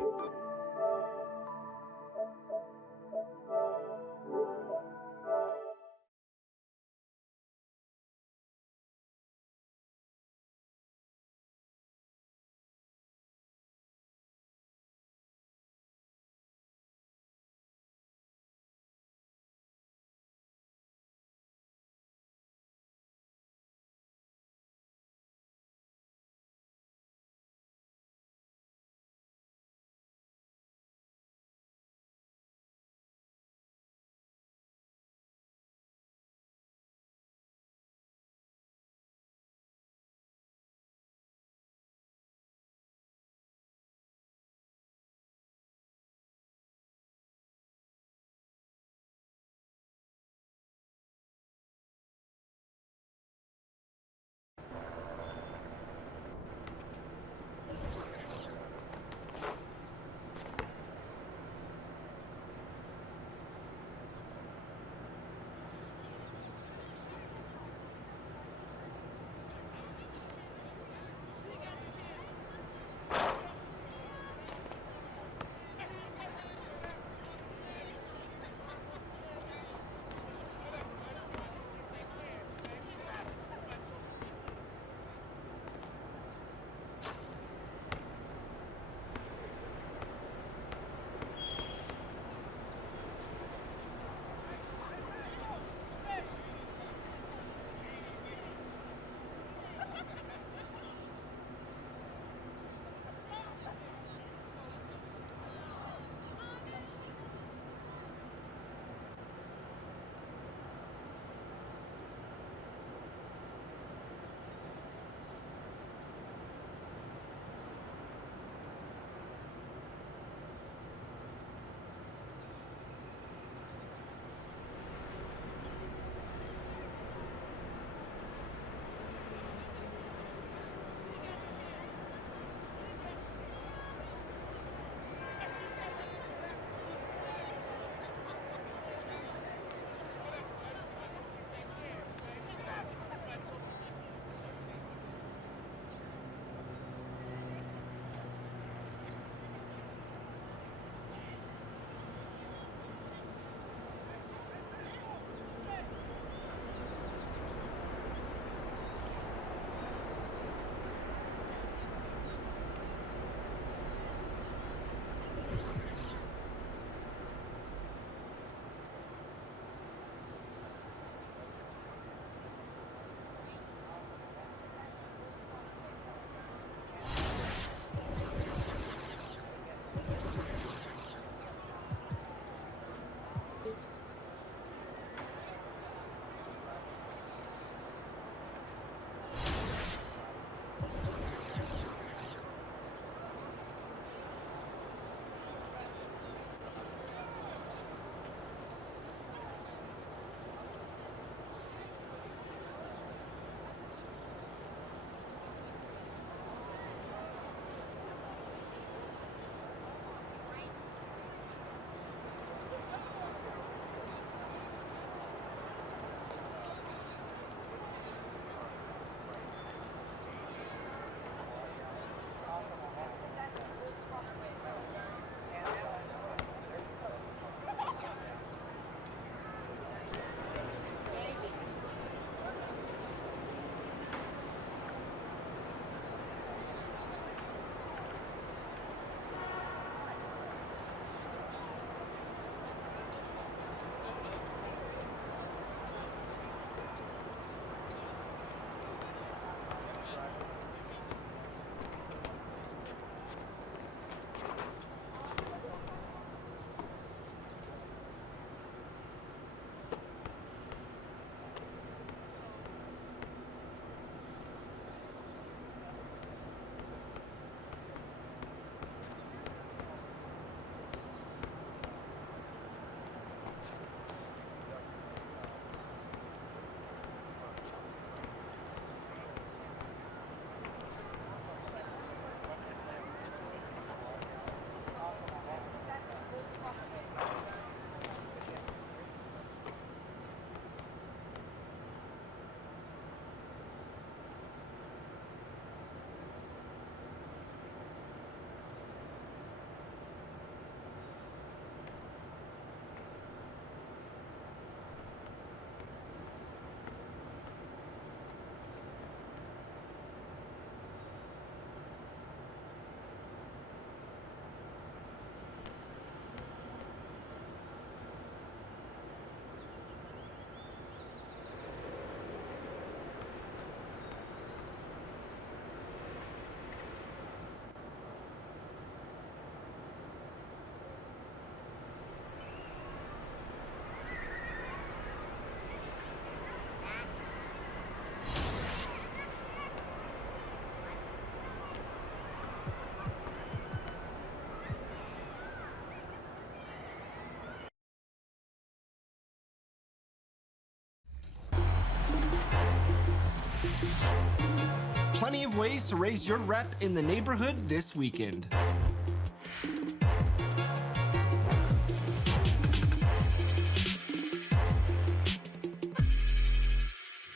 Plenty of ways to raise your rep in the neighborhood this weekend.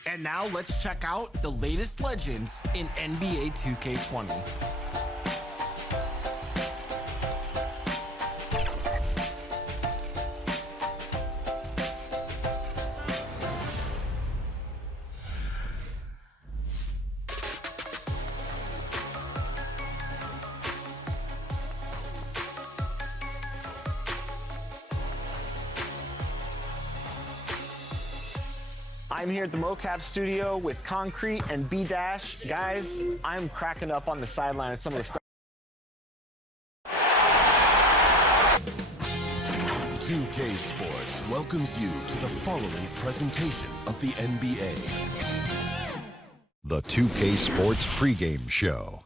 And now let's check out the latest legends in NBA 2K20. I'm here at the mocap studio with Concrete and B-Dash. Guys, I'm cracking up on the sideline at some of the stuff. 2K Sports welcomes you to the following presentation of the NBA. The 2K Sports pregame show.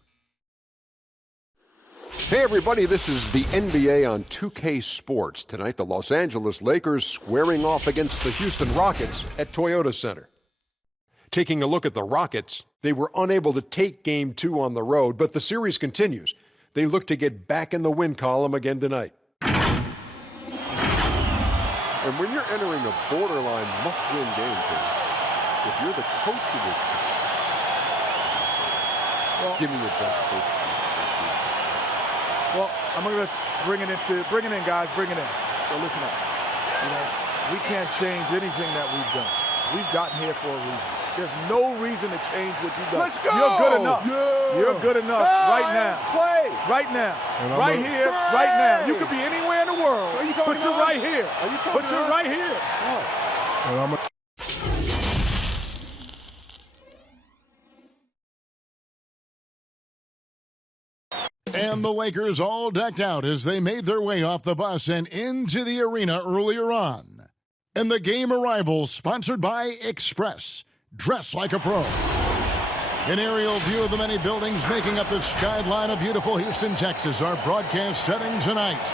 Hey everybody, this is the NBA on 2K Sports. Tonight, the Los Angeles Lakers squaring off against the Houston Rockets at Toyota Center. Taking a look at the Rockets, they were unable to take Game 2 on the road, but the series continues. They look to get back in the win column again tonight. And when you're entering a borderline must-win game, if you're the coach of this team, give me your best coach. Well, I'm going to bring it in, guys, bring it in. So listen up. You know, we can't change anything that we've done. We've gotten here for a reason. There's no reason to change what you've done. Let's go! You're good enough. Yeah. You're good enough right now. Let's play. Right now. Right here, right now. You could be anywhere in the world. Are you Put you right here. Are you Put you right here. And I'm And the Lakers all decked out as they made their way off the bus and into the arena earlier on. And the game arrival sponsored by Express. Dress like a pro. An aerial view of the many buildings making up the skyline of beautiful Houston, Texas, our broadcast setting tonight.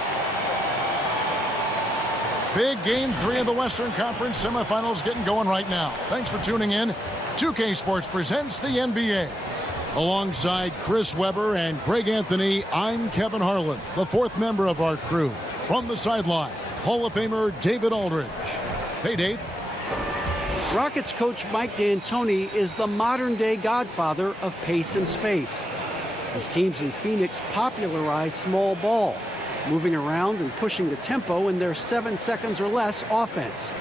Big Game 3 of the Western Conference semifinals getting going right now. Thanks for tuning in. 2K Sports presents the NBA. Alongside Chris Webber and Greg Anthony, I'm Kevin Harlan, the fourth member of our crew. From the sideline, Hall of Famer David Aldridge. Hey, Dave. Rockets coach Mike D'Antoni is the modern-day godfather of pace and space. His teams in Phoenix popularized small ball, moving around and pushing the tempo in their 7 seconds or less offense.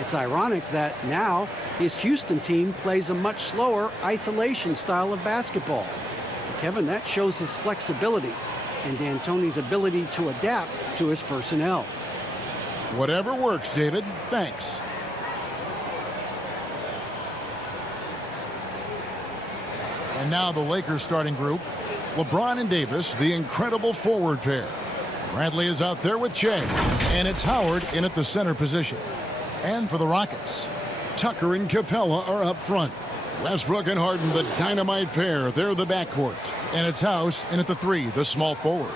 It's ironic that now his Houston team plays a much slower isolation style of basketball. But Kevin, that shows his flexibility and D'Antoni's ability to adapt to his personnel. Whatever works, David. Thanks. And now the Lakers starting group. LeBron and Davis, the incredible forward pair. Bradley is out there with Che, and it's Howard in at the center position. And for the Rockets, Tucker and Capella are up front. Westbrook and Harden, the dynamite pair, they're the backcourt. And it's House in at the 3, the small forward.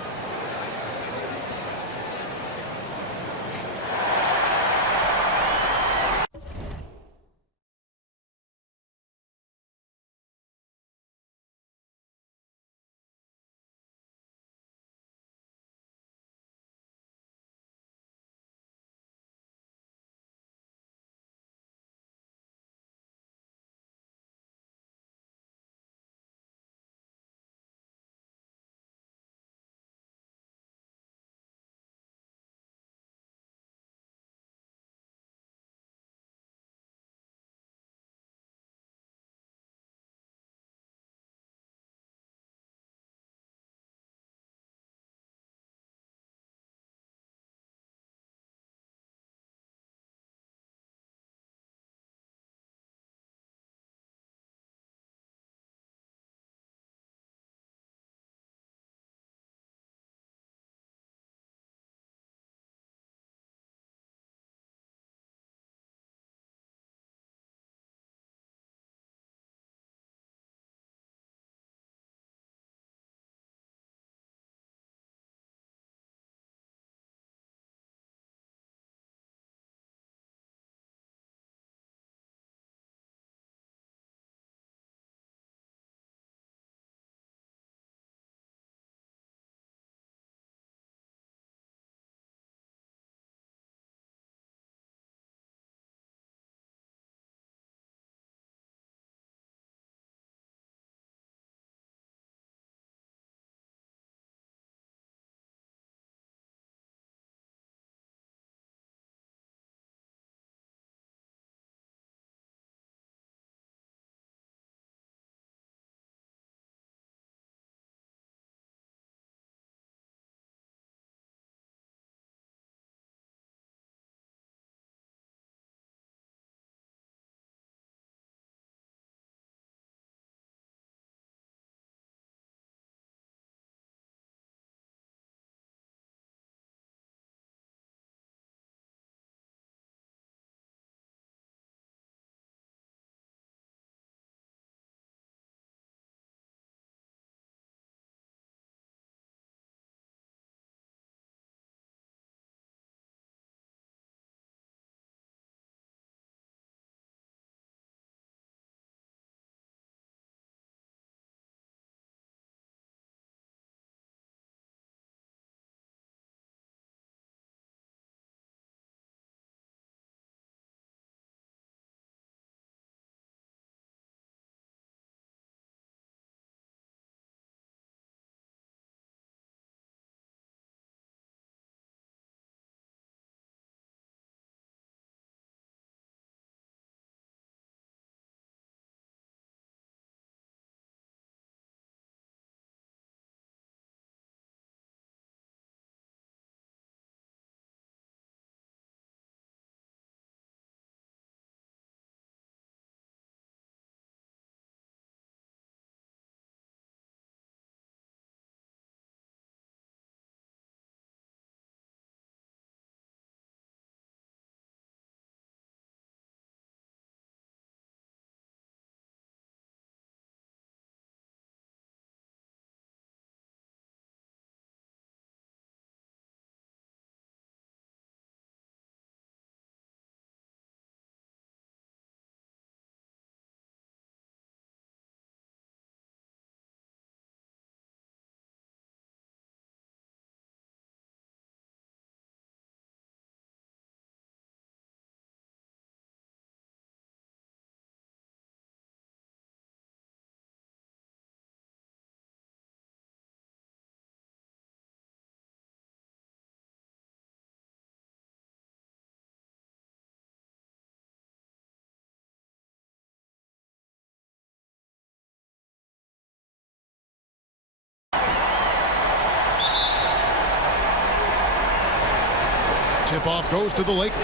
Tip-off goes to the Lakers.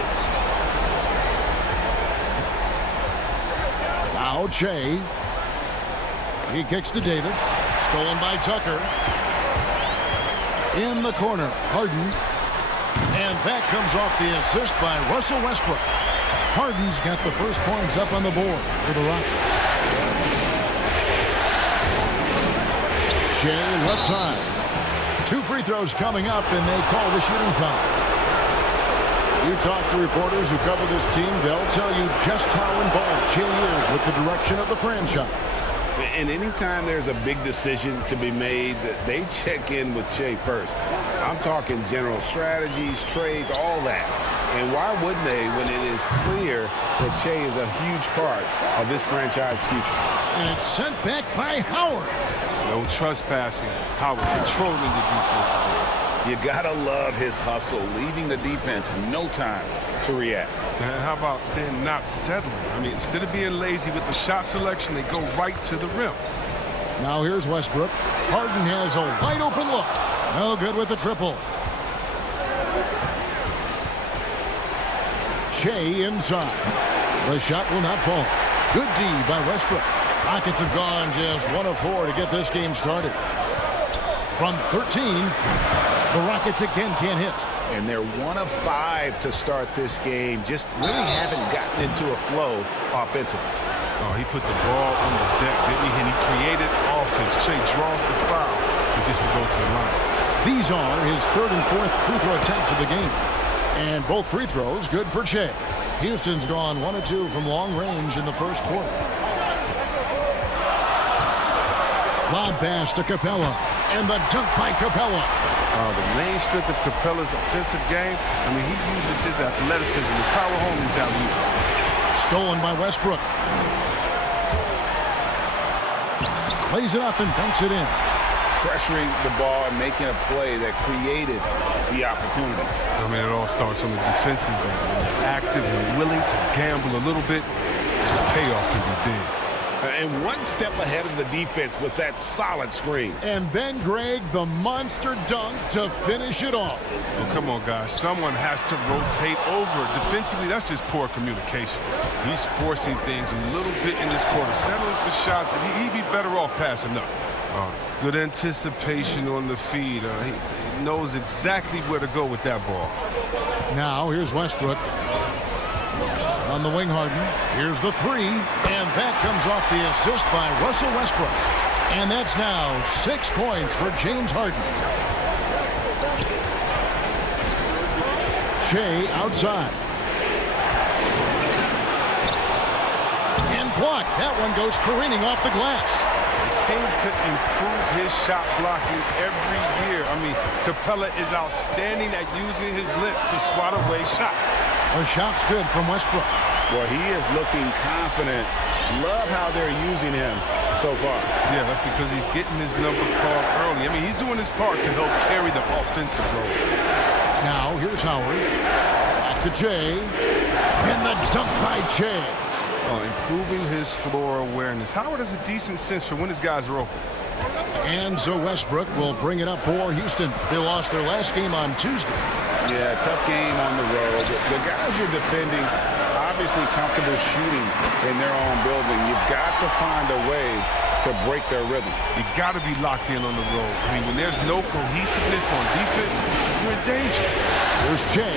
Now Che. He kicks to Davis. Stolen by Tucker. In the corner, Harden. And that comes off the assist by Russell Westbrook. Harden's got the first points up on the board for the Rockets. Che left side. 2 free throws coming up, and they call the shooting foul. You talk to reporters who cover this team, they'll tell you just how involved Che is with the direction of the franchise. And anytime there's a big decision to be made, they check in with Che first. I'm talking general strategies, trades, all that. And why wouldn't they when it is clear that Che is a huge part of this franchise future? And it's sent back by Howard. No trespassing. Howard controlling the defense. You gotta love his hustle, leaving the defense no time to react. Man, how about then not settling? I mean, instead of being lazy with the shot selection, they go right to the rim. Now here's Westbrook. Harden has a wide open look. No good with the triple. Che inside. The shot will not fall. Good D by Westbrook. Rockets have gone just 1 of 4 to get this game started. From 13, the Rockets again can't hit. And they're 1 of 5 to start this game. Just really haven't gotten into a flow offensively. Oh, he put the ball on the deck, didn't he? And he created offense. Che draws the foul and gets to go to the line. These are his 3rd and 4th free throw attempts of the game. And both free throws good for Che. Houston's gone 1 of 2 from long range in the first quarter. Lob pass to Capella. And the dunk by Capella. The main strength of Capella's offensive game, I mean, he uses his athleticism to power home these alley-oops. Stolen by Westbrook. Lays it up and banks it in. Pressuring the ball and making a play that created the opportunity. I mean, it all starts on the defensive end. When you're active and willing to gamble a little bit, the payoff can be big. And 1 step ahead of the defense with that solid screen. And then, Greg, the monster dunk to finish it off. Well, come on, guys. Someone has to rotate over. Defensively, that's just poor communication. He's forcing things a little bit in this quarter, settling for shots that he'd be better off passing up. Good anticipation on the feed. He knows exactly where to go with that ball. Now, here's Westbrook. On the wing, Harden. Here's the 3, and that comes off the assist by Russell Westbrook. And that's now 6 points for James Harden. Che outside. And blocked. That one goes careening off the glass. He seems to improve his shot blocking every year. I mean, Capella is outstanding at using his length to swat away shots. The shot's good from Westbrook. Well, he is looking confident. Love how they're using him so far. Yeah, that's because he's getting his number called early. I mean, he's doing his part to help carry the offensive load. Now, here's Howard. Back to Che. And the dunk by Che. Improving his floor awareness. Howard has a decent sense for when his guys are open. And so Westbrook will bring it up for Houston. They lost their last game on Tuesday. Yeah, tough game on the road. The guys you're defending, obviously comfortable shooting in their own building. You've got to find a way to break their rhythm. You got to be locked in on the road. I mean, when there's no cohesiveness on defense, you're in danger. There's Che.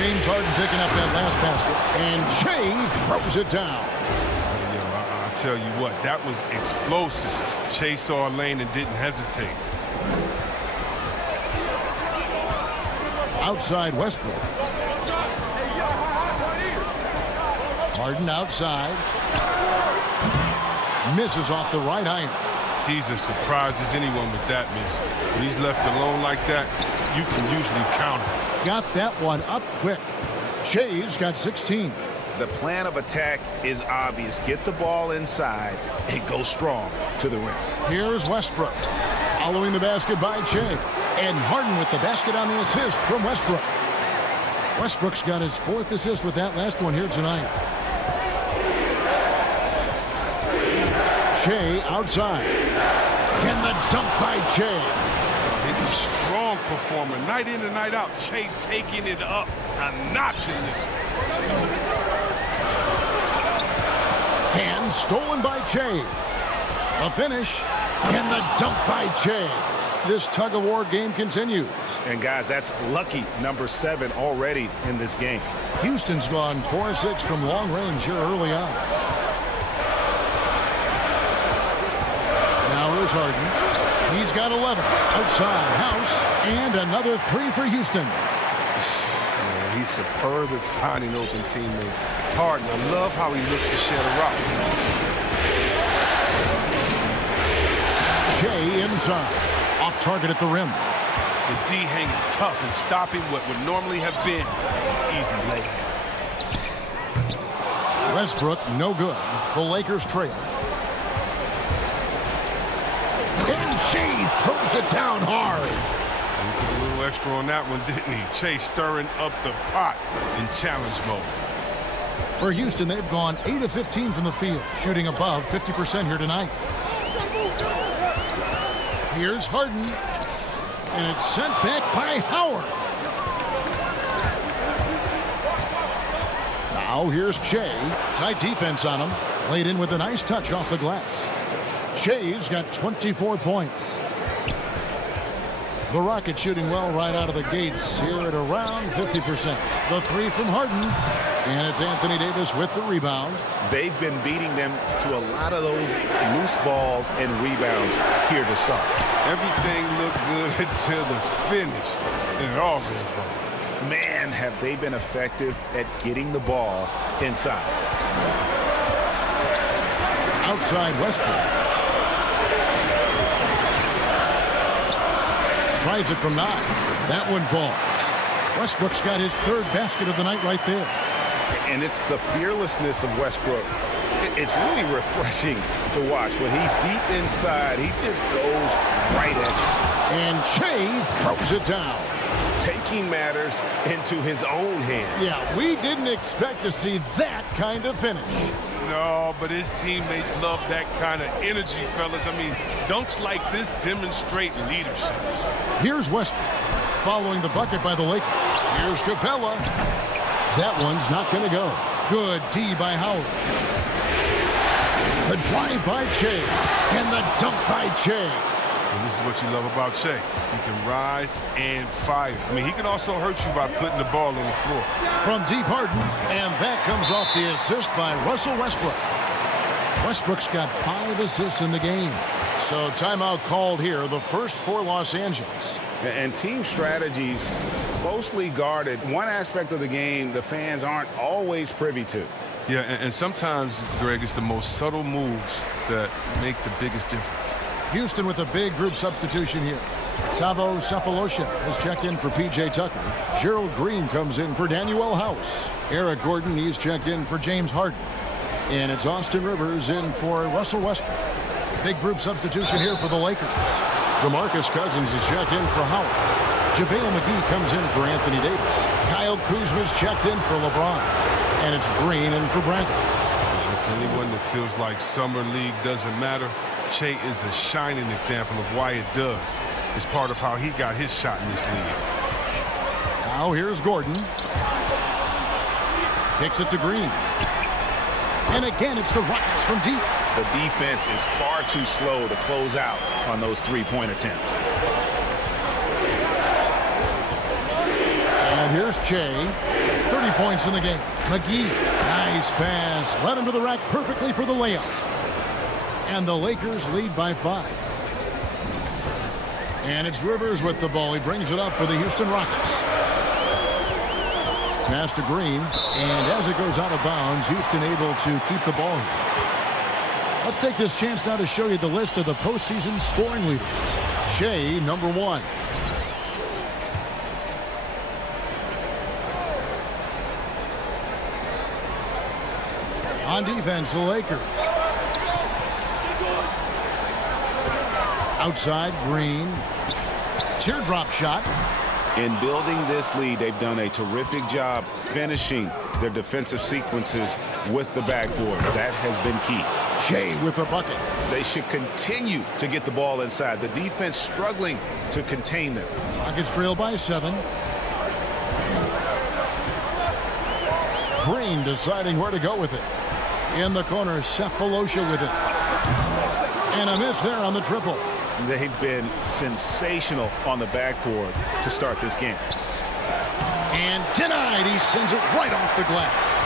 James Harden picking up that last basket. And Che throws it down. I'll tell you what, that was explosive. Che saw a lane and didn't hesitate. Outside Westbrook. Harden outside. Misses off the right iron. Jesus surprises anyone with that miss. When he's left alone like that, you can usually counter. Got that one up quick. Che's got 16. The plan of attack is obvious. Get the ball inside and go strong to the rim. Here's Westbrook. Following the basket by Che. And Harden with the basket on the assist from Westbrook. Westbrook's got his 4th assist with that last one here tonight. Che outside. And the dunk by Che. He's a strong performer. Night in and night out. Che taking it up a notch in this one. And stolen by Che. A finish. And the dunk by Che. This tug-of-war game continues. And, guys, that's lucky number 7 already in this game. Houston's gone 4-6 from long range here early on. Now here's Harden. He's got 11. Outside, House. And another 3 for Houston. Man, he's superb at finding open teammates. Harden, I love how he looks to shed a rock. Che inside. Off target at the rim. The D hanging tough and stopping what would normally have been easy layup. Westbrook, no good. The Lakers trail. And Che throws it down hard. He put a little extra on that one, didn't he? Che stirring up the pot in challenge mode. For Houston, they've gone 8 of 15 from the field, shooting above 50% here tonight. Here's Harden, and it's sent back by Howard. Now here's Che. Tight defense on him. Laid in with a nice touch off the glass. Che's got 24 points. The Rockets shooting well right out of the gates here at around 50%. The 3 from Harden. And it's Anthony Davis with the rebound. They've been beating them to a lot of those loose balls and rebounds here to start. Everything looked good until the finish, and it all goes wrong. Man, have they been effective at getting the ball inside. Outside Westbrook. Tries it from 9. That one falls. Westbrook's got his 3rd basket of the night right there. And it's the fearlessness of Westbrook. It's really refreshing to watch. When he's deep inside, he just goes right at you. And Che throws it down. Taking matters into his own hands. Yeah, we didn't expect to see that kind of finish. No, but his teammates love that kind of energy, fellas. I mean, dunks like this demonstrate leadership. Here's Westbrook following the bucket by the Lakers. Here's Capella. That one's not going to go. Good D by Howard. The drive by Che. And the dunk by Che. And this is what you love about Che. He can rise and fire. I mean, he can also hurt you by putting the ball on the floor. From deep Harden. And that comes off the assist by Russell Westbrook. Westbrook's got 5 assists in the game. So timeout called here, the first for Los Angeles. And team strategies closely guarded. One aspect of the game the fans aren't always privy to. Yeah, and sometimes, Greg, it's the most subtle moves that make the biggest difference. Houston with a big group substitution here. Tavo Cephalosha has checked in for P.J. Tucker. Gerald Green comes in for Daniel House. Eric Gordon, he's checked in for James Harden. And it's Austin Rivers in for Russell Westbrook. Big group substitution here for the Lakers. DeMarcus Cousins is checked in for Howard. JaVale McGee comes in for Anthony Davis. Kyle Kuzma's checked in for LeBron. And it's Green in for Bradley. If anyone that feels like Summer League doesn't matter, Che is a shining example of why it does. It's part of how he got his shot in this league. Now here's Gordon. Kicks it to Green. And again, it's the Rockets from deep. The defense is far too slow to close out on those 3-point attempts. And here's Che. 30 points in the game. McGee, nice pass. Led him to the rack perfectly for the layup. And the Lakers lead by 5. And it's Rivers with the ball. He brings it up for the Houston Rockets. Pass to Green. And as it goes out of bounds, Houston able to keep the ball here. Let's take this chance now to show you the list of the postseason scoring leaders. Che, number 1. On defense, the Lakers. Outside, Green. Teardrop shot. In building this lead, they've done a terrific job finishing their defensive sequences with the backboard. That has been key. Shea with the bucket. They should continue to get the ball inside. The defense struggling to contain them. Rockets trail by 7. Green deciding where to go with it. In the corner, Cephalosha with it. And a miss there on the triple. They've been sensational on the backboard to start this game. And denied. He sends it right off the glass.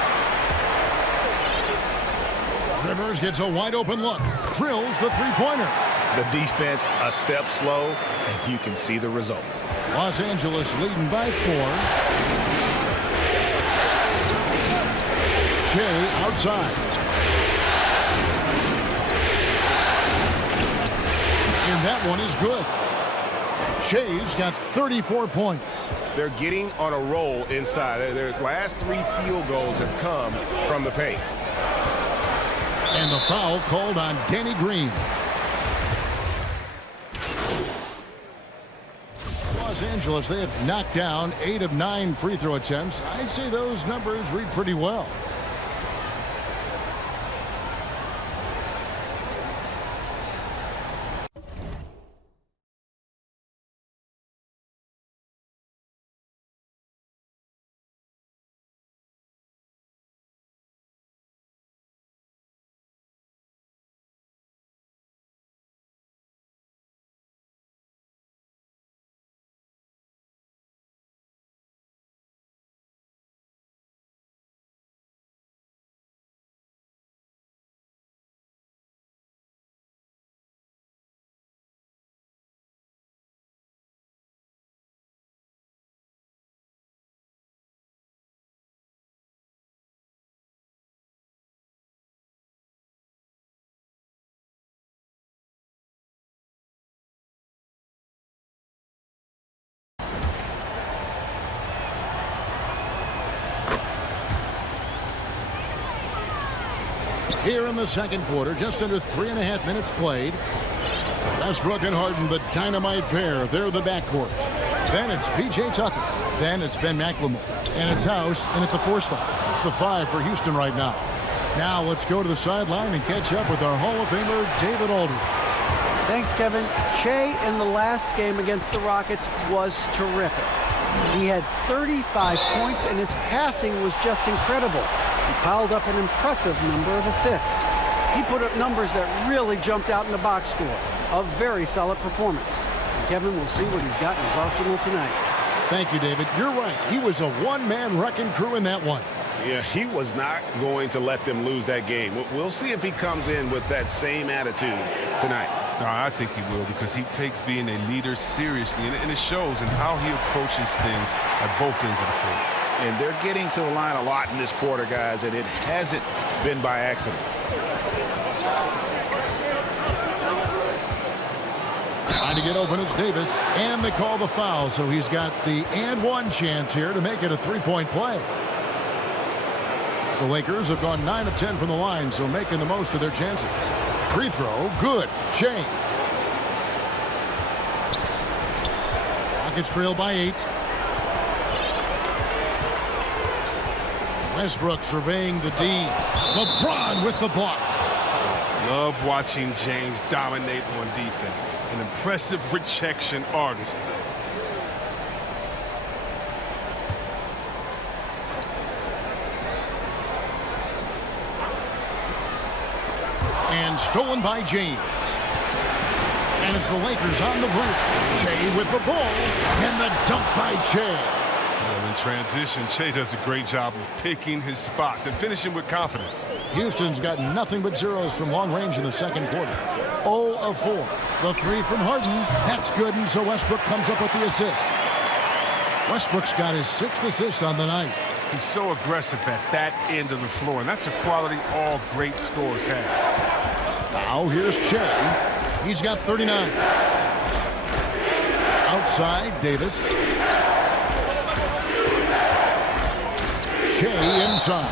Rivers gets a wide open look. Drills the three-pointer. The defense a step slow, and you can see the results. Los Angeles leading by 4. Shea outside. And that one is good. Shea's got 34 points. They're getting on a roll inside. Their last 3 field goals have come from the paint. And the foul called on Danny Green. Los Angeles, they have knocked down 8 of 9 free throw attempts. I'd say those numbers read pretty well. Here in the second quarter, just under 3.5 minutes played. Westbrook and Harden, the dynamite pair. They're the backcourt. Then it's P.J. Tucker. Then it's Ben McLemore. And it's House in at the 4 spot. It's the 5 for Houston right now. Now let's go to the sideline and catch up with our Hall of Famer, David Aldridge. Thanks, Kevin. Shea in the last game against the Rockets was terrific. He had 35 points, and his passing was just incredible. He piled up an impressive number of assists. He put up numbers that really jumped out in the box score. A very solid performance. And Kevin will see what he's got in his arsenal tonight. Thank you, David. You're right. He was a one-man wrecking crew in that one. Yeah, he was not going to let them lose that game. We'll see if he comes in with that same attitude tonight. I think he will, because he takes being a leader seriously, and it shows in how he approaches things at both ends of the floor. And they're getting to the line a lot in this quarter, guys, and it hasn't been by accident. Trying to get open is Davis, and they call the foul, so he's got the and-one chance here to make it a 3-point play. The Lakers have gone 9 of 10 from the line, so making the most of their chances. Free throw, good. Shea. Rockets trail by 8. Westbrook surveying the D. LeBron with the block. Love watching James dominate on defense. An impressive rejection artist. And stolen by James. And it's the Lakers on the break. Shea with the ball. And the dunk by Shea. Well, in transition, Shea does a great job of picking his spots and finishing with confidence. Houston's got nothing but zeros from long range in the second quarter. 0 of 4. The 3 from Harden. That's good, and so Westbrook comes up with the assist. Westbrook's got his 6th assist on the night. He's so aggressive at that end of the floor, and that's a quality all great scorers have. Now here's Shea. He's got 39. Outside, Davis. Shea inside.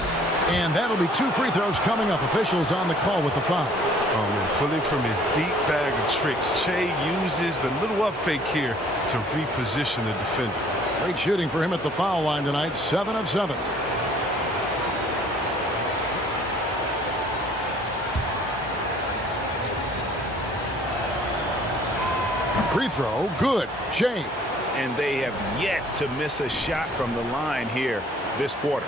And that'll be 2 free throws coming up. Officials on the call with the foul. Oh, man, pulling from his deep bag of tricks. Shea uses the little up fake here to reposition the defender. Great shooting for him at the foul line tonight. 7 of 7. Free throw, good. Shea. And they have yet to miss a shot from the line here this quarter.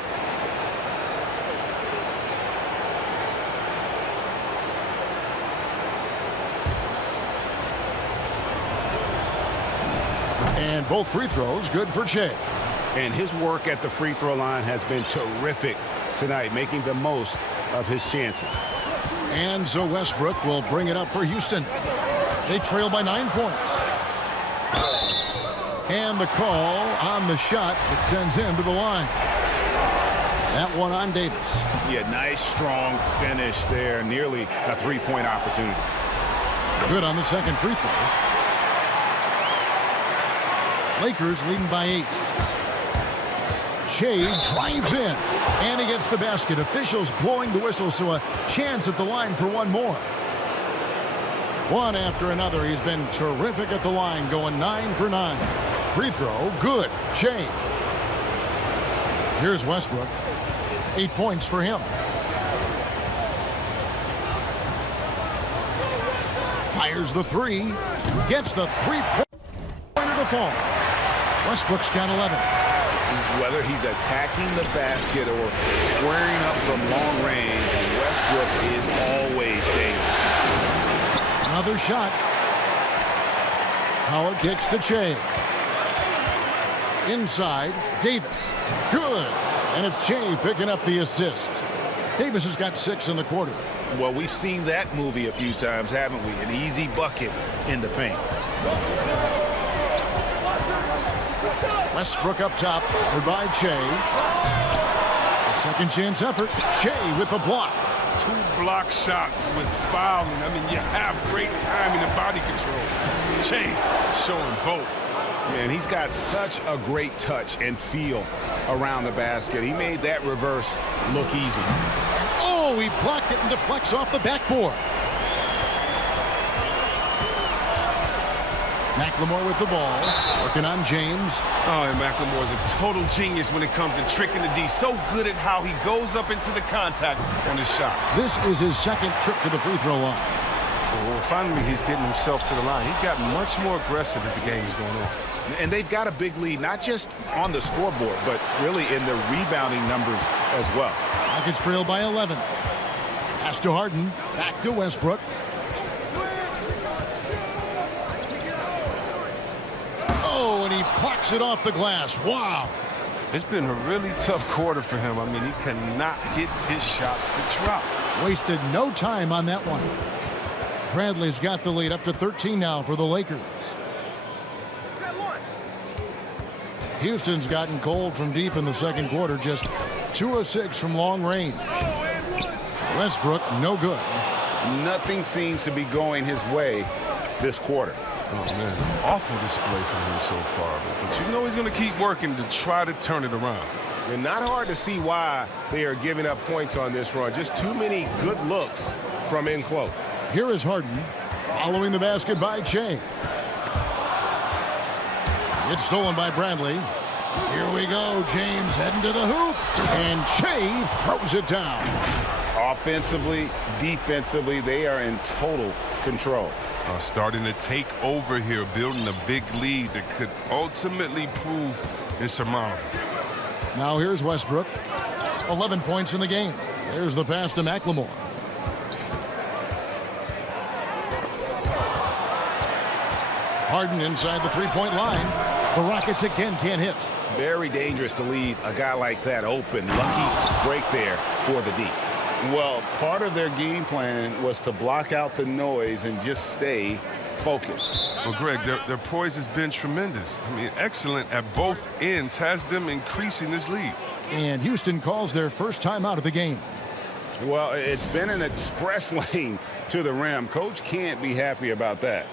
And both free throws good for Shea. And his work at the free throw line has been terrific tonight, making the most of his chances. And so Westbrook will bring it up for Houston. They trail by 9 points. And the call on the shot that sends him to the line. That one on Davis. Yeah, nice, strong finish there. Nearly a three-point opportunity. Good on the second free throw. Lakers leading by 8. Shea drives in, and he gets the basket. Officials blowing the whistle, so a chance at the line for one more. One after another, he's been terrific at the line, going 9 for 9. Free throw, good. Shea. Here's Westbrook. 8 points for him. Fires the three. Gets the three-pointer to fall. Westbrook's got 11. Whether he's attacking the basket or squaring up from long range, Westbrook is always dangerous. Another shot. Howard kicks to Shea. Inside, Davis. Good. And it's Shea picking up the assist. Davis has got 6 in the quarter. Well, we've seen that movie a few times, haven't we? An easy bucket in the paint. Westbrook up top, covered by Shea. A second chance effort. Shea with the block. 2 block shots with fouling. I mean, you have great timing and body control. Shea showing both. Man, he's got such a great touch and feel around the basket. He made that reverse look easy. And oh, he blocked it and deflects off the backboard. McLemore with the ball, working on James. Oh, and McLemore's a total genius when it comes to tricking the D. So good at how he goes up into the contact on his shot. This is his second trip to the free throw line. Well, finally, he's getting himself to the line. He's gotten much more aggressive as the game's going on. And they've got a big lead, not just on the scoreboard, but really in the rebounding numbers as well. Rockets trail by 11. Pass to Harden, back to Westbrook. Oh, and he plucks it off the glass. Wow. It's been a really tough quarter for him. I mean, he cannot get his shots to drop. Wasted no time on that one. Bradley's got the lead up to 13 now for the Lakers. Houston's gotten cold from deep in the second quarter, just 2 of 6 from long range. Westbrook, no good. Nothing seems to be going his way this quarter. Oh, man, awful display from him so far. But you know he's going to keep working to try to turn it around. And not hard to see why they are giving up points on this run. Just too many good looks from in close. Here is Harden, following the basket by Shea. It's stolen by Bradley. Here we go, James heading to the hoop. And Shea throws it down. Offensively, defensively, they are in total control. Starting to take over here, building a big lead that could ultimately prove insurmountable. Now here's Westbrook. 11 points in the game. There's the pass to McLemore. Harden inside the three-point line. The Rockets again can't hit. Very dangerous to leave a guy like that open. Lucky break there for the D. Well, part of their game plan was to block out the noise and just stay focused. Well, Greg, their poise has been tremendous. I mean, excellent at both ends, has them increasing this lead. And Houston calls their first time out of the game. Well, it's been an express lane to the rim. Coach can't be happy about that.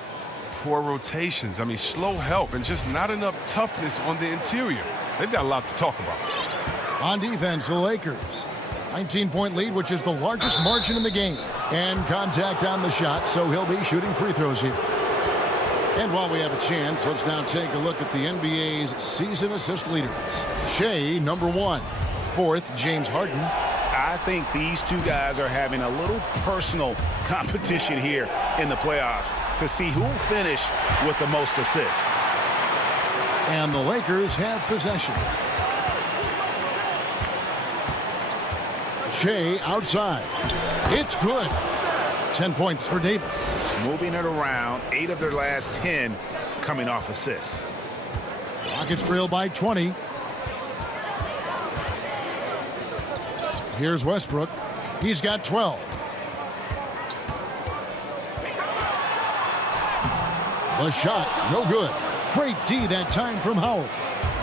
Poor rotations. I mean, slow help and just not enough toughness on the interior. They've got a lot to talk about. On defense, the Lakers. 19-point lead, which is the largest margin in the game. And contact on the shot, so he'll be shooting free throws here. And while we have a chance, let's now take a look at the NBA's season assist leaders. Shea, number 1. 4th, James Harden. I think these two guys are having a little personal competition here in the playoffs to see who will finish with the most assists. And the Lakers have possession. Shea outside. It's good. 10 points for Davis. Moving it around, 8 of their last 10 coming off assists. Rockets trail by 20. Here's Westbrook. He's got 12. The shot, no good. Great D that time from Howard.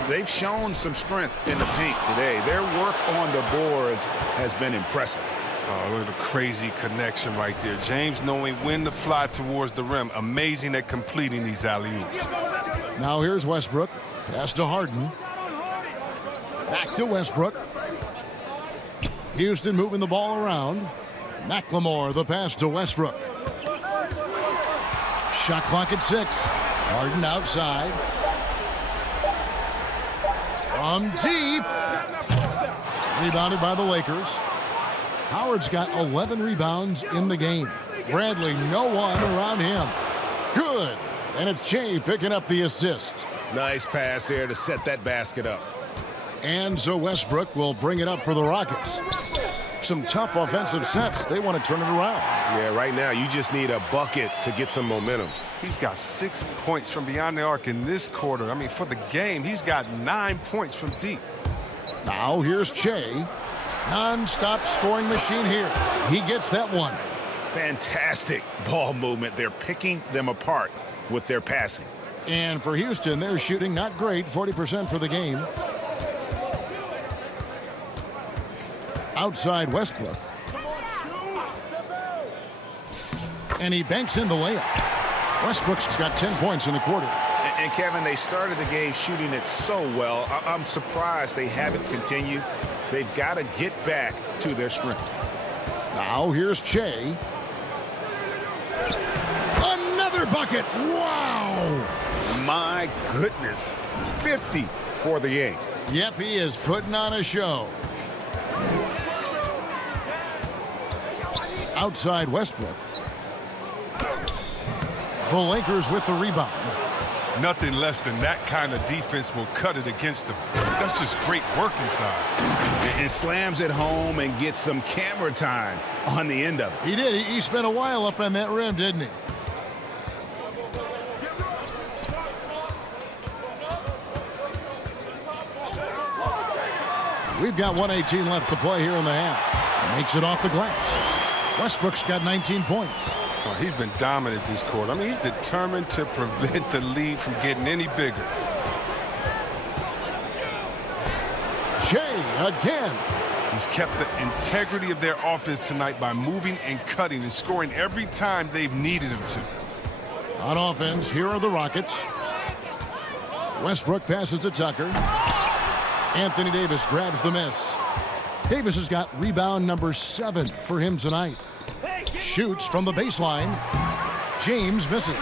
They've shown some strength in the paint today. Their work on the boards has been impressive. Oh, look at the crazy connection right there. James knowing when to fly towards the rim. Amazing at completing these alley-oops. Now here's Westbrook. Pass to Harden. Back to Westbrook. Houston moving the ball around. McLemore, the pass to Westbrook. Shot clock at 6. Harden outside. From deep. Rebounded by the Lakers. Howard's got 11 rebounds in the game. Bradley, no one around him. Good. And it's Shea picking up the assist. Nice pass there to set that basket up. And so Westbrook will bring it up for the Rockets. Some tough offensive sets. They want to turn it around. Yeah, right now you just need a bucket to get some momentum. He's got 6 points from beyond the arc in this quarter. I mean, for the game, he's got 9 points from deep. Now here's Shea. Non-stop scoring machine here. He gets that one. Fantastic ball movement. They're picking them apart with their passing. And for Houston, they're shooting not great, 40% for the game. Outside Westbrook. And he banks in the layup. Westbrook's got 10 points in the quarter. And Kevin, they started the game shooting it so well. I'm surprised they haven't continued. They've got to get back to their strength. Now here's Shea. Another bucket. Wow. My goodness. 50 for the game. Yep, he is putting on a show. Outside Westbrook. The Lakers with the rebound. Nothing less than that kind of defense will cut it against them. That's just great work inside. And slams it home and gets some camera time on the end of it. He did. He spent a while up on that rim, didn't he? We've got 1:18 left to play here in the half. Makes it off the glass. Westbrook's got 19 points. Oh, he's been dominant this quarter. I mean, he's determined to prevent the lead from getting any bigger. Shea again. He's kept the integrity of their offense tonight by moving and cutting and scoring every time they've needed him to. On offense, here are the Rockets. Westbrook passes to Tucker. Anthony Davis grabs the miss. Davis has got rebound number 7 for him tonight. Shoots from the baseline. James misses.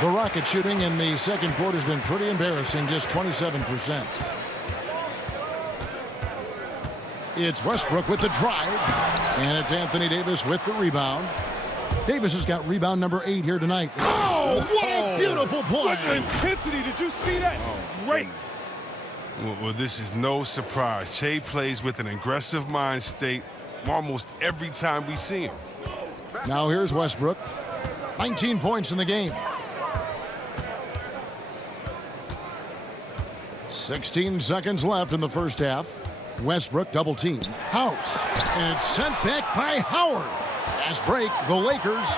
The Rocket shooting in the second quarter has been pretty embarrassing, just 27%. It's Westbrook with the drive, and it's Anthony Davis with the rebound. Davis has got rebound number 8 here tonight. Oh, what a beautiful play! What intensity, did you see that? Great. Well, this is no surprise. Shea plays with an aggressive mind state almost every time we see him. Now here's Westbrook. 19 points in the game. 16 seconds left in the first half. Westbrook double team. House. And it's sent back by Howard. Fast break, the Lakers.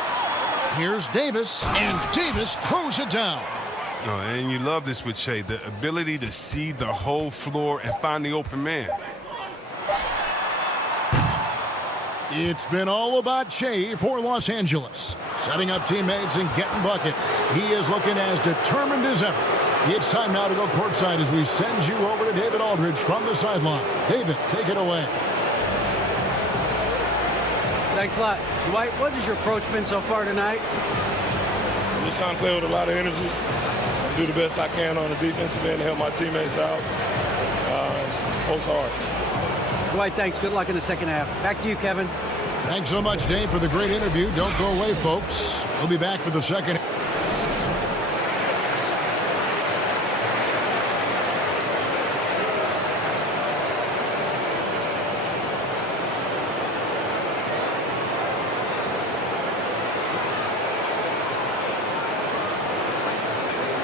Here's Davis. And Davis throws it down. Oh, and you love this with Shea, the ability to see the whole floor and find the open man. It's been all about Shea for Los Angeles. Setting up teammates and getting buckets. He is looking as determined as ever. It's time now to go courtside as we send you over to David Aldridge from the sideline. David, take it away. Thanks a lot. Dwight, what has your approach been so far tonight? Just trying to play with a lot of energy. Do the best I can on the defensive end to help my teammates out. Post hard. Dwight, thanks. Good luck in the second half. Back to you, Kevin. Thanks so much, Dave, for the great interview. Don't go away, folks. We'll be back for the second.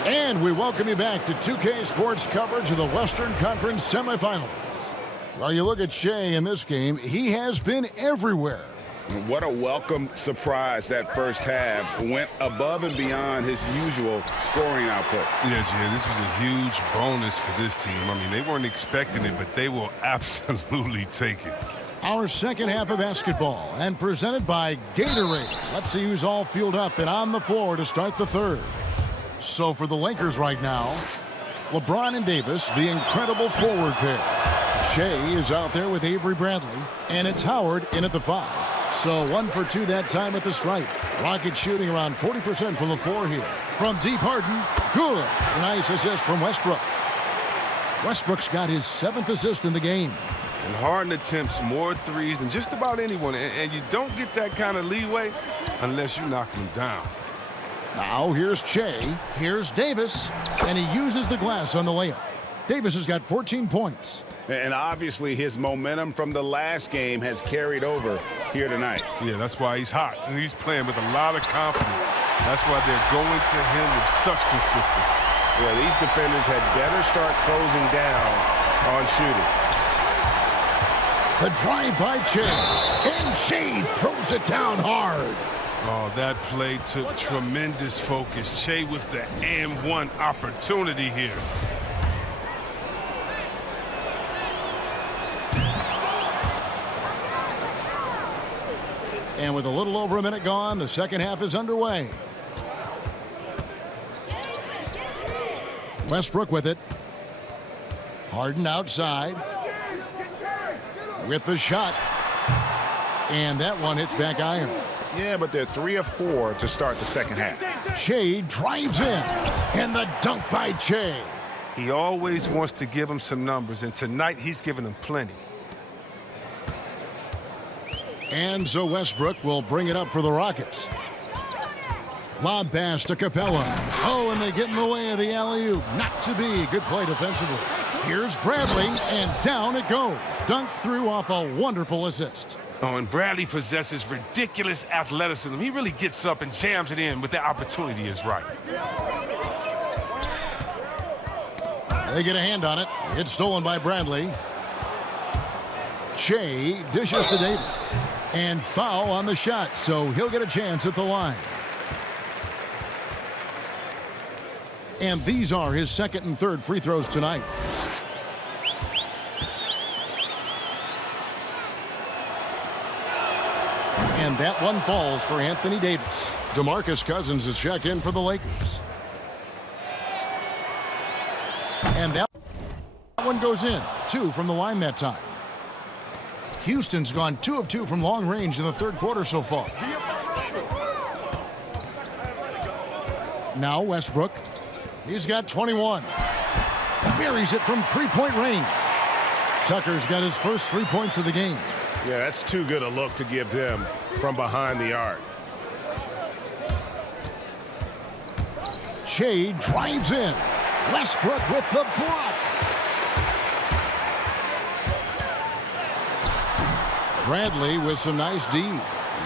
And we welcome you back to 2K Sports coverage of the Western Conference semifinals. While you look at Shea in this game, he has been everywhere. What a welcome surprise that first half. Went above and beyond his usual scoring output. Yes, yeah, this was a huge bonus for this team. I mean, they weren't expecting it, but they will absolutely take it. Our second half of basketball, and presented by Gatorade. Let's see who's all fueled up and on the floor to start the third. So for the Lakers right now, LeBron and Davis, the incredible forward pair. Shea is out there with Avery Bradley, and it's Howard in at the 5. So 1 for 2 that time at the stripe. Rockets shooting around 40% from the floor here. From deep, Harden, good. A nice assist from Westbrook. Westbrook's got his 7th assist in the game. And Harden attempts more threes than just about anyone, and you don't get that kind of leeway unless you knock him down. Now here's Shea, here's Davis, and he uses the glass on the layup. Davis has got 14 points. And obviously his momentum from the last game has carried over here tonight. Yeah, that's why he's hot, and he's playing with a lot of confidence. That's why they're going to him with such consistency. Yeah, these defenders had better start closing down on shooting. The drive by Shea, and Shea throws it down hard. Oh, that play took tremendous focus. Shea with the and one opportunity here. And with a little over a minute gone, the second half is underway. Westbrook with it. Harden outside. With the shot. And that one hits back iron. Yeah, but they're 3 of 4 to start the second half. Shea drives in. And the dunk by Shea. He always wants to give him some numbers, and tonight he's giving him plenty. And so Westbrook will bring it up for the Rockets. Lob pass to Capella. Oh, and they get in the way of the alley-oop. Not to be. Good play defensively. Here's Bradley, and down it goes. Dunked through off a wonderful assist. Oh, and Bradley possesses ridiculous athleticism. He really gets up and jams it in when the opportunity is right. They get a hand on it. It's stolen by Bradley. Shea dishes to Davis. And foul on the shot, so he'll get a chance at the line. And these are his second and third free throws tonight. And that one falls for Anthony Davis. DeMarcus Cousins is checked in for the Lakers. And that one goes in. 2 from the line that time. Houston's gone 2 of 2 from long range in the third quarter so far. Now Westbrook. He's got 21. Buries it from three-point range. Tucker's got his first 3 points of the game. Yeah, that's too good a look to give him from behind the arc. Shea drives in. Westbrook with the block. Bradley with some nice D.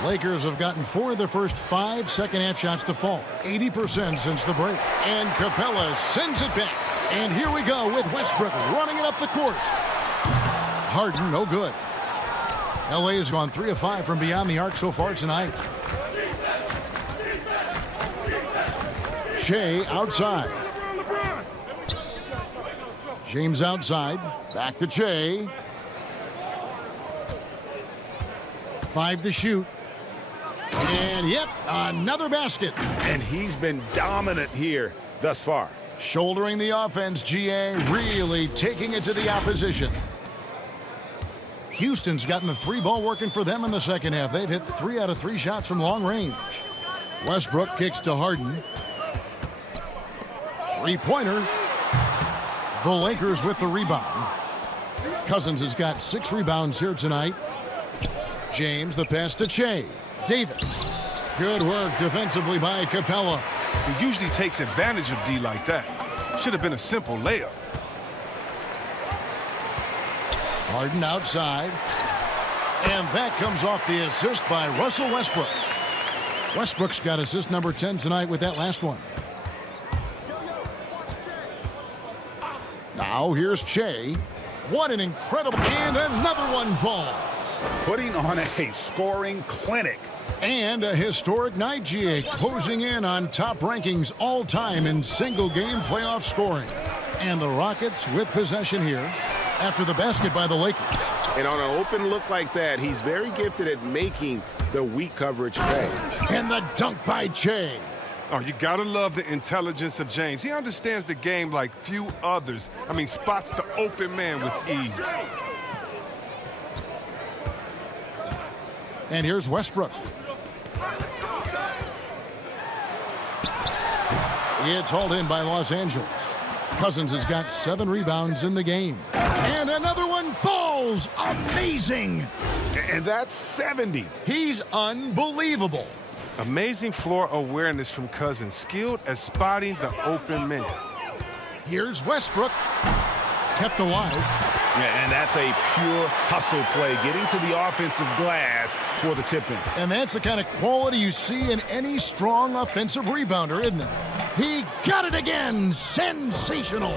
Lakers have gotten 4 of their first 5 second-half shots to fall. 80% since the break. And Capella sends it back. And here we go with Westbrook running it up the court. Harden, no good. LA has gone 3 of 5 from beyond the arc so far tonight. Shea outside. James outside. Back to Shea. 5 to shoot. And yep, another basket. And he's been dominant here thus far. Shouldering the offense, GA, really taking it to the opposition. Houston's gotten the 3 ball working for them in the second half. They've hit 3 out of 3 shots from long range. Westbrook kicks to Harden. 3-pointer. The Lakers with the rebound. Cousins has got 6 rebounds here tonight. James, the pass to Shea. Davis. Good work defensively by Capella. He usually takes advantage of D like that. Should have been a simple layup. Harden outside. And that comes off the assist by Russell Westbrook. Westbrook's got assist number 10 tonight with that last one. Now here's Che. What an incredible... And another one falls. Putting on a scoring clinic. And a historic night, GA, closing in on top rankings all-time in single-game playoff scoring. And the Rockets with possession here after the basket by the Lakers. And on an open look like that, he's very gifted at making the weak coverage pay. And the dunk by Che. Oh, you gotta love the intelligence of James. He understands the game like few others. I mean, spots the open man with ease. And here's Westbrook. It's hauled in by Los Angeles. Cousins has got 7 rebounds in the game. And another one falls. Amazing. And that's 70. He's unbelievable. Amazing floor awareness from Cousins, skilled at spotting the open man. Here's Westbrook. Kept alive. Yeah, and that's a pure hustle play, getting to the offensive glass for the tip-in. And that's the kind of quality you see in any strong offensive rebounder, isn't it? He got it again. Sensational.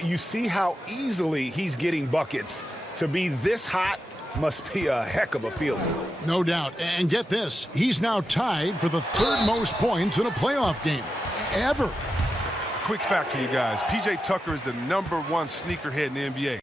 You see how easily he's getting buckets. To be this hot must be a heck of a feeling. No doubt. And get this, he's now tied for the 3rd most points in a playoff game ever. Quick fact for you guys, P.J. Tucker is the #1 sneakerhead in the NBA.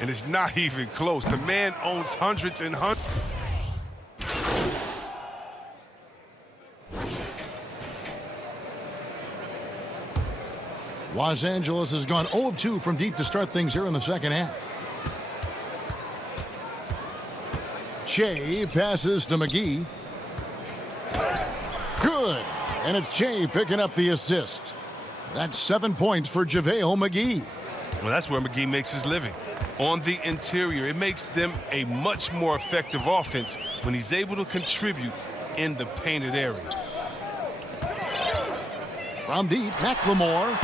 And it's not even close. The man owns hundreds and hundreds. Los Angeles has gone 0 of 2 from deep to start things here in the second half. Che passes to McGee. Good. And it's Che picking up the assist. That's 7 points for JaVale McGee. Well, that's where McGee makes his living. On the interior, it makes them a much more effective offense when he's able to contribute in the painted area. From deep, McLemore.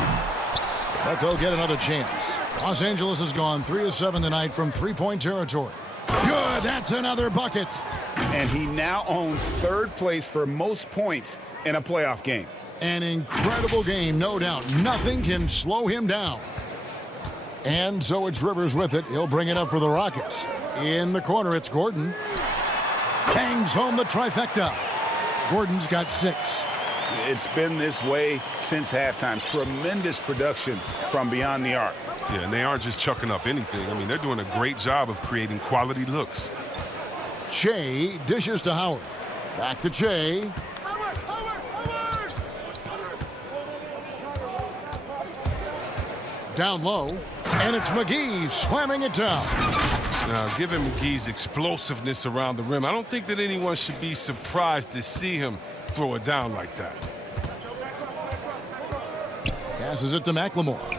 But they'll get another chance. Los Angeles has gone 3 of 7 tonight from three-point territory. Good, that's another bucket. And he now owns 3rd place for most points in a playoff game. An incredible game, no doubt. Nothing can slow him down. And so it's Rivers with it. He'll bring it up for the Rockets. In the corner, it's Gordon. Hangs home the trifecta. Gordon's got 6. It's been this way since halftime. Tremendous production from beyond the arc. Yeah, and they aren't just chucking up anything. I mean, they're doing a great job of creating quality looks. Che dishes to Howard. Back to Che. Down low, and it's McGee slamming it down. Now, given McGee's explosiveness around the rim, I don't think that anyone should be surprised to see him throw it down like that. Passes it to McLemore.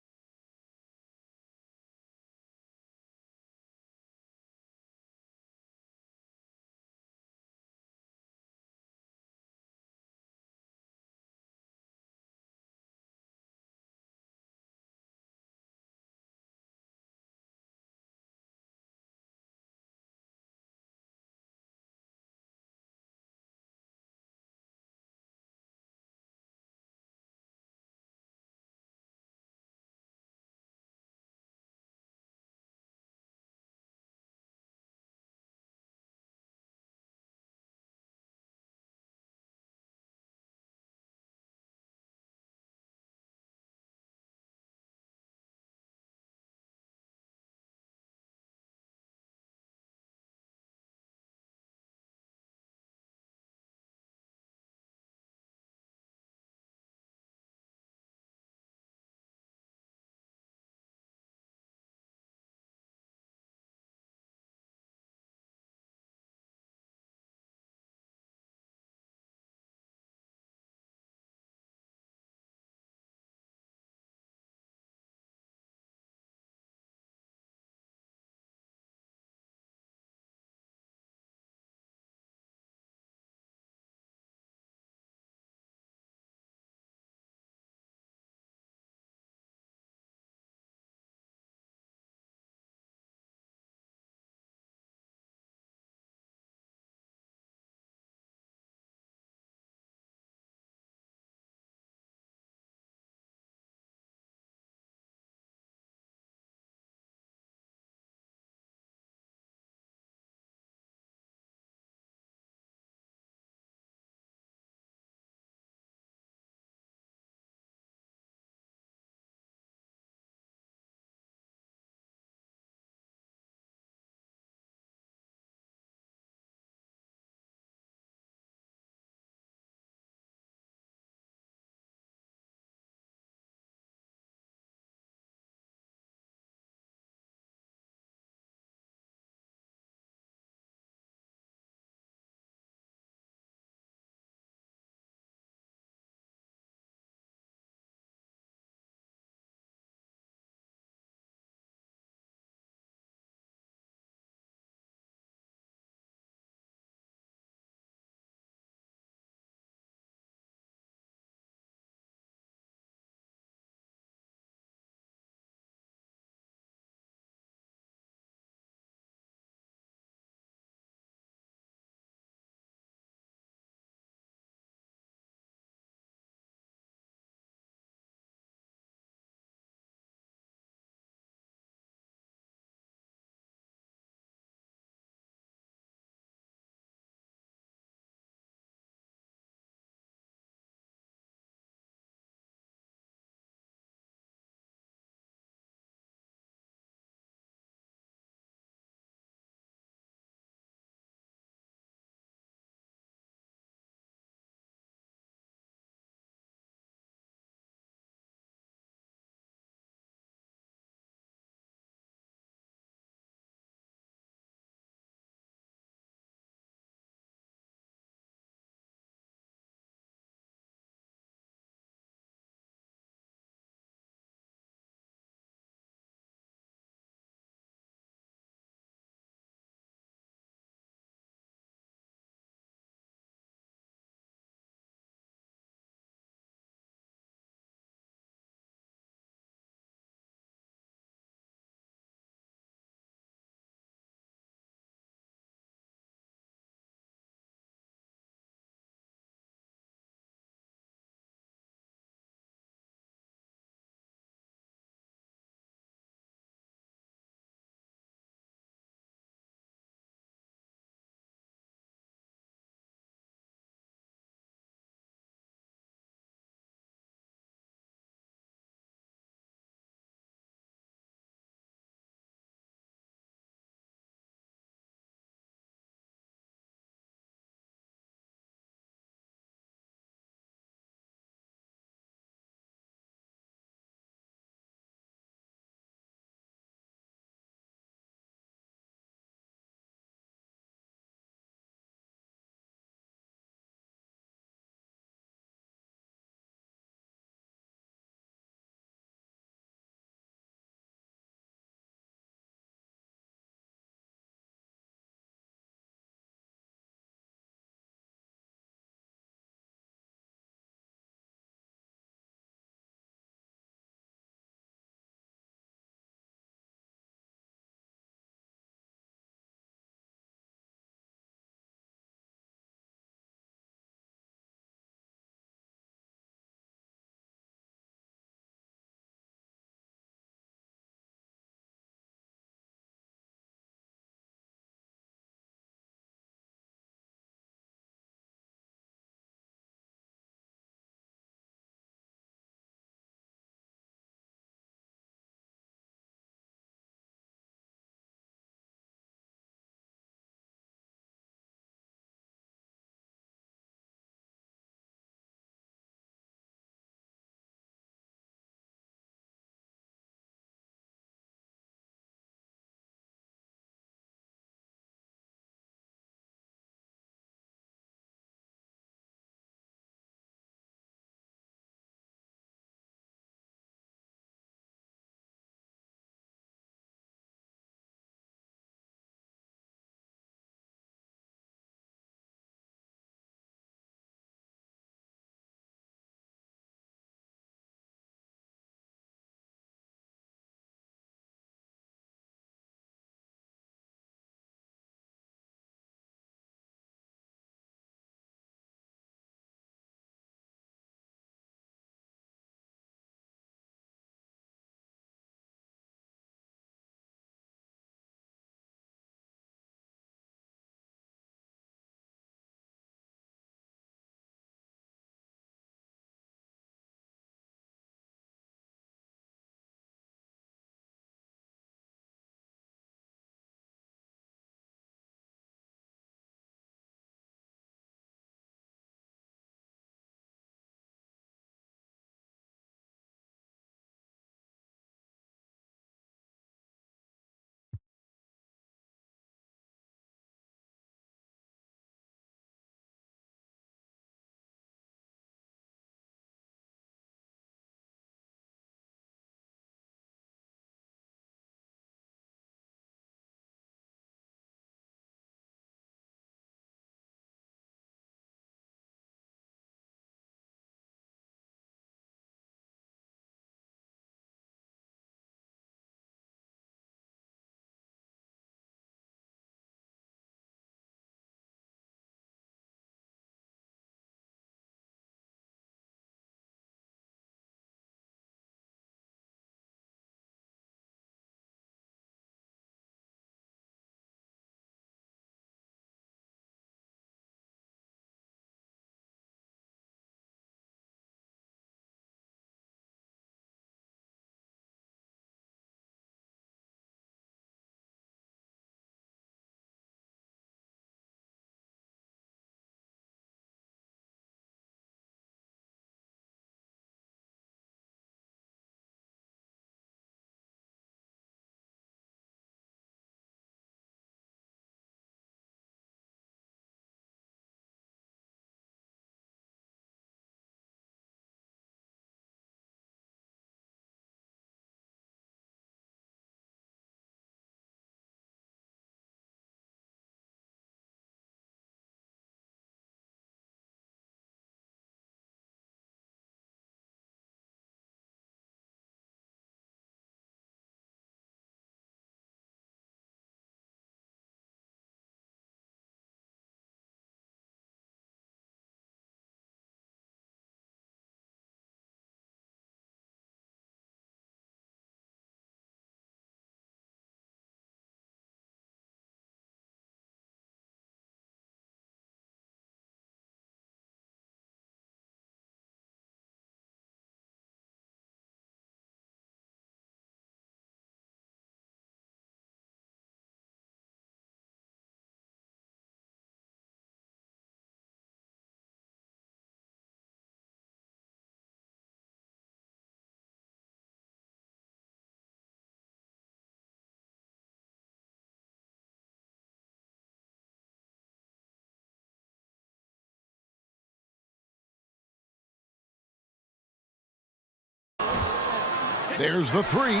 There's the three.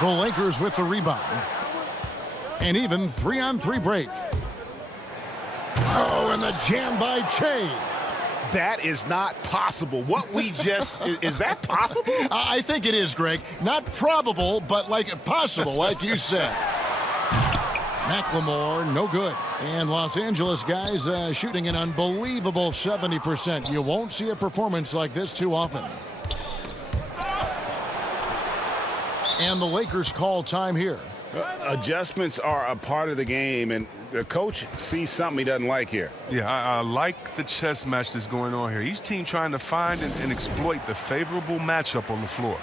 The Lakers with the rebound. An even 3-on-3 break. Oh, and the jam by Che. That is not possible. What we just, is that possible? I think it is, Greg. Not probable, but like possible, like you said. McLemore, no good. And Los Angeles guys shooting an unbelievable 70%. You won't see a performance like this too often. And the Lakers call time here. Adjustments are a part of the game, and the coach sees something he doesn't like here. Yeah, I like the chess match that's going on here. Each team trying to find and exploit the favorable matchup on the floor.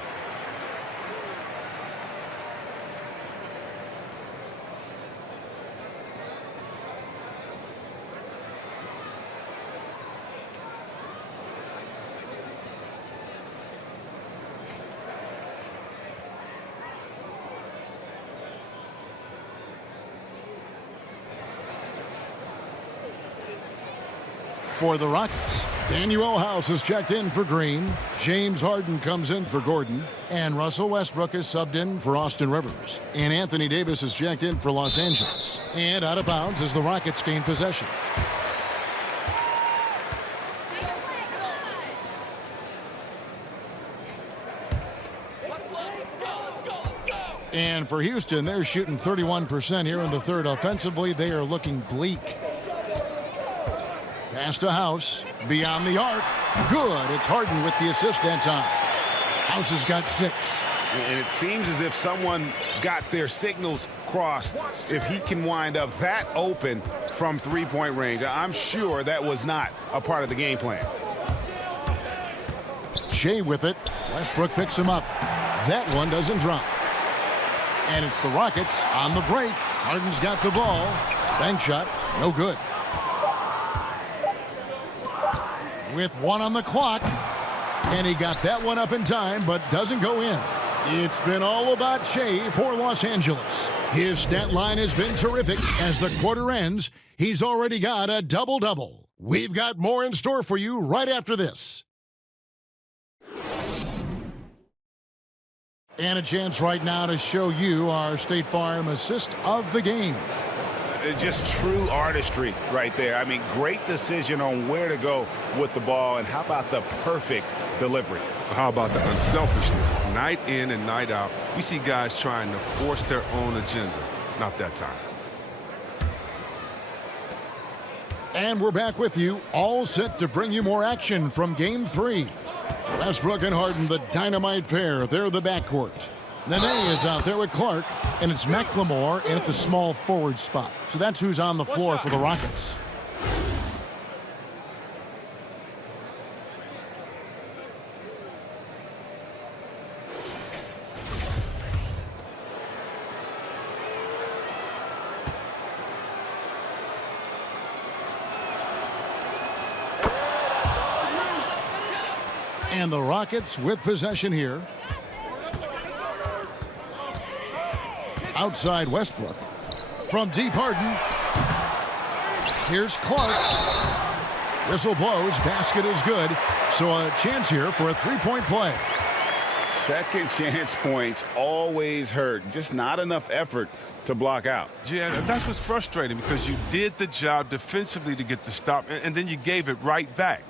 For the Rockets, Daniel House is checked in for Green. James Harden comes in for Gordon. And Russell Westbrook is subbed in for Austin Rivers. And Anthony Davis is checked in for Los Angeles. And out of bounds as the Rockets gain possession. And for Houston, they're shooting 31% here in the third. Offensively, they are looking bleak. Pass to House, beyond the arc. Good. It's Harden with the assist that time. House has got 6. And it seems as if someone got their signals crossed. If he can wind up that open from three-point range, I'm sure that was not a part of the game plan. Shea with it. Westbrook picks him up. That one doesn't drop. And it's the Rockets on the break. Harden's got the ball. Bank shot, no good. With 1 on the clock, and he got that one up in time, but doesn't go in. It's been all about Shea for Los Angeles. His stat line has been terrific. As the quarter ends, he's already got a double-double. We've got more in store for you right after this. And a chance right now to show you our State Farm assist of the game. Just true artistry right there. I mean, great decision on where to go with the ball, and how about the perfect delivery? How about the unselfishness? Night in and night out, we see guys trying to force their own agenda. Not that time. And we're back with you, all set to bring you more action from Game 3. Westbrook and Harden, the dynamite pair. They're the backcourt. Nene is out there with Clark, and it's McLemore in at the small forward spot. So that's who's on the floor for the Rockets. And the Rockets with possession here. Outside Westbrook. From deep Harden. Here's Clark. Whistle blows. Basket is good. So a chance here for a three-point play. Second chance points always hurt. Just not enough effort to block out. Yeah, that's what's frustrating, because you did the job defensively to get the stop, and then you gave it right back.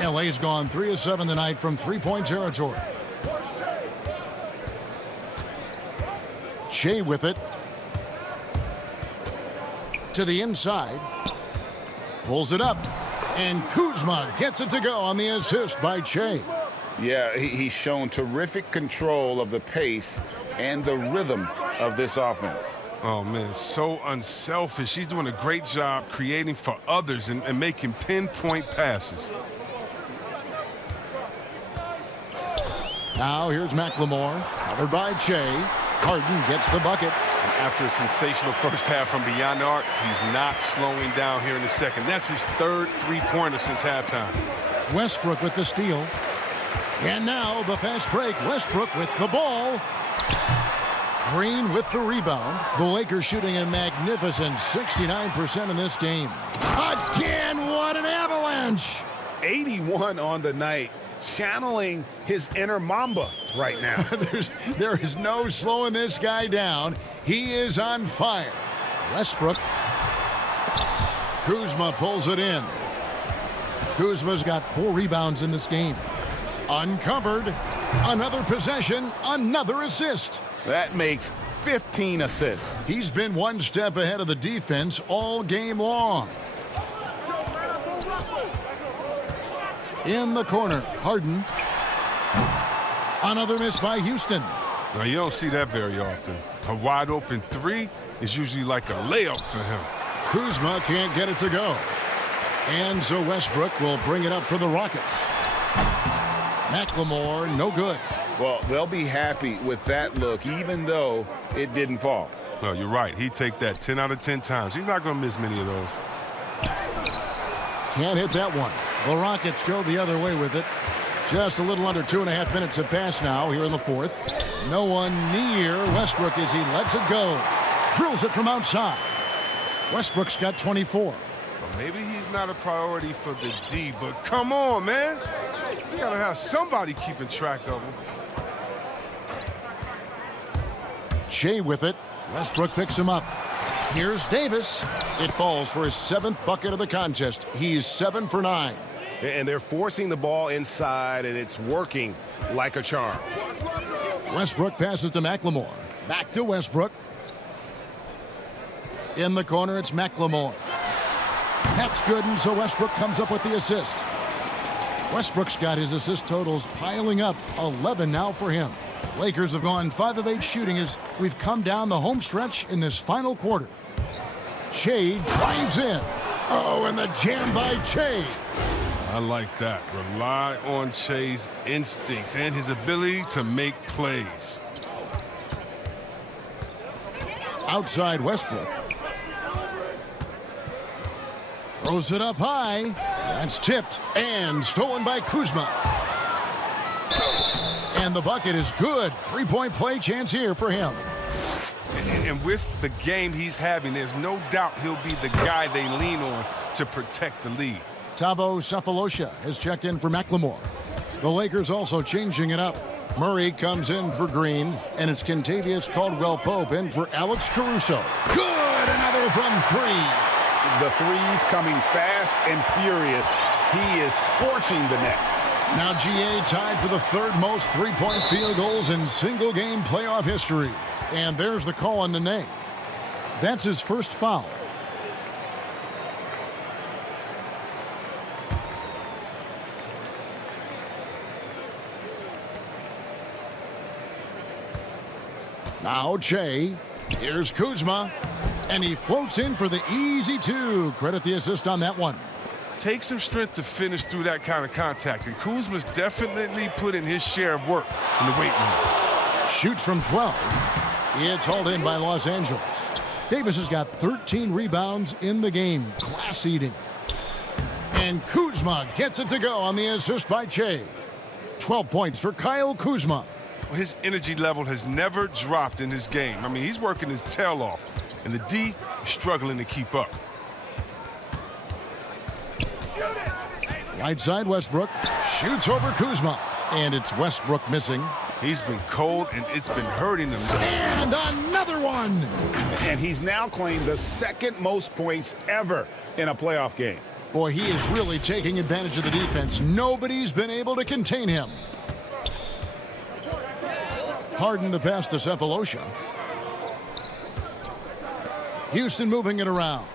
LA's gone 3 of 7 tonight from three-point territory. Shea with it. To the inside. Pulls it up. And Kuzma gets it to go on the assist by Shea. Yeah, he's shown terrific control of the pace and the rhythm of this offense. Oh, man, so unselfish. She's doing a great job creating for others and making pinpoint passes. Now here's McLemore, covered by Che. Harden gets the bucket. And after a sensational first half from beyond the arc, he's not slowing down here in the second. That's his third three-pointer since halftime. Westbrook with the steal. And now the fast break. Westbrook with the ball. Green with the rebound. The Lakers shooting a magnificent 69% in this game. Again, what an avalanche! 81 on the night. Channeling his inner Mamba right now. There is no slowing this guy down. He is on fire. Westbrook. Kuzma pulls it in. Kuzma's got 4 rebounds in this game. Uncovered. Another possession. Another assist. That makes 15 assists. He's been one step ahead of the defense all game long. In the corner, Harden. Another miss by Houston. Now, you don't see that very often. A wide open three is usually like a layup for him. Kuzma can't get it to go. And so Westbrook will bring it up for the Rockets. McLemore, no good. Well, they'll be happy with that look, even though it didn't fall. Well, you're right. He'd take that 10 out of 10 times. He's not going to miss many of those. Can't hit that one. The Rockets go the other way with it. Just a little under 2.5 minutes have passed now here in the fourth. No one near Westbrook as he lets it go. Drills it from outside. Westbrook's got 24. Well, maybe he's not a priority for the D, but come on, man. You got to have somebody keeping track of him. Shea with it. Westbrook picks him up. Here's Davis. It falls for his 7th bucket of the contest. He's 7 for 9. And they're forcing the ball inside, and it's working like a charm. Westbrook passes to McLemore. Back to Westbrook. In the corner, it's McLemore. That's good, and so Westbrook comes up with the assist. Westbrook's got his assist totals piling up. 11 now for him. Lakers have gone 5 of 8 shooting as we've come down the home stretch in this final quarter. Shea drives in. Oh, and the jam by Shea. I like that. Rely on Shea's instincts and his ability to make plays. Outside Westbrook. Throws it up high. That's tipped and stolen by Kuzma. And the bucket is good. 3-point play chance here for him. And with the game he's having, there's no doubt he'll be the guy they lean on to protect the lead. Thabo Sefolosha has checked in for McLemore. The Lakers also changing it up. Murray comes in for Green, and it's Kentavious Caldwell-Pope in for Alex Caruso. Good! Another from 3. The threes coming fast and furious. He is scorching the Nets. Now GA tied for the 3rd most 3-point field goals in single-game playoff history. And there's the call on Nene. That's his first foul. Now Che. Here's Kuzma. And he floats in for the easy 2. Credit the assist on that one. Takes some strength to finish through that kind of contact, and Kuzma's definitely put in his share of work in the weight room. Shoots from 12. It's hauled in by Los Angeles. Davis has got 13 rebounds in the game. Class eating. And Kuzma gets it to go on the assist by Che. 12 points for Kyle Kuzma. Well, his energy level has never dropped in his game. I mean, he's working his tail off, and the D is struggling to keep up. Right side Westbrook. Shoots over Kuzma. And it's Westbrook missing. He's been cold, and it's been hurting him. And another one. And he's now claimed the 2nd most points ever in a playoff game. Boy, he is really taking advantage of the defense. Nobody's been able to contain him. Harden the pass to Sefolosha. Houston moving it around.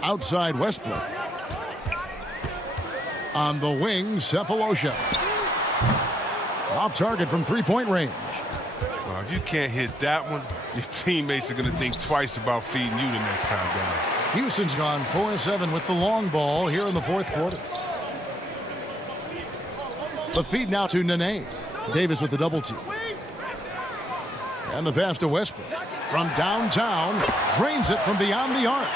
Outside Westbrook. On the wing, Sefolosha. Off target from 3-point range. if you can't hit that one, your teammates are going to think twice about feeding you the next time down. Houston's gone 4-7 with the long ball here in the fourth quarter. The feed now to Nene. Davis with the double team. And the pass to Westbrook. From downtown, drains it from beyond the arc.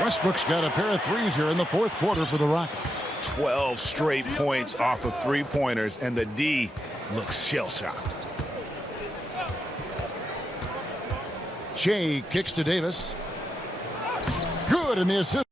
Westbrook's got a pair of threes here in the fourth quarter for the Rockets. 12 straight points off of three-pointers, and the D looks shell-shocked. Shea kicks to Davis. Good in the assist.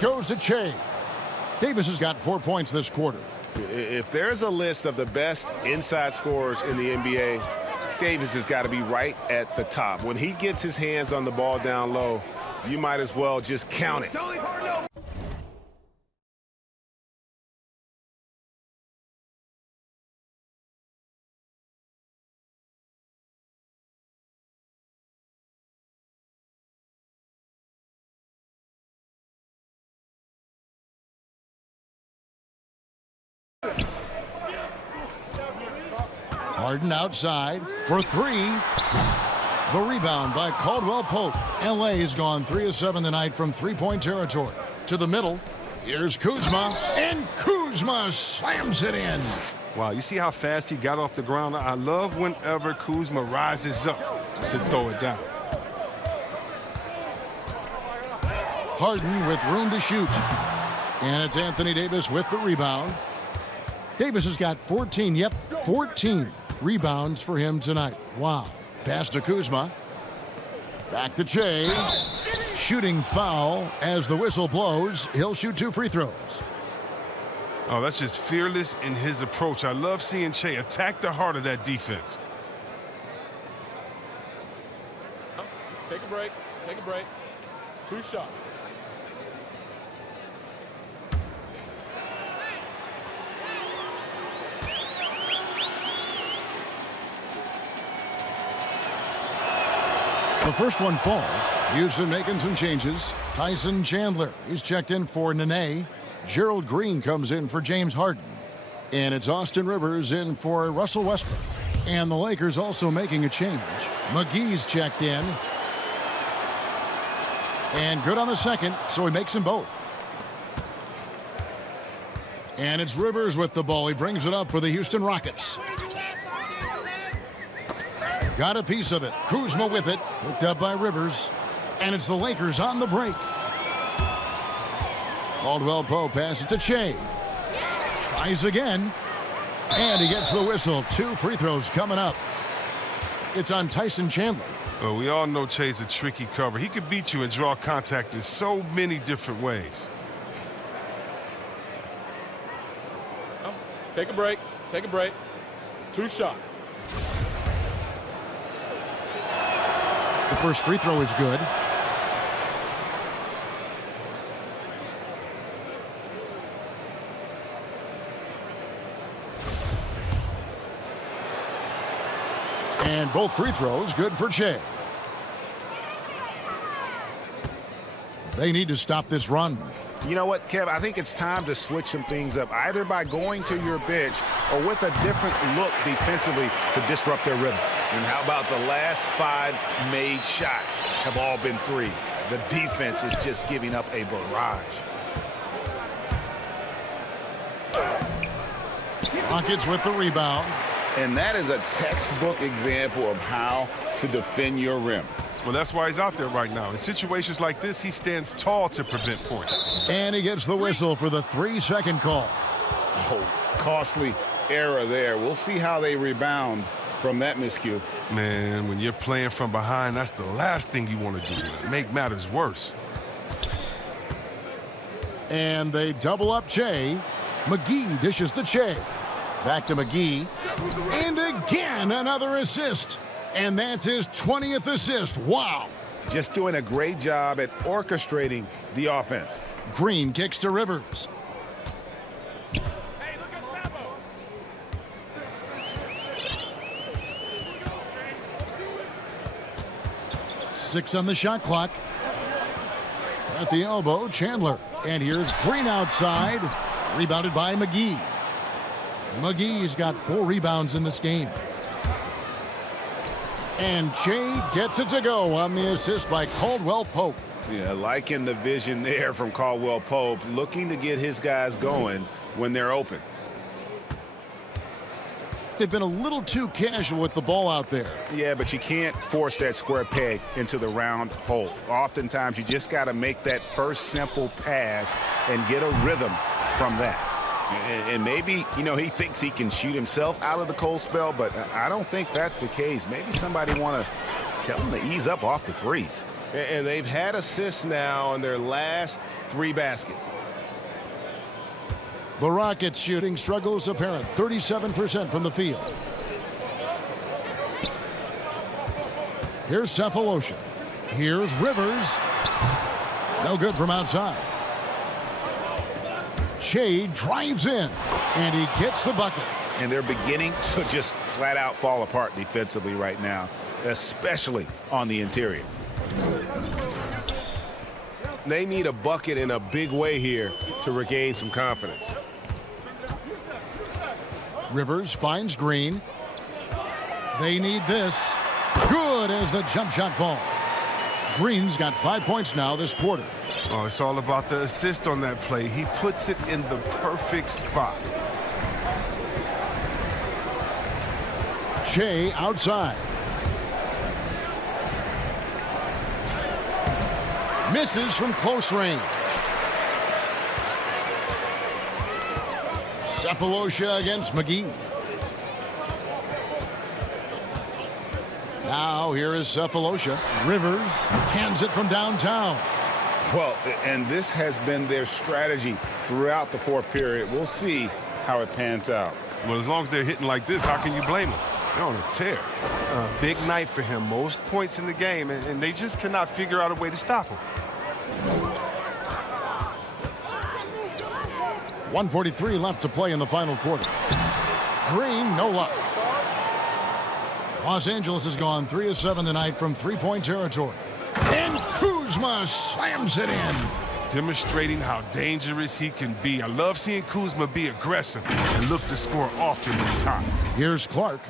Goes to Shea. Davis has got 4 points this quarter. If there's a list of the best inside scorers in the NBA, Davis has got to be right at the top. When he gets his hands on the ball down low, you might as well just count it. Harden outside for three. The rebound by Caldwell Pope. LA has gone 3 of 7 tonight from three-point territory. To the middle. Here's Kuzma, and Kuzma slams it in. Wow, you see how fast he got off the ground? I love whenever Kuzma rises up to throw it down. Harden with room to shoot. And it's Anthony Davis with the rebound. Davis has got 14 rebounds for him tonight. Wow. Pass to Kuzma. Back to Shea. Shooting foul as the whistle blows. He'll shoot 2 free throws. Oh, that's just fearless in his approach. I love seeing Shea attack the heart of that defense. Take a break. Take a break. 2 shots. The first one falls. Houston making some changes. Tyson Chandler, he's checked in for Nene. Gerald Green comes in for James Harden. And it's Austin Rivers in for Russell Westbrook. And the Lakers also making a change. McGee's checked in. And good on the second, so he makes them both. And it's Rivers with the ball. He brings it up for the Houston Rockets. Got a piece of it. Kuzma with it. Picked up by Rivers. And it's the Lakers on the break. Caldwell Pope passes to Shea. Tries again. And he gets the whistle. 2 free throws coming up. It's on Tyson Chandler. Well, we all know Shea's a tricky cover. He could beat you and draw contact in so many different ways. Take a break. Take a break. 2 shots. The first free throw is good. And both free throws good for Shea. They need to stop this run. You know what, Kev? I think it's time to switch some things up, either by going to your bench or with a different look defensively to disrupt their rhythm. And how about the last 5 made shots have all been threes? The defense is just giving up a barrage. Rockets with the rebound. And that is a textbook example of how to defend your rim. Well, that's why he's out there right now. In situations like this, he stands tall to prevent points. And he gets the whistle for the 3-second call. Oh, costly error there. We'll see how they rebound from that miscue. Man, when you're playing from behind, that's the last thing you want to do is make matters worse. And they double up Che. McGee dishes to Che. Back to McGee. And again, another assist. And that's his 20th assist. Wow. Just doing a great job at orchestrating the offense. Green kicks to Rivers. Six on the shot clock. At the elbow, Chandler. And here's Green outside. Rebounded by McGee. McGee's got 4 rebounds in this game. And Che gets it to go on the assist by Caldwell Pope. Yeah, liking the vision there from Caldwell Pope, looking to get his guys going when they're open. They've been a little too casual with the ball out there. Yeah, but you can't force that square peg into the round hole. Oftentimes, you just got to make that first simple pass and get a rhythm from that. And maybe, you know, he thinks he can shoot himself out of the cold spell, but I don't think that's the case. Maybe somebody want to tell him to ease up off the threes. And they've had assists now on their last 3 baskets. The Rockets shooting struggles apparent. 37% from the field. Here's Cephalosha. Here's Rivers. No good from outside. Che drives in, and he gets the bucket. And they're beginning to just flat out fall apart defensively right now, especially on the interior. They need a bucket in a big way here to regain some confidence. Rivers finds Green. They need this. Good as the jump shot falls. Green's got 5 points now this quarter. Oh, it's all about the assist on that play. He puts it in the perfect spot. Che outside. Misses from close range. Cephalosha against McGee. Now here is Cephalosha. Rivers cans it from downtown. Well, and this has been their strategy throughout the fourth period. We'll see how it pans out. Well, as long as they're hitting like this, how can you blame them? They're on a tear. Big night for him. Most points in the game, and they just cannot figure out a way to stop him. 1:43 left to play in the final quarter. Green, no luck. Los Angeles has gone 3 of 7 tonight from three-point territory. And Kuzma slams it in. Demonstrating how dangerous he can be. I love seeing Kuzma be aggressive and look to score often when he's hot. Here's Clark.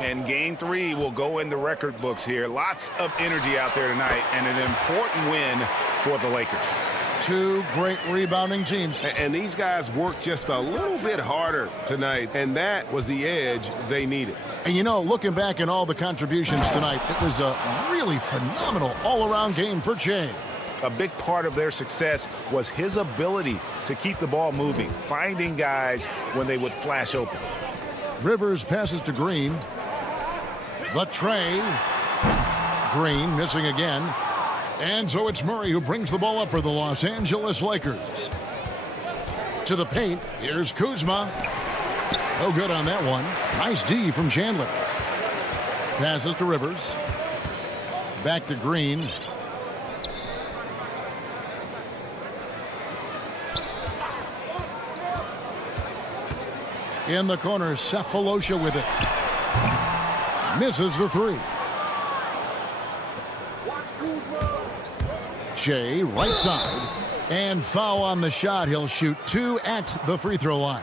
And game 3 will go in the record books here. Lots of energy out there tonight and an important win for the Lakers. 2 great rebounding teams. And these guys worked just a little bit harder tonight, and that was the edge they needed. And you know, looking back at all the contributions tonight, it was a really phenomenal all-around game for Che. A big part of their success was his ability to keep the ball moving, finding guys when they would flash open. Rivers passes to Green. The tray. Green missing again. And so it's Murray who brings the ball up for the Los Angeles Lakers. To the paint, here's Kuzma. No good on that one. Nice D from Chandler. Passes to Rivers. Back to Green. In the corner, Cephalosha with it. Misses the 3. Che, right side. And foul on the shot. He'll shoot 2 at the free throw line.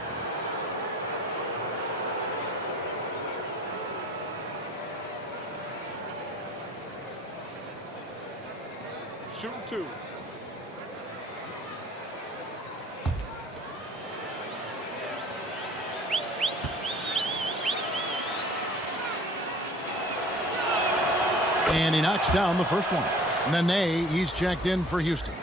Shooting 2. And he knocks down the first one. Nene, he's checked in for Houston.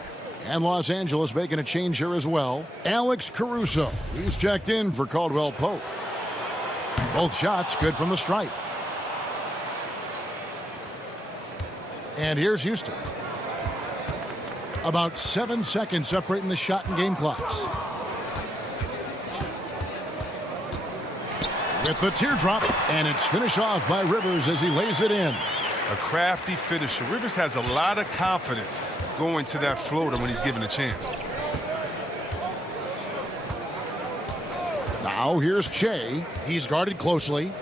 And Los Angeles making a change here as well. Alex Caruso, he's checked in for Caldwell Pope. Both shots good from the stripe. And here's Houston. About 7 seconds separating the shot and game clocks. With the teardrop, and it's finished off by Rivers as he lays it in. A crafty finisher. Rivers has a lot of confidence going to that floater when he's given a chance. Now here's Che. He's guarded closely.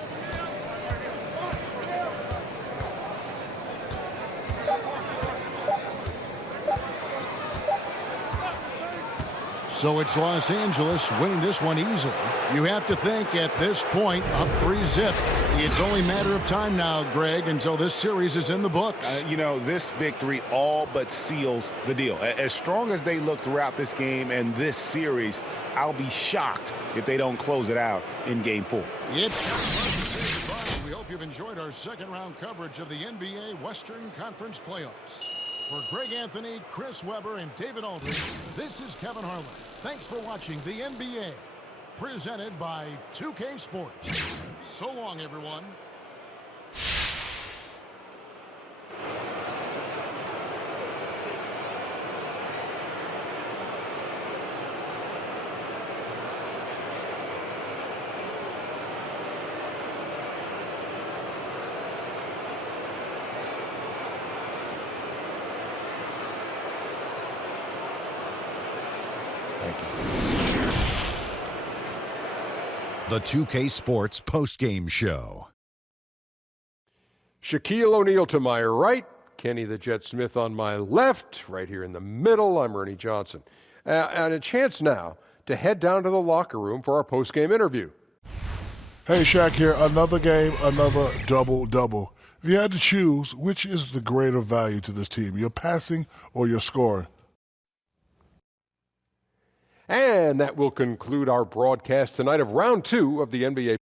So it's Los Angeles winning this one easily. You have to think at this point, up 3-zip. It's only a matter of time now, Greg, until this series is in the books. You know, this victory all but seals the deal. As strong as they look throughout this game and this series, I'll be shocked if they don't close it out in Game 4. It's we hope you've enjoyed our second round coverage of the NBA Western Conference Playoffs. For Greg Anthony, Chris Webber, and David Aldridge, this is Kevin Harlan. Thanks for watching the NBA, presented by 2K Sports. So long, everyone. The 2K Sports postgame show. Shaquille O'Neal to my right, Kenny the Jet Smith on my left, right here in the middle, I'm Ernie Johnson. And a chance now to head down to the locker room for our postgame interview. Hey, Shaq here. Another game, another double-double. If you had to choose, which is the greater value to this team, your passing or your scoring? And that will conclude our broadcast tonight of round 2 of the NBA.